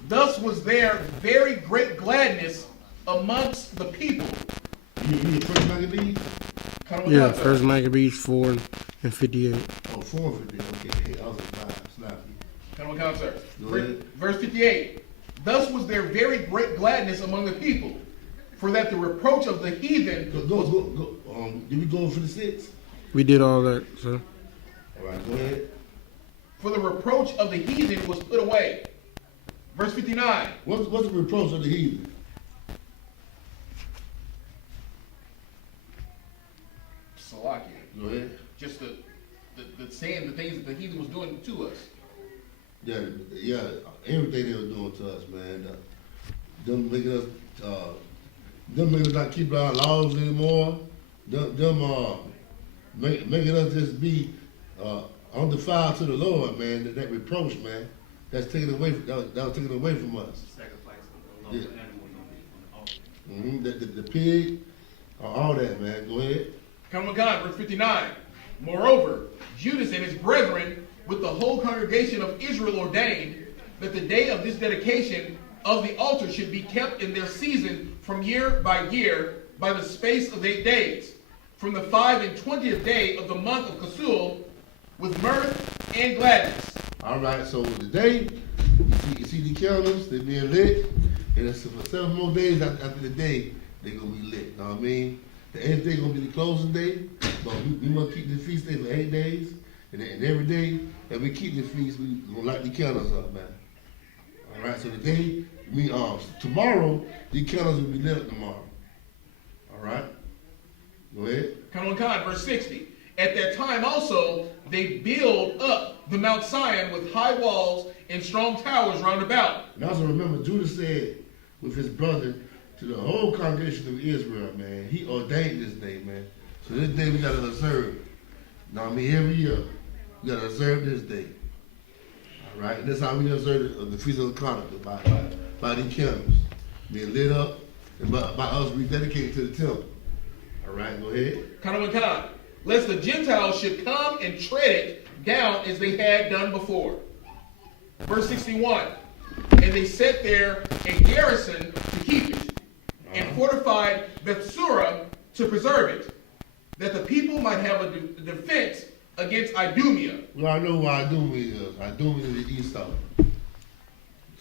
Thus was there very great gladness amongst the people. You read First Maccabees? Yeah, First Maccabees 4 and 58. Oh, 4 and 58. Okay, I was at 5. Sir. Go ahead. Verse 58. Thus was there very great gladness among the people, for that the reproach of the heathen. Go. Did we go for the 6? We did all that, sir. All right, go ahead. For the reproach of the heathen was put away. Verse 59. What's the reproach of the heathen? Salakia. Go ahead. Just the saying the things that the heathen was doing to us. Yeah, everything they were doing to us, man. Them making us not keep our laws anymore. Making us just be undefiled to the Lord, man. That reproach, man, that's taken away. That was taken away from us. Sacrificing the local animal on the altar. The pig, all that, man. Go ahead. Verse 59. Moreover, Judas and his brethren, with the whole congregation of Israel, ordained that the day of this dedication of the altar should be kept in their season from year by the space of 8 days, from the 25th day of the month of Kislev, with mirth and gladness. All right, so today, you see the candles, they're being lit, and it's for 7 more days after the day, they're going to be lit, you know what I mean? The 8th day going to be the closing day, but we must keep the feast day for 8 days, and every day that we keep the feast, we're going to light the candles up, man. All right, so today, tomorrow, the candles will be lit up tomorrow. All right? Go ahead. Verse 60. At that time also, they build up the Mount Zion with high walls and strong towers round about. And also remember, Judas said with his brother to the whole congregation of Israel, man, he ordained this day, man. So this day we got to observe. Now, I mean, every year, we got to observe this day. All right? And that's how we observe the Feast of the Hanukkah, by the candles being lit up, and by us rededicated to the temple. All right, go ahead. Lest the Gentiles should come and tread it down as they had done before. Verse 61. And they set there a garrison to keep it, and fortified Bethsura to preserve it, that the people might have a defense against Idumea. Well, I know who Idumea is. Idumea is the Esau.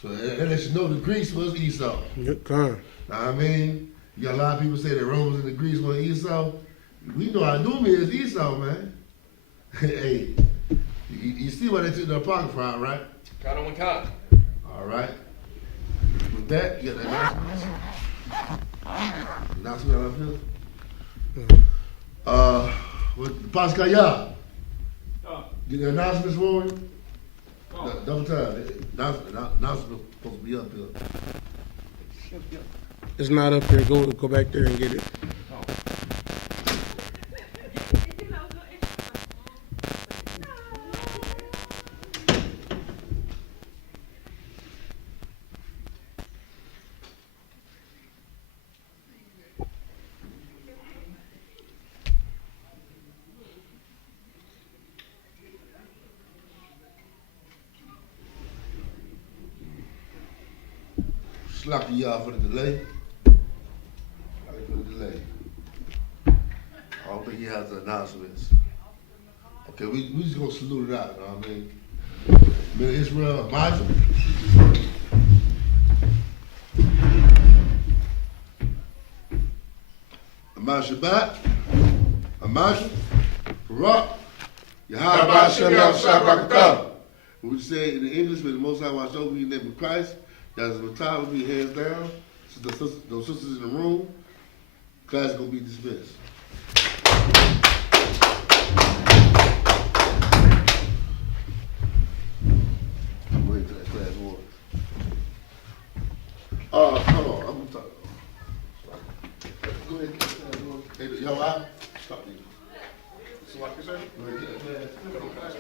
So that lets you know the Greeks was Esau. Good kind. Now, I mean, you got a lot of people say that Romans and the Greeks were Esau. We know Idumea is Esau, man. Hey, you see why they took the Apocrypha out, right? Count on one count. All right. With that, you got the announcements. Announcement up here. With Pascal Yah. Get the announcements for me. Double time. Announcement supposed to be up here. It's not up there. Go back there and get it. Slapping y'all for the delay. Sorry for the delay. I don't think he has the announcements. Okay, we just gonna salute it out, you know what I mean? Men of Israel, Elijah. Amaj Shabbat. Amaj. Barak. Yahanna Shem Shabbat. We say in the English, may the Most High watch over you in the name of Christ. Guys, the time will be hands down. Those sisters in the room. Class is gonna be dismissed. I'm waiting for that class one. Hold on, I'm gonna talk. Go ahead, class one. Hey, y'all out? Stop these. So like you say? Go ahead, get that class.